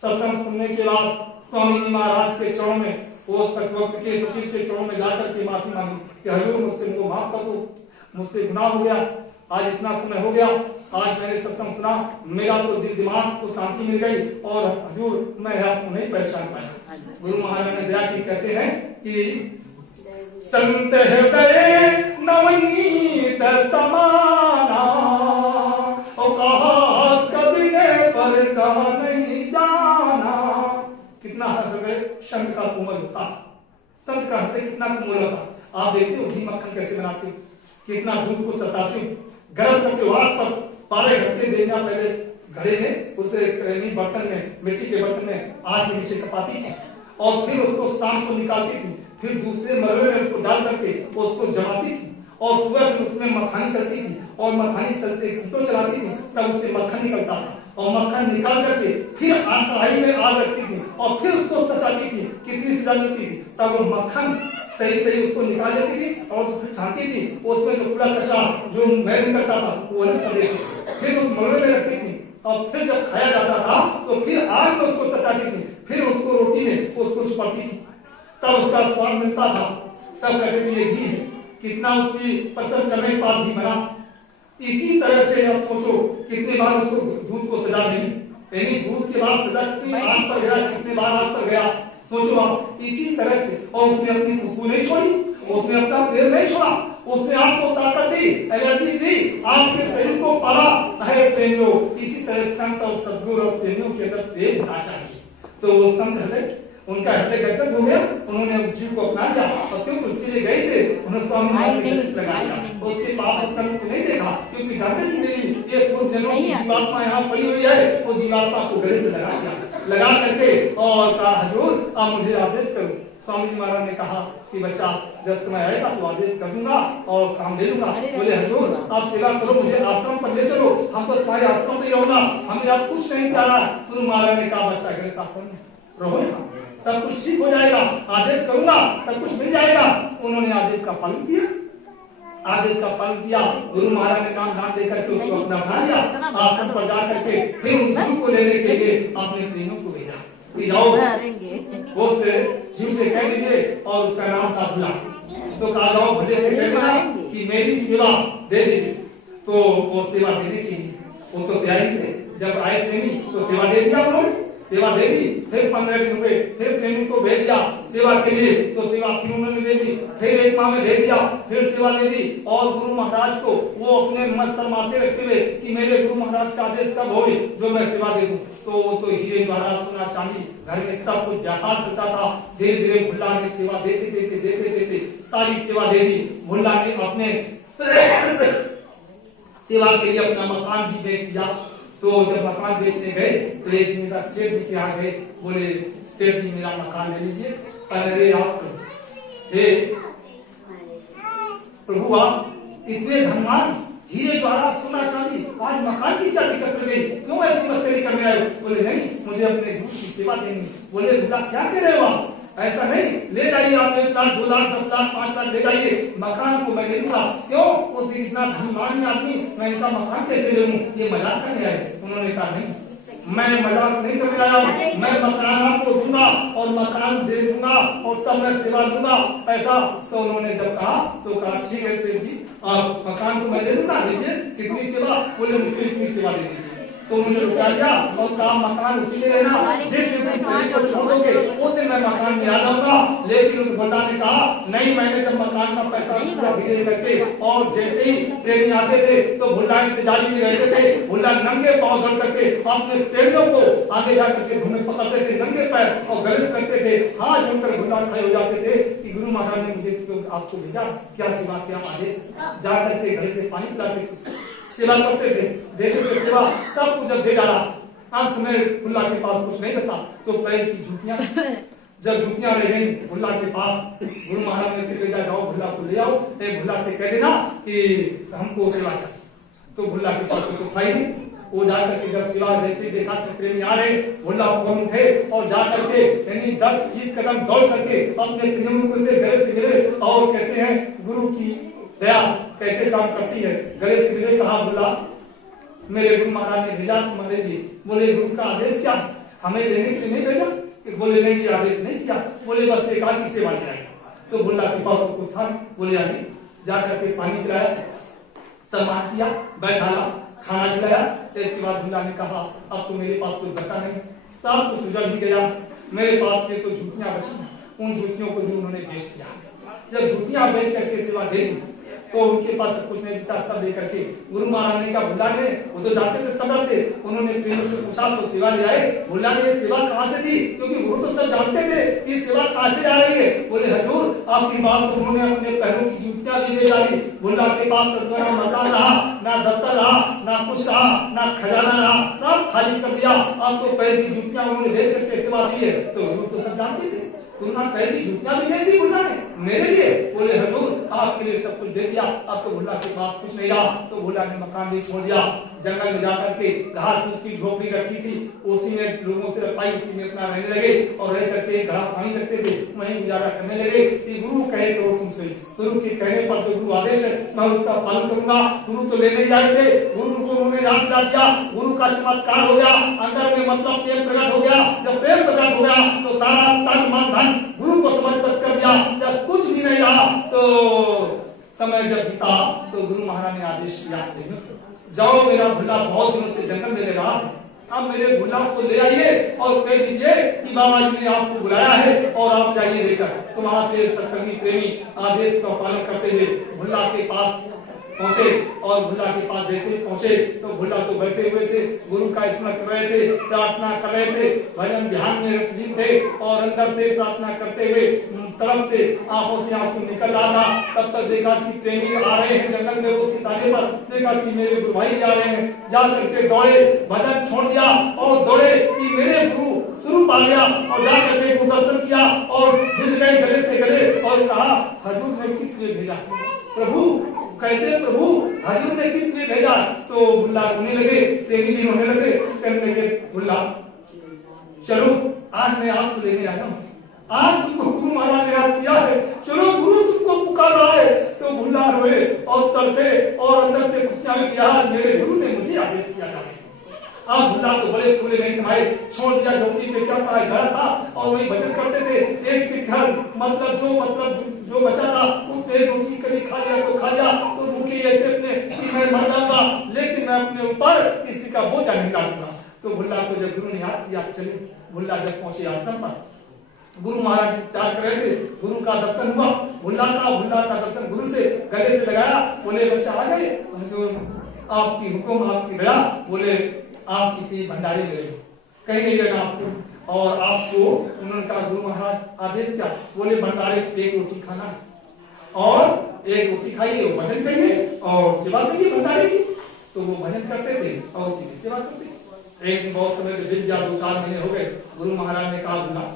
सत्संग सुनने के बाद स्वामी जी महाराज के चरणों में वो सतवक्त के फकीर के चरणों में जाकर के माफी मांगी कि हजूर मुझसे मुझको माफ कर दो, मुझसे गुनाह हो गया, आज इतना समय हो गया, आज मैंने सत्संग सुना, मेरा तो दिल दिमाग को शांति मिल गई और हजूर मैं आपको नहीं पहचान पाया। गुरु महाराज ने दया की, कहते हैं कि संत हृदय नवनीत समाना और कहा कभी ने पर कहा नहीं जाना। कितना हृदय संत का कोमल होता, संत का हृदय कितना कोमल होता। आप देखते हो घी मक्खन कैसे बनाते हो, कितना दूध को चसाते हो, गर्म करते हो हाथ पर 12 घंटे देना पहले घड़े में उसे बर्तन में मिट्टी के बर्तन में आग के नीचे तपाती थी और फिर उसको शाम को निकालती थी, फिर दूसरे मरवे में उसको डाल करके उसको जमाती थी और सुबह फिर उसमें मखानी चलती थी और मखानी चलते घंटों चलाती थी, तब उससे मक्खन निकलता था और मक्खन निकाल करके फिर कढ़ाई में आग रखती थी और फिर उसको तचाती थी। कितनी सजा मिलती थी, तब वो मक्खन सही सही उसको निकाल लेती थी और फिर छानती थी, उसमें जो कूड़ा कचरा जो मैल निकलता था वो अलग कर देती, फिर उस मलबे में रखती थी और फिर जब खाया जाता था तो फिर आग में उसको तचाती थी, फिर उसको रोटी में उसको छुपाती थी, तब उसका स्वाद मिलता था। तब कहते थे ये घी है, कितना उसकी प्रसन्न करने के बाद घी बना। इसी तरह से अब सोचो कितने बार उसको दूध को सजा मिली, यानी दूध के बाद सजा कितनी आग पर गया, कितने बार आग पर गया, सोचो आप। इसी तरह से और उसने अपनी खुशबू नहीं छोड़ी, उसने अपना प्रेम नहीं छोड़ा, उसने आपको ताकत दी, एनर्जी दी, आपके शरीर को पाला है प्रेमियों। इसी तरह संत और सद्गुरु और प्रेमियों के अंदर प्रेम होना चाहिए। तो वो संत हृदय, उनका हृदय गदगद हो गया, उन्होंने उस जीव को अपना लिया और क्योंकि उसके लिए गए थे उन्होंने स्वामी महाराज ने लगा दिया, उसके पाप उसका को नहीं देखा क्योंकि जानते थे मेरी ये पूर्व जन्मों की जीवात्मा यहाँ पड़ी हुई है, वो जीवात्मा को गले से लगा दिया, लगा करके और कहा हजूर आप मुझे आदेश करो। स्वामी जी महाराज ने कहा कि बच्चा जब समय आएगा तो आदेश कर दूंगा और काम ले लूंगा। बोले हजूर आप सेवा करो, मुझे आश्रम पर ले चलो, हम तो तुम्हारे आश्रम पर ही रहूंगा, हमें आप कुछ नहीं प्यारा। गुरु महाराज ने कहा बच्चा गणेश आश्रम में रहो, सब कुछ ठीक हो जाएगा, आदेश करूंगा सब कुछ मिल जाएगा। उन्होंने आदेश का पालन किया, आदेश का पालन किया। गुरु महाराज ने नाम दान देकर के उसको अपना बना लिया, आश्रम पर जा करके फिर उस गुरु को लेने के लिए अपने प्रेमियों को भेजा कि जाओ उस जीव से कह दीजिए और उसका नाम था भुला, तो कहा जाओ भुले से कह देना कि मेरी सेवा दे दीजिए। तो वो सेवा देने के लिए वो तो तैयारी थे, जब आए प्रेमी तो सेवा दे दिया उन्होंने, सेवा दे दी। फिर 15 दिन हुए, फिर प्रेमी को भेज दिया सेवा के लिए, तो सेवा फिर उन्होंने दे दी, फिर 1 माह में भेज दिया, फिर सेवा दे दी। और गुरु महाराज को वो अपने मत सर माथे रखते हुए कि मेरे गुरु महाराज का आदेश कब होए जो मैं सेवा दे दूं। तो वो तो हीरे जवाहरात सोना चांदी घर में सब कुछ व्यापार चलता था। धीरे धीरे भुल्ला ने सेवा देते देते देते देते सारी सेवा दे दी। भुल्ला ने अपने सेवा के लिए अपना मकान भी बेच दिया। तो जब मकान बेचने गए तो एक जमींदार सेठ जी के यहाँ गए, बोले सेठ जी मेरा मकान ले लीजिए। अरे आप हे प्रभु आप इतने धनवान, हीरे जवाहरात सोना चांदी, आज मकान की क्या दिक्कत पड़ गई, क्यों ऐसी मस्करी करने आए? बोले नहीं मुझे अपने दूध की सेवा देनी। बोले भुला क्या कह रहे हो आप, ऐसा नहीं, ले जाइए आप 1 लाख 2 लाख 10 लाख 5 लाख ले जाइए, मकान को मैं ले लूंगा। क्यों उस इतना धनवान आदमी मैं इनका मकान कैसे ले लूं, ये मजाक करने आए। उन्होंने कहा नहीं मैं मजाक नहीं करने आया हूं, मैं मकान आपको दूंगा और मकान दे दूंगा और तब मैं सेवा दूंगा पैसा। तो उन्होंने जब कहा तो कहा ठीक है सेठ जी आप मकान तो मैं ले लूंगा, लीजिए कितनी सेवा? बोले मुझको इतनी सेवा दे दीजिए। तो उन्होंने रुका दिया और कहा मकान उसी में रहना, जिस दिन शरीर को छोड़ दोगे उस दिन मैं मकान में आ जाऊंगा। लेकिन उस भुल्ला ने कहा नहीं, मैंने जब मकान का पैसा पूरा धीरे करके और जैसे ही प्रेमी आते थे तो भुल्ला इंतजारी में रहते थे। भुल्ला नंगे पांव धर करके अपने प्रेमियों को आगे जा करके भूमि पकड़ते थे नंगे पैर और गरज करते थे, हाथ जोड़कर भुल्ला खड़े हो जाते थे कि गुरु महाराज ने मुझे आपको भेजा, क्या सेवा क्या आदेश? जा करके घड़े से पानी पिलाते सेवा करते थे, देते थे सेवा, सब कुछ जब दे डाला। अंत में भुल्ला के पास कुछ नहीं बता तो पैर की जूतियां जब जूतियां रह गई भुल्ला के पास, गुरु महाराज ने फिर भेजा, जाओ भुल्ला को ले आओ, भुल्ला से कह देना कि हमको सेवा चाहिए। तो भुल्ला के पास तो था ही नहीं। वो जाकर के जब सेवा जैसे देखा कि प्रेमी आ रहे, भुल्ला कौन उठे और जाकर के यानी 10-20 कदम दौड़ करके अपने प्रेमी से गले से मिले और कहते हैं गुरु की दया कैसे काम करती है। गले से मिले, कहा भुल्ला मेरे गुरु महाराज ने भेजा तुम्हारे लिए। बोले गुरु का आदेश क्या है, हमें लेने के लिए नहीं भेजा? बोले नहीं, आदेश नहीं किया। बोले बस एकाकी सेवा ले आए। तो भुल्ला के पास को था, बोले आगे जाकर के पानी पिलाया, सम्मान किया, बैठाला, खाना खिलाया। इसके बाद भुल्ला ने कहा अब तो मेरे पास कुछ बचा नहीं, सब कुछ उजड़ ही गया, मेरे पास से तो जूतियां बची। उन जूतियों को भी उन्होंने बेच दिया। जब जूतियां बेच करके सेवा दे दी तो उनके पास कुछ नहीं बचा, सब लेकर के गुरु महाराज ने कहा भुल्ला ने, वो तो जानते थे सब थे, उन्होंने प्रेम से पूछा तो सेवा ले आए। भुल्ला ने ये सेवा कहाँ से दी, क्योंकि वो तो सब जानते थे कि सेवा कहाँ से आ रही है। बोले हजूर आपकी बात तो उन्होंने अपने पैरों की जूतियां भी बेचा दी। भुल्ला के पास तो ना मकान रहा, ना दफ्तर रहा, ना कुछ रहा, ना खजाना रहा, सब खाली कर दिया। अब तो पैर की जूतियां उन्होंने बेच करके सेवा दी है। तो गुरु तो सब जानते थे, उनका पैर की जूतियां भी नहीं दी भुल्ला ने मेरे लिए। बोले हजूर आपके लिए सब कुछ दे दिया, अब तो भुल्ला के पास कुछ नहीं रहा। तो भुल्ला ने मकान भी छोड़ दिया, जंगल में जाकर के घास फूस की झोपड़ी रखी थी, उसी में लोगों से रपाई, उसी में अपना रहने लगे और रह करके घड़ा पानी रखते थे, वहीं गुजारा करने लगे। कि गुरु कहे तो तुमसे, गुरु के कहने पर जो गुरु आदेश है मैं उसका पालन करूंगा। गुरु तो लेने जाए थे, गुरु को उन्होंने याद दिला दिया, गुरु का चमत्कार हो गया, अंदर में मतलब प्रेम प्रकट हो गया। जब प्रेम प्रकट हो गया तो तारा तन मन धन गुरु को समर्पित कर दिया। जब कुछ भी नहीं रहा तो समय जब बीता तो गुरु महाराज ने आदेश किया जाओ, मेरा भुल्ला बहुत दिनों से जंगल में रह रहा है, अब मेरे भुल्ला को ले आइए और कह दीजिए कि बाबा जी ने आपको बुलाया है और आप जाइए लेकर। तो वहां से सत्संगी प्रेमी आदेश का पालन करते हुए भुल्ला के पास पहुंचे और भुल्ला के पास जैसे पहुंचे तो भुल्ला तो बैठे हुए थे, गुरु का स्मरण कर रहे थे, प्रार्थना कर रहे थे, भजन ध्यान में लीन थे और अंदर से प्रार्थना करते हुए तरफ से आंखों से आंसू निकल रहा था। तब तक देखा कि प्रेमी आ रहे हैं जंगल में, वो किसाने पर देखा कि मेरे गुरु भाई आ रहे हैं, जा करके दौड़े, भजन छोड़ दिया और दौड़े कि मेरे गुरु स्वरूप आ गया और जा करके गुरु दर्शन किया और मिल गए गले से गले और कहा हजूर ने किस लिए भेजा? प्रभु कहते प्रभु हजूर ने किस लिए भेजा? तो भुल्ला रोने लगे, प्रेमी भी रोने लगे, कहने लगे भुल्ला चलो आज मैं आपको लेने आया हूँ, आज तुमको गुरु महाराज ने याद किया है, चलो गुरु तुमको पुकार रहा है। तो भुल्ला रोए और तड़पे और अंदर से खुशियां किया मेरे गुरु ने मुझे आदेश किया जाने। अब भुल्ला तो बड़े पूरे नहीं समाये, छोड़ दिया झोपड़ी पे क्या था घर था और वही भजन करते थे। एक घर मतलब जो बचा था उसने रोटी कभी खा लिया तो खा लिया, तो मुखी ऐसे अपने कि मैं मर जाऊंगा लेकिन मैं अपने ऊपर किसी का बोझा नहीं डालूंगा। तो भुल्ला को जब गुरु ने याद किया चले, भुल्ला जब पहुंचे आश्रम पर गुरु महाराज विचार कर रहे थे, गुरु का दर्शन हुआ, भुल्ला का दर्शन गुरु से गले से लगाया, बोले बच्चा आ गए, आपकी हुक्म आपकी दया, बोले आप किसी भंडारे में रहे कहीं नहीं रहना आपको और आपको उन्होंने कहा गुरु महाराज आदेश क्या? बोले भंडारे एक रोटी खाना है और एक रोटी खाइए, भजन करिए और सेवा करिए भंडारे की। तो वो भजन करते थे और उसी की सेवा करते। एक दिन बहुत समय से बीत गया, 2-4 महीने हो गए। गुरु महाराज ने कहा भुल्ला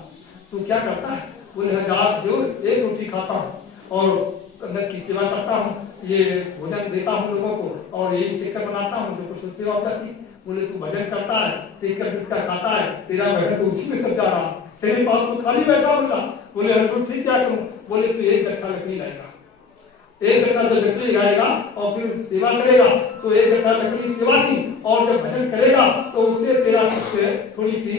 तू क्या करता है? बोले हजार जो एक रोटी खाता हूँ और संगत की सेवा करता हूँ, ये भोजन देता हूँ लोगों को और यही टिक्कर बनाता हूँ जो कुछ सेवा हो जाती है। बोले तू भजन करता है, टिक्कर जिसका खाता है, तेरा भजन तो उसी में सब जा रहा, तेरे पास तो खाली बैठा बोला। बोले हजूर ठीक क्या करूँ? बोले तू एक गट्ठा लकड़ी लाएगा, एक गट्ठा जब लकड़ी लाएगा और फिर सेवा करेगा तो एक गट्ठा लकड़ी सेवा की और जब भजन करेगा तो उससे तेरा कुछ थोड़ी सी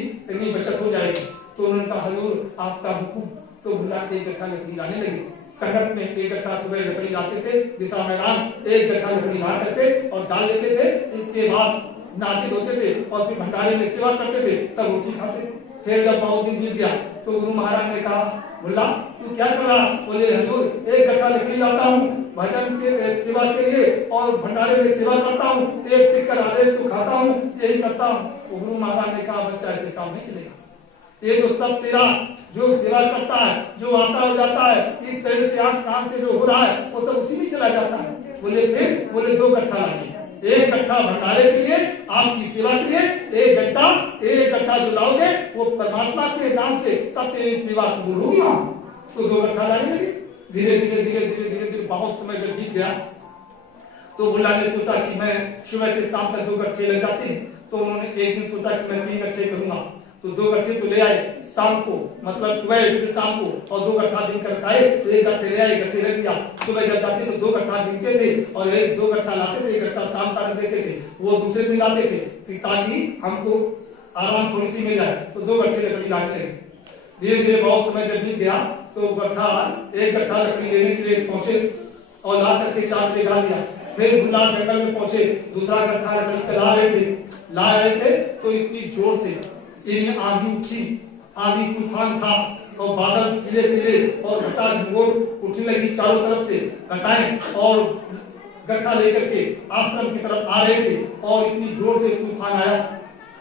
बचत हो जाएगी। तो उन्होंने कहा हजूर आपका हुक्म। तो भुल्ला एक गट्ठा लकड़ी लाने लगे। संगत में एक गट्ठा सुबह लकड़ी लाते थे, दिशा मैदान एक गट्ठा लकड़ी ला करके और डाल देते थे। इसके बाद नहाते धोते थे और फिर भंडारे में सेवा करते थे, तब रोटी खाते थे। फिर जब बहुत दिन बीत गया तो गुरु महाराज ने कहा भुल्ला तू क्या कर रहा? बोले हजूर एक गट्ठा लकड़ी लाता हूँ भजन के सेवा के लिए और भंडारे में सेवा करता हूँ, एक टिक्कर आदेश को खाता हूँ, यही करता हूँ। गुरु महाराज ने कहा बच्चा ऐसे काम नहीं चलेगा, ये तो सब तेरा जो सेवा करता है, जो आता हो जाता है, इस शरीर से आंख कान से जो हो रहा है वो सब उसी में चला जाता है। बोले फिर? बोले 2 गट्ठा लाइए, एक गट्ठा भंडारे के लिए, आपकी सेवा के लिए एक गट्ठा जो लाओगे वो परमात्मा के नाम से, तब तेरी सेवा कबूल होगी। वहां तो 2 गट्ठा लाने लगे। धीरे धीरे बहुत समय जब बीत गया तो बुल्ला ने सोचा कि मैं सुबह से शाम तक 2 गट्ठे लग जाते हैं, तो उन्होंने एक दिन सोचा कि मैं 3 गट्ठे करूंगा। तो 2 गट्ठे तो ले आए शाम को, मतलब सुबह फिर शाम को, और 2 गट्ठा बीन कर खाए तो 1 गट्ठे ले आए, गट्ठे रख दिया। सुबह जब जाते तो 2 गट्ठा बीनते थे और 2 गट्ठा लाते थे, 1 गट्ठा शाम का रख देते थे, वो दूसरे दिन लाते थे ताकि हमको आराम थोड़ी सी मिल जाए। तो 2 गट्ठे लकड़ी लाने लगे। धीरे धीरे बहुत समय जब बीत गया तो एक गट्ठा लकड़ी लेने के लिए पहुंचे और ला करके 4 बजे गा दिया। फिर बुल्ला जंगल में पहुंचे, दूसरा गट्ठा लकड़ी ला रहे थे तो इतनी जोर से इन्हें आंधी उठी, आंधी तूफान था और बादल पीले और घटा उठने लगी चारों तरफ से घटाएं, और गट्ठा लेकर के आश्रम की तरफ आ रहे थे और इतनी जोर से तूफान आया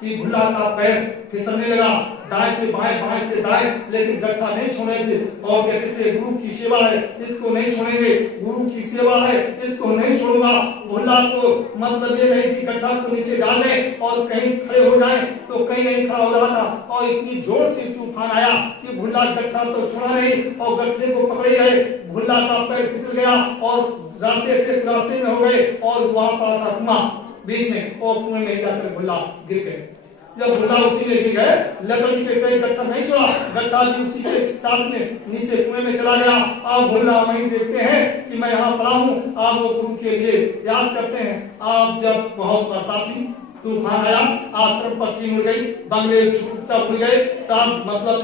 कि बुल्ला का पैर फिसलने लगा, दाएं से बाएं से दाएं, लेकिन गट्ठा नहीं छोड़े थे और कहते थे गुरु की सेवा है इसको नहीं छोड़ेंगे, गुरु की सेवा है इसको नहीं छोड़ूंगा। बुल्ला को मतलब ये नहीं कि गट्ठा को नीचे डाले और कहीं खड़े हो जाए, तो कहीं नहीं खड़ा हो रहा था और इतनी जोर से तूफान आया कि बुल्ला गट्ठा तो छोड़ा नहीं और गट्ठे को पकड़े गए। बुल्ला का पैर फिसल गया और रास्ते में हो गए और वहां पड़ा था कुआं बीच में, और कुएं में जाकर बुल्ला गिर गए। जब बुल्ला उसी में गिर गए, लकड़ी के सही गट्ठा नहीं छोड़ा, गट्ठा भी उसी के साथ में नीचे कुएं में चला गया। आप बुल्ला वहीं देखते हैं कि मैं यहाँ पड़ा हूँ, आप वो गुरु के लिए याद करते हैं। आप जब बहुत बरसाती तूफान आया, आश्रम पक्की उड़ गई, बंगले सब उड़ गए, सब मतलब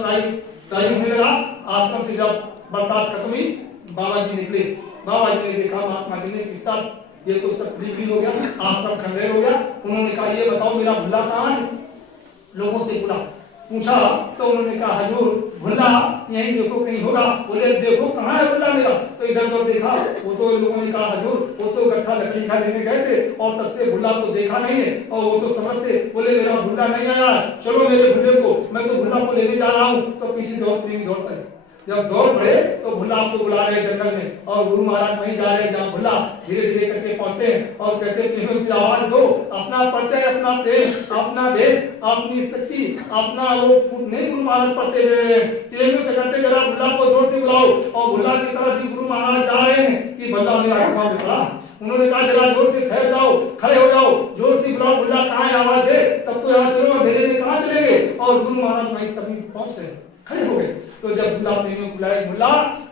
ट्राई होने लगा। आश्रम से जब बरसात खत्म हुई, बाबा जी निकले। बाबा जी ने देखा महात्मा जी ने कि सब ये तो सब बिक्री हो गया, आश्रम खंडेर हो गया। उन्होंने कहा ये बताओ मेरा बुल्ला कहाँ है? लोगों से पूछा तो उन्होंने कहा हजूर बुल्ला यहीं देखो कहीं होगा। बोले देखो कहाँ है बुल्ला मेरा? तो इधर उधर देखा, वो तो लोगों ने कहा हजूर वो तो गट्ठा लकड़ी का लेने गए थे और तब से बुल्ला को देखा नहीं है, और वो तो समझते बोले मेरा बुल्ला नहीं आया, चलो मेरे बुल्ले को, मैं तो बुल्ला को लेने जा रहा हूँ। तो पीछे दौड़ पड़े। जब दौड़ पड़े तो बुल्ला आपको बुला रहे जंगल में, और गुरु महाराज वहीं जा रहे जहाँ बुल्ला। धीरे धीरे करके पहुंचते हैं और कहते हैं से आवाज दो, अपना परिचय, अपना प्रेम, अपना भेद, अपनी शक्ति, अपना वो नहीं गुरु महाराज पढ़ते से करते जरा बुल्ला को जोर से बुलाओ। और बुल्ला की तरफ भी गुरु महाराज जा रहे हैं कि बल्ला मेरा आत्मा में पड़ा। उन्होंने कहा जरा जोर से ठहर जाओ, खड़े हो जाओ, जोर से बुलाओ, बुल्ला कहाँ है आवाज दे, तब तो यहाँ चलो, अंधेरे में कहाँ चलेंगे। और गुरु महाराज वहीं सभी पहुंच रहे, खड़े हो गए। तो जब बुल्ला ने बुलाया,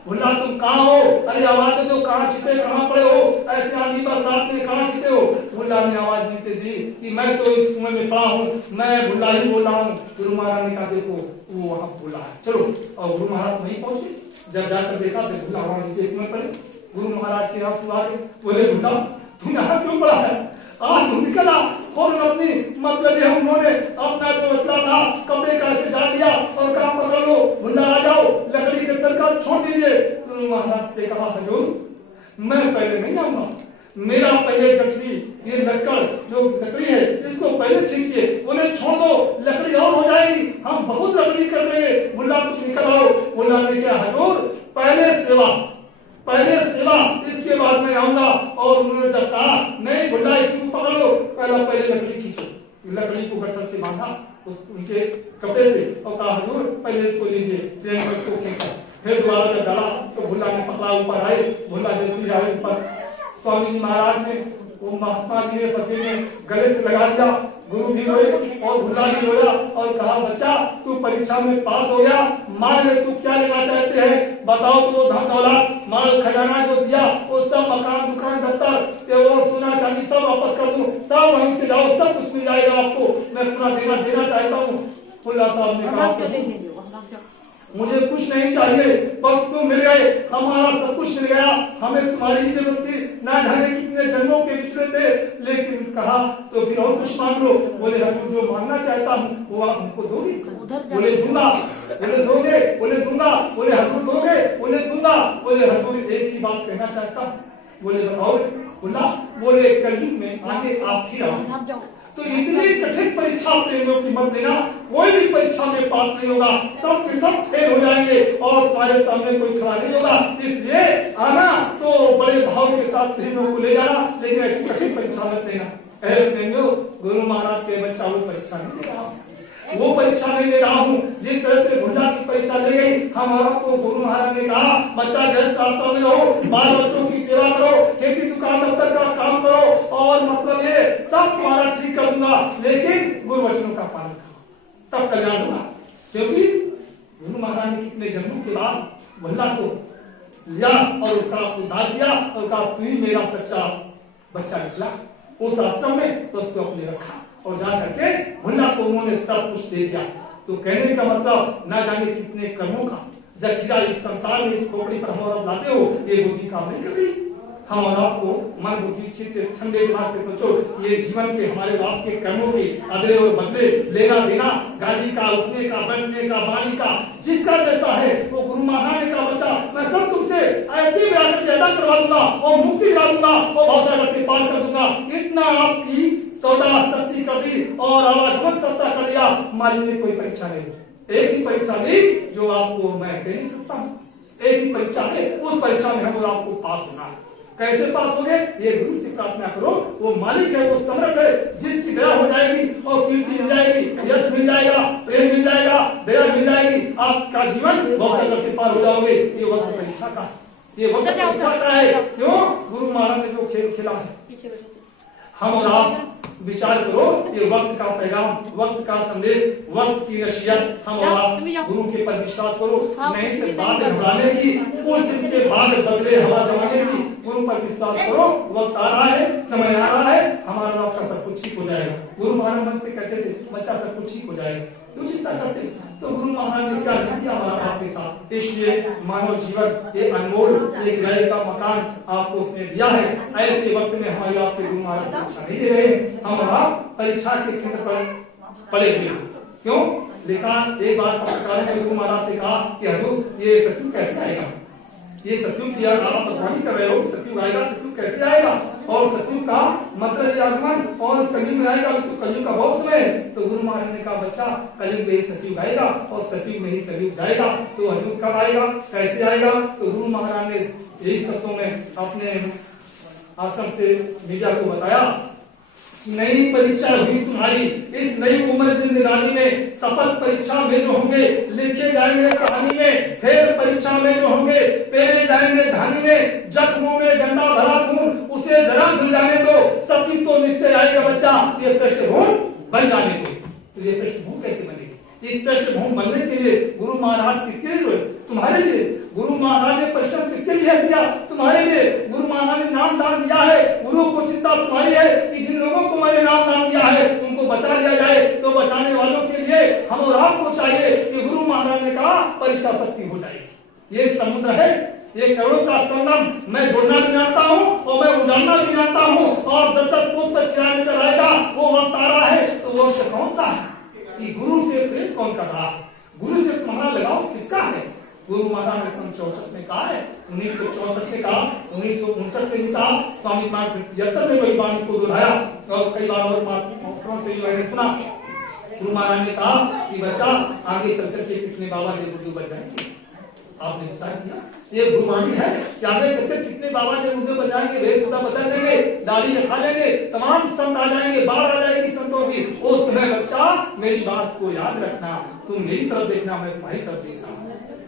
बुल्ला तुम कहाँ हो? अरे आवाज दो, कहाँ छिपे, कहाँ पड़े हो? ऐसे आंधी बरसात में कहाँ छिपे हो? बुल्ला ने आवाज नीचे दी कि मैं तो इस कुएं में पड़ा हूँ, मैं बुल्ला ही बोल रहा हूँ। गुरु महाराज ने कहा देखो वो वहां बोला है, चलो। और गुरु महाराज वहीं पहुंचे। जब जाकर देखा तो बुल्ला वहां नीचे कुएं पड़े। गुरु महाराज के आंसू आ गए। बोले बुल्ला तुम यहाँ क्यों पड़ा है? आज तुम निकला और अपनी मतलब उन्होंने अपना जो मसला था कपड़े का ऐसे डाल दिया और कहा पकड़ लो, बुल्ला आ जाओ, लकड़ी के तलकर छोड़ दीजिए। गुरु महाराज से कहा हजूर मैं पहले नहीं आऊंगा, मेरा पहले गठरी ये लकड़ जो लकड़ी है इसको पहले खींचिए। बोले छोड़ दो, लकड़ी और हो जाएगी, हम बहुत लकड़ी कर देंगे, बुल्ला तुम निकल आओ। बुल्ला ने क्या हजूर पहले सेवा इसके बाद में आऊंगा। और उन्होंने जब कहा नहीं बुल्ला इसको पकड़ लो, पहले लकड़ी खींचो। लकड़ी को गट्ठर से बांधा उनके कपड़े से और कहा हजूर पहले इसको लीजिए, ट्रेन में इसको खींचा। फिर दोबारा जब डाला तो बुल्ला ने पकड़ा, ऊपर आए। बुल्ला जैसे आए ऊपर, स्वामी जी महाराज ने वो महात्मा जी ने फकीर ने गले से लगा दिया। गुरु भी रोए और बुल्ला भी रोया और कहा बच्चा तू परीक्षा में पास हो गया, मान ले तू क्या लेना चाहते हैं बताओ। तो वो धन दौलत माल खजाना जो दिया वो सब मकान दुकान दफ्तर से वो सोना चांदी सब वापस कर दूं, सब वहीं से जाओ, सब कुछ मिल जाएगा आपको, मैं पूरा देना चाहता हूँ। बुल्ला साहब ने कहा मुझे कुछ नहीं चाहिए, बस तुम मिल गए, हमारा सब कुछ मिल गया, हमें तुम्हारी ही जरूरत थी, ना जाने कितने जन्मों के पिछले थे। लेकिन कहा तो फिर और कुछ मांग लो। बोले हजूर जो मांगना चाहता हूँ वो आप हमको दोगे? बोले दूंगा। बोले दोगे? बोले दूंगा। बोले हजूर दोगे? बोले दूंगा। बोले हजूर एक ही बात कहना चाहता हूँ। बोले बताओ। बोला बोले कलयुग में आगे आप फिर आओ। तो इतनी कठिन परीक्षा परीक्षा प्रेमियों की मत लेना, कोई भी परीक्षा में पास नहीं होगा, सब के सब फेल हो जाएंगे और तुम्हारे सामने कोई खड़ा नहीं होगा। इसलिए आना तो बड़े भाव के साथ प्रेमियों को ले जाना, लेकिन ऐसी कठिन परीक्षा मत लेना। प्रेमियों, गुरु महाराज के बच्चा वो परीक्षा नहीं दे रहा हूँ, वो परीक्षा नहीं दे रहा हूँ जिस तरह से भुंडा की परीक्षा ले गई। हम आपको गुरु महाराज ने कहा बच्चा गृह शास्त्र में रहो, बाल बच्चों की सेवा करो, खेती दुकान दफ्तर का काम करो और मतलब ये सब तुम्हारा ठीक कर दूंगा, लेकिन गुरु वचनों का पालन करो, तब कल्याण होगा। क्योंकि गुरु महाराज ने कितने जन्मों के बाद भुंडा को लिया और उसका उद्धार किया और कहा तू ही मेरा सच्चा बच्चा निकला। उस आश्रम में तो उसको अपने रखा और जा करके भुल्ला को उन्होंने सब कुछ दे दिया। तो कहने का मतलब ना जाने कितने कर्मों का जखीरा इस संसार में इस खोपड़ी पर हम और लाते हो, ये बुद्धि काम नहीं कर रही। हम और आपको मन बुद्धि चित्त से ठंडे दिमाग से सोचो, ये जीवन के हमारे बाप के कर्मों के अदले और बदले, लेना देना, गाड़ी का, उठने का, बैठने का, वाणी का, जिसका जैसा है वो गुरु महाराज का बच्चा मैं सब तुमसे ऐसी विरासत पैदा करवा दूंगा और मुक्ति दिला दूंगा और बहुत सारा से पार कर दूंगा। इतना आपकी सौदा सस्ती कर दी और आवागमन सत्ता कर दिया। मालिक ने कोई परीक्षा नहीं दी, एक ही परीक्षा दी जो आपको मैं कह नहीं सकता हूँ, एक ही परीक्षा है, उस परीक्षा में हम और आपको पास होना है। कैसे पास होगे? ये गुरु से प्रार्थना करो, वो मालिक है, वो समर्थ है, जिसकी दया हो जाएगी और कीर्ति मिल जाएगी, यश मिल जाएगा, प्रेम मिल जाएगा, दया मिल जाएगी, आपका जीवन बहुत सागर से पार हो जाओगे। ये वक्त परीक्षा का, ये वक्त परीक्षा का है। क्यों? गुरु महाराज ने जो खेल खेला है, हम और आप विचार करो, ये वक्त का पैगाम, वक्त का संदेश, वक्त की नसीहत, हम और आप गुरु के पर विश्वास करो। नहीं तो बात घबराने की, उस दिन के बाद बदले हवा जमाने की, गुरु पर विश्वास करो। वक्त आ रहा है, समय आ रहा है, हमारा आपका सब कुछ ठीक हो जाएगा। गुरु महाराज मन से कहते थे बच्चा सब कुछ ठीक हो जाएगा, क्यों चिंता करते? तो गुरु महाराज ने क्या किया हमारा आपके साथ। इसलिए मानव जीवन एक अनमोल एक गाय का मकान आपको उसने दिया है। ऐसे वक्त में हमारे आपके गुरु महाराज परीक्षा नहीं दे रहे, हम और आप परीक्षा के केंद्र पर पड़े हुए। क्यों? लिखा एक बार पत्रकारों ने गुरु महाराज से कहा कि हजूर ये सत्युग कैसे आएगा, ये सत्युग की आप भगवानी कर रहे हो, सत्युग आएगा, सत्युग कैसे आएगा? और सत्युग का मतलब आगमन और कलयुग में आएगा, तो कलयुग का बहुत समय है। तो गुरु महाराज ने कहा बच्चा कलयुग में ही सत्युग आएगा और सत्युग में ही कलयुग जाएगा। तो हजूर कब आएगा, कैसे आएगा? तो गुरु महाराज ने यही शब्दों में अपने आश्रम से मीडिया को बताया, नई परीक्षा हुई तुम्हारी, इस नई उम्र जिंदगानी में सफल परीक्षा में जो होंगे लिखे जाएंगे कहानी में, फेल परीक्षा में जो होंगे पेरे जाएंगे कहानी में। जख्मों में गंदा भरा खून उसे जरा धुल जाने दो, सती तो निश्चय आएगा बच्चा, ये पृष्ठभूमि बन जाने दो। तो ये पृष्ठभूमि कैसे बनेगी? इस पृष्ठभूमि बनने के लिए गुरु महाराज किसके लिए? तुम्हारे लिए। गुरु महाराज ने परिश्रम किसके लिए किया? तुम्हारे लिए। गुरु महाराज ने नाम दान दिया है, गुरु को चिंता तुम्हारी है कि जिन लोगों को मैंने नाम दान दिया है उनको बचा लिया जाए। तो बचाने वालों के लिए हम और आपको चाहिए कि गुरु महाराज ने कहा परीक्षा सत्य हो जाएगी। ये समुद्र है, ये करोड़ों का संगम, मैं जोड़ना भी जानता हूँ और मैं उजाड़ना भी जानता हूँ। और जब तक पोत पर चिराग नजर आएगा वो वक्त आ रहा है, तो वो वक्त कौन सा है कि गुरु से प्रेम कौन कर रहा है, गुरु से तुम्हारा लगाव किसका है? गुरु महाराज ने सन 64 में कहा है, 1964 में कहा, 1959 में कहा, स्वामी 75 में वही वाणी को दोहराया और कई बार और मात्रों से मैंने सुना। गुरु महाराज ने कहा कि बच्चा आगे चलकर के कितने बाबा से बुद्धू बन जाएंगे। आपने विचार किया? ये गुरुवाणी है कि आगे चलकर कितने बाबा से बुद्धू बन जाएंगे, वेशभूषा बदल देंगे, दाढ़ी रखा लेंगे, तमाम संत आ जाएंगे, बाढ़ आ जाएगी संतों की। उस समय बच्चा मेरी बात को याद रखना, तुम मेरी तरफ देखना, मैं तुम्हारी तरफ देखना।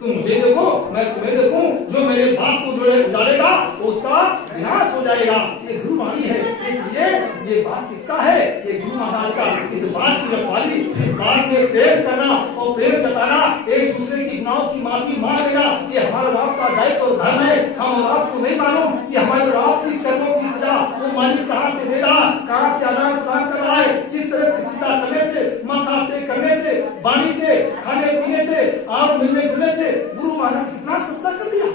तुम मुझे देखो, मैं तुम्हें देखूं, जो मेरे बाप को उजाड़ेगा उसका विनाश हो जाएगा। ये गुरुवाणी है। इसलिए ये बात किसका है? ये गुरु महाराज का। इस बात की रखवाली, इस बात में प्रेम करना और प्रेम जताना, एक दूसरे की गुनाहों की माफी मांग लेना, ये हमारा आपका दायित्व और धर्म है। हम और आपको नहीं मालूम कि हमारे आपकी कर्मों की सजा वो मालिक कहाँ से दे रहा, कहाँ से आदान प्रदान कर रहा है, किस तरह से सीधा करने से, माथा टेक करने से, वाणी से, खाने पीने से, आप मिलने जुलने से गुरु महाराज कितना सस्ता कर दिया।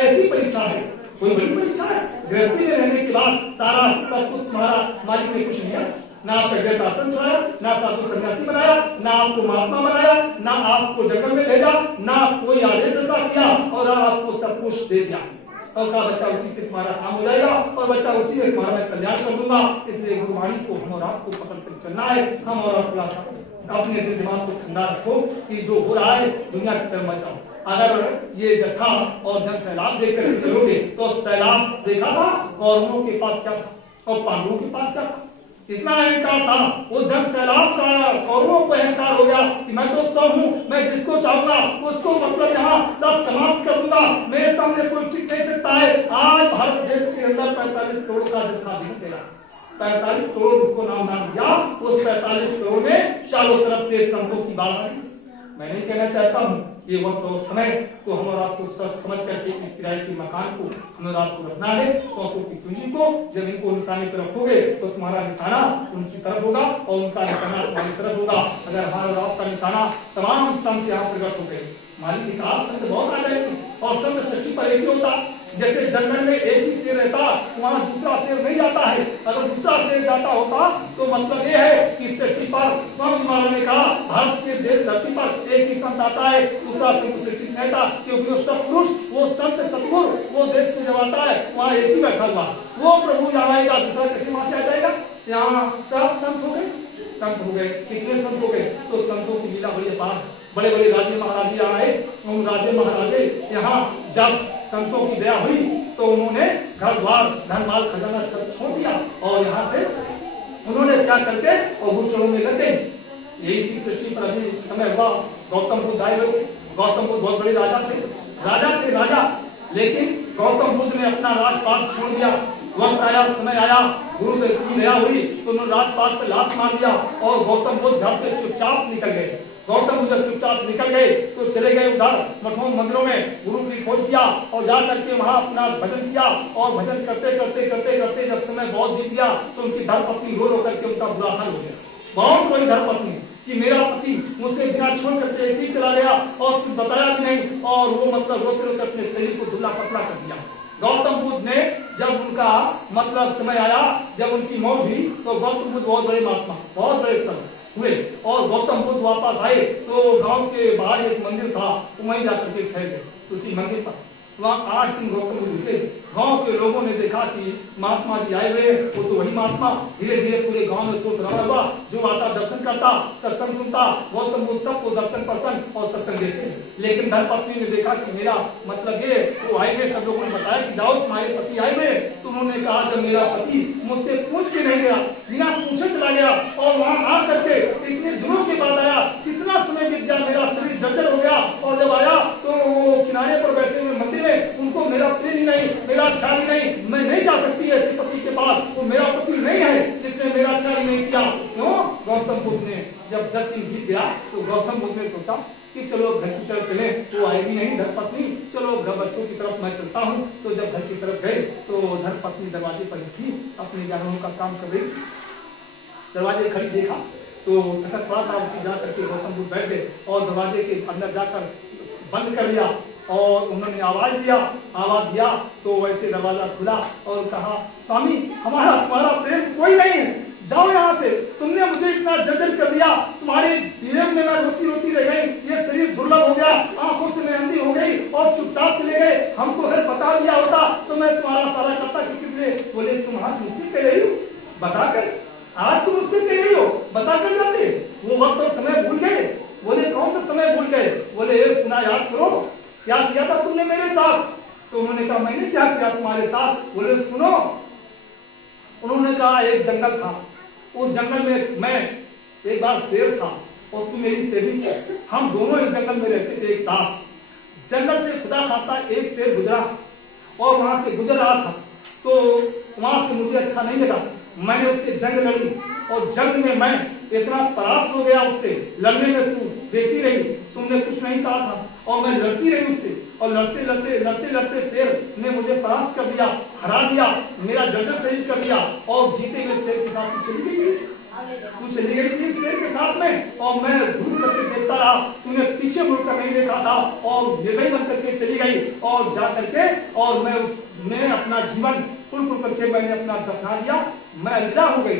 ऐसी परीक्षा है, कोई बड़ी परीक्षा है। गृहस्थी में रहने के बाद सारा सब कुछ तुम्हारा मालिक ने कुछ नहीं है, ना आपका गृह आश्रम चलाया, ना साधु सन्यासी बनाया, ना आपको महात्मा बनाया, ना आपको जंगल में भेजा, ना कोई आदेश ऐसा किया और आपको सब कुछ दे दिया। और कहा बच्चा उसी से तुम्हारा काम हो जाएगा और बच्चा उसी में तुम्हारा मैं कल्याण कर दूंगा। इसलिए गुरुवाणी को हम और आपको पकड़ कर चलना है। हम और आप अपने दिल दिमाग को ठंडा रखो कि जो हो रहा है दुनिया की तरफ मत जाओ। अगर ये जत्था और जन सैलाब देख कर चलोगे तो सैलाब देखा था कौरवों के पास क्या था और पांडवों के पास क्या था। इतना अहंकार था वो जन सैलाब का, कौरवों को अहंकार हो गया कि मैं तो सब हूँ, मैं जिसको चाहूंगा उसको मतलब यहाँ सब समाप्त कर दूंगा, मेरे सामने कोई टिक नहीं सकता है। आज भारत देश के अंदर 45 करोड़ का जत्था दिख गया। 45 करोड़ को नाम दिया, उस 45 करोड़ में चारों तरफ से संतों की बात आई। मैं नहीं कहना चाहता हूँ ये वक्त और समय को हम और आपको समझ करके इस किराए के मकान को हम और आपको रखना है। सौंसों की पूंजी को जब इनको निशाने पर रखोगे तो तुम्हारा निशाना उनकी तरफ होगा और उनका निशाना तुम्हारी तरफ होगा। अगर हमारा और आपका निशाना तमाम संत यहाँ प्रकट हो गए, हमारी विकास संत बहुत आ जाएगी और संत सच्ची पर एक ही होता। जैसे जंगल में एक ही शेर रहता वहां दूसरा शेर नहीं जाता है। अगर दूसरा शेर जाता होता तो मतलब ये है कि इस धरती पर स्वामी महाराज ने कहा भारत के देश धरती पर एक ही संत आता है, दूसरा संत शिक्षित नहीं था, क्योंकि वो सत्पुरुष, वो संत सतगुर वो देश में जब आता है वहाँ एक ही बैठा हुआ वो प्रभु यहाँ आएगा, दूसरा कैसे वहां से आ जाएगा। यहाँ सब संत हो गए, संत हो गए। कितने संत हो गए? तो संतों की लीला बड़ी अपार। बड़े बड़े राजे महाराजे यहाँ आए, उन राजे महाराजे यहाँ जब संतों की दया हुई तो उन्होंने घर द्वार धन माल खजाना सब छोड़ दिया और यहाँ से उन्होंने क्या करके और गुचड़ों में लगे। यही सी सृष्टि पर अभी समय हुआ गौतम बुद्ध आए हुए। गौतम बुद्ध बहुत बड़े राजा थे राजा, लेकिन गौतम बुद्ध ने अपना राजपाट छोड़ दिया। वक्त आया, समय आया, गुरुदेव की दया हुई तो उन्होंने राजपाट पर लात मार दिया और गौतम बुद्ध घर से चुपचाप निकल गए। गौतम बुद्ध जब चुपचाप निकल गए तो चले गए उधर मठों मंदिरों में गुरु की खोज किया और जा करके वहां अपना भजन किया और भजन करते करते करते करते जब समय बहुत बीत गया तो उनकी धर्मपत्नी रो रो करके उनका बुरा हाल हो गया। बहुत रोई धर्मपत्नी कि मेरा पति मुझसे बिना छोड़ करके ऐसे ही चला गया और कुछ बताया भी नहीं, और वो मतलब रोते रोते अपने शरीर को धुला पतला कर दिया। गौतम बुद्ध ने जब उनका मतलब समय आया, जब उनकी मौत हुई तो गौतम बुद्ध बहुत बड़े महात्मा, बहुत बड़े संत हुए और गौतम बुद्ध वापस आए तो गांव के बाहर एक मंदिर था, वहीं जाकर के ठहर गए। उसी मंदिर पर वहाँ 8 दिन गौतम बुद्ध रुके। गांव के लोगों ने देखा कि महात्मा जी आए हुए, वो तो वही महात्मा। धीरे धीरे पूरे गांव में सोच रहा हुआ, जो आता दर्शन करता, सत्संग सुनता, गौतम बुद्ध सबको दर्शन पर्सन और सत्संग देते। लेकिन धर्मपत्नी ने देखा कि मेरा मतलब ये वो आए हुए, सब लोगों ने बताया कि जाओ तुम्हारे पति आए हुए। तो उन्होंने कहा जब मेरा पति मुझसे पूछ के नहीं गया, बिना पूछे चला गया और वहां आ करके इतने दिनों के बाद आया, कितना समय बीत गया, मेरा शरीर जर्जर हो गया और जब आया तो वो किनारे पर बैठे हुए मंदिर में उनको मेरा प्रेम ही नहीं, मेरा ख्याल ही नहीं। मैं नहीं जा सकती ऐसे पति के पास, वो मेरा पति नहीं है जिसने मेरा ख्याल ही नहीं किया। क्यों? गौतम बुद्ध ने जब 10 दिन बीत गया तो गौतम बुद्ध ने सोचा कि चलो घर की तरफ चले, वो आएगी नहीं धर्मपत्नी, चलो घर बच्चों की तरफ मैं चलता हूँ। तो जब घर की तरफ गए तो धर्मपत्नी दरवाजे पर थी, अपने जानवरों का काम कर रही। दरवाजे खड़ी देखा तो खटक पड़ा था, उसी जा करके गौतम बुद्ध बैठ गए और दरवाजे के अंदर जाकर बंद कर लिया और उन्होंने आवाज दिया तो वैसे दरवाजा खुला और कहा स्वामी हमारा तुम्हारा प्रेम कोई नहीं है, जाओ यहाँ से, तुमने मुझे इतना जर्जर कर दिया, तुम्हारे प्रेम में मैं रोती रोती रह गई, ये शरीर दुर्लभ हो गया, आंखों से मैं अंधी हो गई और चुपचाप चले गए। हमको अगर बता दिया होता तो मैं तुम्हारा सारा करता कि किसने। बोले तुम हाथ मुझसे कह रही हो, बताकर आज तुम मुझसे कह रही हो, बताकर जाते। वो वक्त और समय भूल गए। बोले कौन सा समय भूल गए? बोले पुनः याद करो क्या किया था तुमने मेरे साथ। तो उन्होंने कहा मैंने क्या किया तुम्हारे साथ? बोले सुनो। उन्होंने कहा एक जंगल था, उस जंगल में मैं एक बार शेर था और तू मेरी शेरी थी, हम दोनों एक जंगल में रहते थे एक साथ। जंगल से खुदा खास्ता एक शेर गुजरा और वहां से गुजर रहा था तो वहां से मुझे अच्छा नहीं लगा, मैंने उससे जंग लड़ी और जंग में मैं इतना परास्त हो गया उससे। लड़ने में तू देखती रही, तुमने कुछ नहीं कहा था और मैं लड़ती रही उससे और लड़ते लड़ते शेर ने मुझे परास्त कर दिया, हरा दिया, मेरा जर्जर शरीर कर दिया और जीते हुए शेर के साथ तू चली गई थी शेर के साथ में और मैं घूम करके देखता रहा, तूने पीछे मुड़कर नहीं देखा था और हृदय बन करके चली गई और जा करके और मैं अपना जीवन फुल करके मैंने अपना दफना दिया, मैं अलविदा हो गई।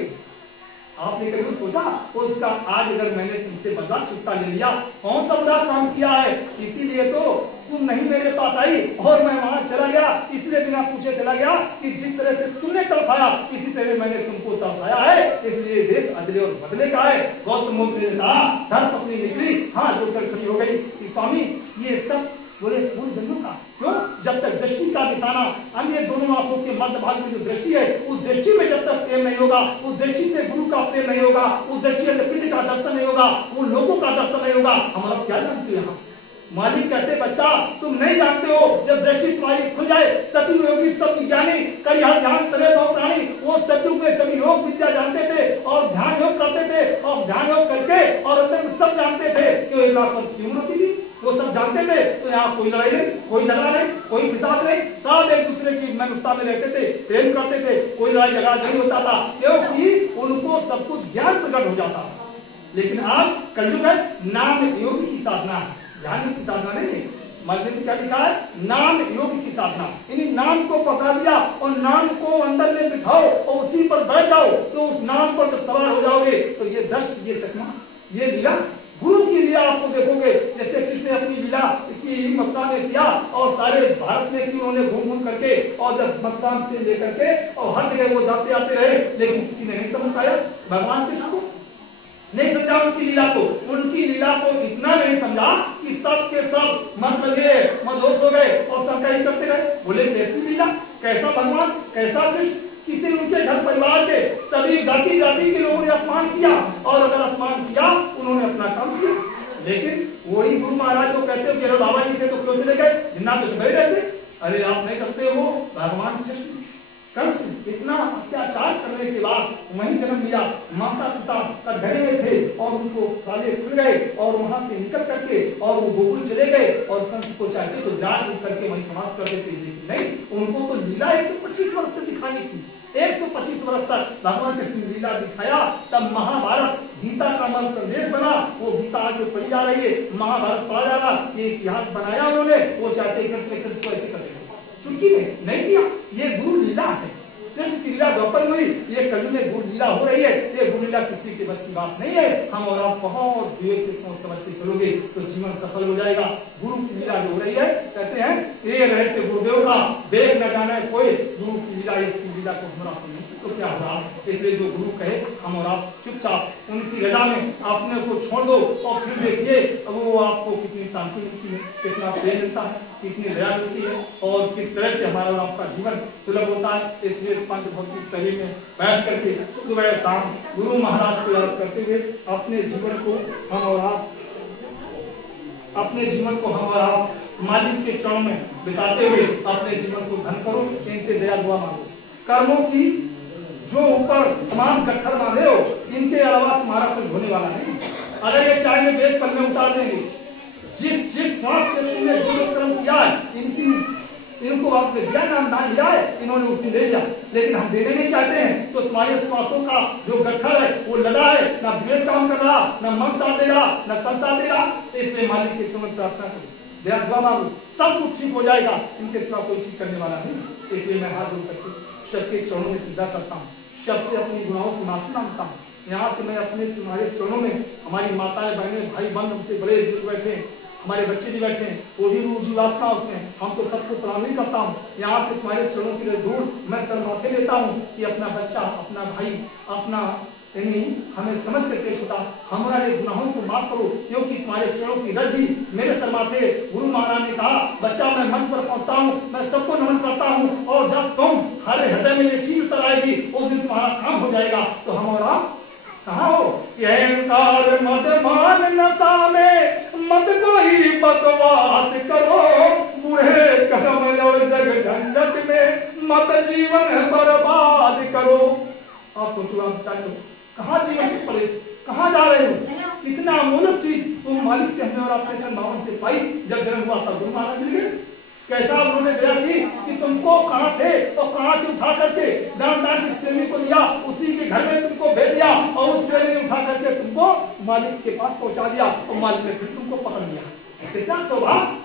आपने कभी सोचा उसका आज अगर मैंने तुमसे बदला चुकता ले लिया, कौन सा बुरा काम किया है? इसीलिए तो तुम नहीं मेरे पास आई और मैं वहां चला गया, इसलिए बिना पूछे चला गया कि जिस तरह से तुमने तड़पाया इसी तरह मैंने तुमको तड़पाया है। इसलिए देश अदले और बदले का है। गौतम बुद्ध ने कहा धर्म अपनी निकली, हाँ जोड़कर खड़ी हो गई। स्वामी ये सब बोले पूर्ण जन्मों का, क्यों? जब तक दृष्टि का निशाना अन्य दोनों आंखों के मध्य भाग में जो दृष्टि है, उस दृष्टि में जब तक प्रेम नहीं होगा, उस दृष्टि से गुरु का प्रेम नहीं होगा, उस दृष्टि से पिंड का दर्शन नहीं होगा, उन लोगों का दर्शन नहीं होगा। हमारा क्या जानते हैं? मालिक कहते बच्चा तुम नहीं जानते हो, जब दृष्टि तुम्हारी खुल जाए, सती योगी सब ज्ञानी कर यहाँ ध्यान करे बहु प्राणी, वो सतयुग में सभी योग विद्या जानते थे और ध्यान योग करते थे और ध्यान योग करके और अंदर में सब जानते थे कि एक लाख वर्ष की उम्र होती थी, वो सब जानते थे। तो यहाँ कोई लड़ाई नहीं, कोई झगड़ा नहीं, कोई फिसाद नहीं, सब एक दूसरे की मनुष्यता में रहते थे, प्रेम करते थे, कोई लड़ाई झगड़ा नहीं होता था, क्योंकि उनको सब कुछ ज्ञान प्रकट हो जाता था। लेकिन आज कलयुग है, नाम योग की साधना है, ज्ञान की साधना नहीं है। मंदिर में क्या लिखा है? नाम योग की साधना। इन्हीं नाम को पकड़ लिया और नाम को अंदर में बिठाओ और उसी पर बैठ जाओ, तो उस नाम पर जब सवार हो जाओगे तो ये दृश्य, ये चकमा, ये लीला, गुरु की लीला आपको देखोगे। जैसे कृष्ण ने अपनी लीला इसी मथुरा में किया और सारे भारत में की उन्होंने घूम घूम करके, और जब मथुरा से लेकर के और हर जगह वो जाते आते रहे, लेकिन किसी ने नहीं समझ पाया भगवान कृष्ण को, नहीं समझा उनकी लीला को। उनकी लीला को इतना नहीं समझा कि सब के सब मन में गए, मदहोश हो गए और सब कहीं करते रहे। बोले कैसी लीला, कैसा भगवान, कैसा कृष्ण? किसी उनके घर परिवार के सभी जाति जाति के लोगों ने अपमान किया, और अगर अपमान किया उन्होंने अपना काम किया। लेकिन वही गुरु महाराज को कहते हो कि बाबा जी थे तो क्यों चले गए, जिन्ना तो चले रहते। अरे आप नहीं सकते हो, भगवान कृष्ण कंस इतना अत्याचार करने के बाद वहीं जन्म लिया, माता पिता कटघरे में थे और उनको ताले खुल गए और वहां से निकल करके और वो गोकुल चले गए और कंस को चाहते तो जाट करके वहीं समाप्त कर देते, लेकिन नहीं, उनको तो लीला 125 वर्ष तक दिखानी थी। 125 वर्ष तक भगवान कृष्ण ने लीला दिखाया, तब महाभारत गीता का मन संदेश बना। वो गीता जो पढ़ी जा रही है, महाभारत पढ़ा जा रहा, ये इतिहास बनाया उन्होंने। वो चाहते कृष्ण को ऐसे करते, चुटकी नहीं किया। ये गुरु लीला है, कृष्ण की लीला द्वापर हुई, ये कलयुग में गुरु लीला हो रही है। ये गुरु लीला किसी के बस की बात नहीं है। हम और आप बहुत विवेक से सोच समझ के चलोगे तो जीवन सफल हो जाएगा। गुरु की लीला जो हो रही है, कहते हैं ये रहस्य गुरुदेव का वेद न जाने कोई, गुरु की लीला, इसकी लीला को हमरा तो क्या हो रहा। इसलिए जो गुरु कहे हम और आप चुपचाप उनकी रजा में अपने को छोड़ दो और फिर देखिए वो आपको कितनी शांति मिलती है, कितना प्रेम मिलता है, कितनी दया मिलती है और किस तरह से हमारा और आपका जीवन सुलभ होता है। इसलिए पंच भौतिक शरीर में बैठ करके सुबह शाम गुरु महाराज को याद करते हुए अपने जीवन को हम और आप मालिक के चरणों में बिताते हुए अपने जीवन को धन करो, इनसे दया दुआ मांगो। कर्मों की जो ऊपर तमाम गट्ठर बांधे हो, इनके अलावा तुम्हारा कुछ होने वाला नहीं। अगर ये चाहेंगे तो एक पल में उतार देंगे। जिस श्वास के तुमने जो कर्म किया है, इनको आपने दिया, नाम दान लिया है, इन्होंने उसने ले लिया, लेकिन हम देने नहीं चाहते हैं। तो तुम्हारे श्वासों का जो गट्ठर है वो लगा है, ना ब्रेन काम कर रहा, ना मन साथ दे रहा, ना तन साथ दे रहा। इसलिए मालिक के चरण प्रार्थना करो, दया दुआ मांगो, सब कुछ ठीक हो जाएगा। इनके सिवा कोई ठीक करने वाला नहीं। इसलिए मैं हाथ जोड़ करके सबके चरणों में सीधा करता हूँ, सबसे अपनी गुनाहों की माफी मांगता हूँ। यहाँ से मैं अपने तुम्हारे चरणों में, हमारी माताएं बहनें भाई बंद हमसे बड़े बुजुर्ग बैठे हैं, हमारे बच्चे भी बैठे हैं, वो भी जीवात्मा उसमें, हम तो सबको प्रणाम ही करता हूँ। यहाँ से तुम्हारे चरणों की दूर मैं सर माथे लेता हूँ कि अपना बच्चा, अपना भाई, अपना हमें समझ करके छुटा, हमारे गुनाहों को माफ करो, क्योंकि तुम्हारे चरणों की रज ही मेरे सर माथे। गुरु महाराज ने कहा बच्चा मैं मंच पर पहुंचता हूँ, मैं सबको नमन करता हूँ, और जब तुम हर हृदय में ये चीज उतर आएगी उस दिन तुम्हारा काम हो जाएगा। तो हम और आप कहाँ हो? अहंकार मत मान नशा में मत कोई बकवास करो, बूढ़े कर्म और जग झंझट में मत जीवन बर्बाद करो। आप सोचो, आप चाहो कहाँ जीवन के पड़े, कहाँ जा रहे हो? कितना अमूल्य चीज वो मालिक से हमने और अपने संभावना से पाई। जब जन्म हुआ था गुरु महाराज मिल गए, कैसा उन्होंने दया की कि तुमको कहाँ थे और कहाँ से उठा करके दान जिस प्रेमी को दिया उसी के घर में तुमको भेज दिया, और उस प्रेमी ने उठा करके तुमको मालिक के पास पहुंचा दिया, और मालिक ने फिर तुमको पकड़ लिया। कितना सौभाग्य,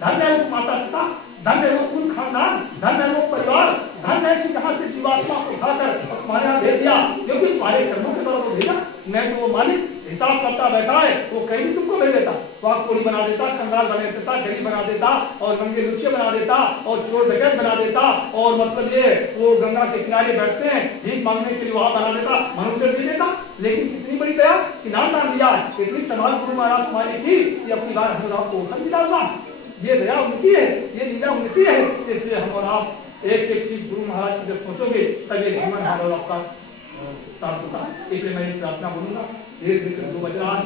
धन्य है उस माता पिता धन है वो कुल खानदान, धन है वो परिवार, धन है कि जहाँ से जीवात्मा को उठाकर तुम्हारे यहाँ भेज दिया, क्योंकि तुम्हारे कर्मों के द्वारा वो भेजा। नहीं तो वो मालिक हिसाब करता बैठा है, वो कहीं भी तुमको भेज देता, वाककोड़ी बना देता, कंगाल बना देता, गरीब बना देता, और गंगे लुच्चे बना देता, और चोर डकैत बना देता, और मतलब ये वो गंगा के किनारे बैठते हैं भीख मांगने के लिए वहां बना देता, मनुष्य दे देता। लेकिन कितनी बड़ी दया कि नाम डाल दिया, इतनी संभाल गुरु महाराज तुम्हारी की कि अपनी बार हम और आपको संग डालना। ये दया उनकी है, ये लीला उनकी है, इसलिए हम और आप एक एक चीज गुरु महाराज की जब सोचोगे तब ये जीवन हमारा और आपका साथ होता है। इसलिए मैं एक प्रार्थना बोलूंगा, धीरे धीरे 2 बज रहा है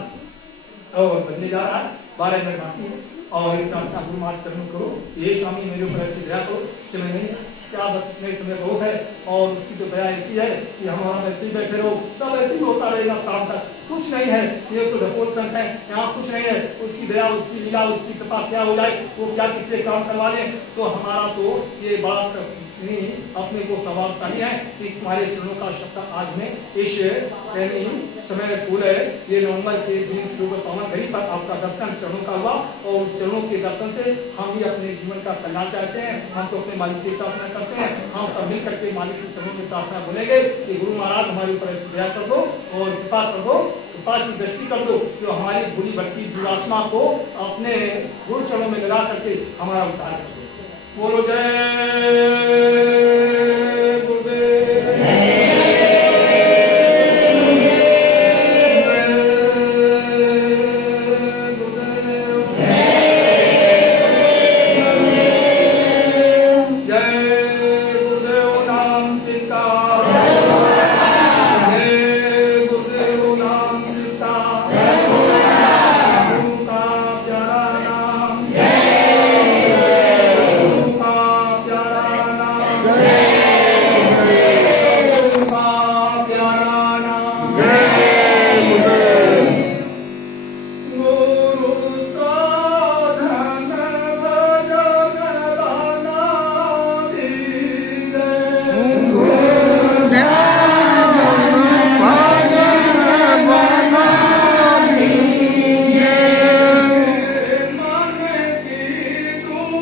और बजने जा रहा है, 12 मिनट बाकी है, और एक प्रार्थना गुरु महाराज चरणों करो, ये स्वामी मेरे ऊपर ऐसी दया करो, समय नहीं क्या बस इतने समय बहुत है, और उसकी तो दया ऐसी है कि हमारा ऐसे ही बैठे रहो, सब ऐसे ही होता रहेगा शाम तक, कुछ नहीं है, ये तो ढकोल संत है, यहाँ कुछ नहीं है, उसकी दया, उसकी लीला, उसकी कृपा क्या हो जाए, वो क्या किससे काम करवा ले। तो हमारा तो ये बात अपने को सवालशाली है कि तुम्हारे चरणों का शब्द आज में इस समय फूल है, ये नवंबर के दिन शुभ पावन घड़ी पर आपका दर्शन चरणों का हुआ, और उस चरणों के दर्शन से हम भी अपने जीवन का कल्याण चाहते हैं। हम तो अपने मालिक की प्रार्थना करते हैं, हम सब मिल करके मालिक के चरणों की प्रार्थना बोलेंगे कि गुरु महाराज हमारे ऊपर दया कर दो और कृपा कर दो, कृपा की दृष्टि कर दो, जो हमारी बुरी भक्ति जीवात्मा को अपने गुरु चरणों में लगा करके हमारा उद्धार करो। बोलो जय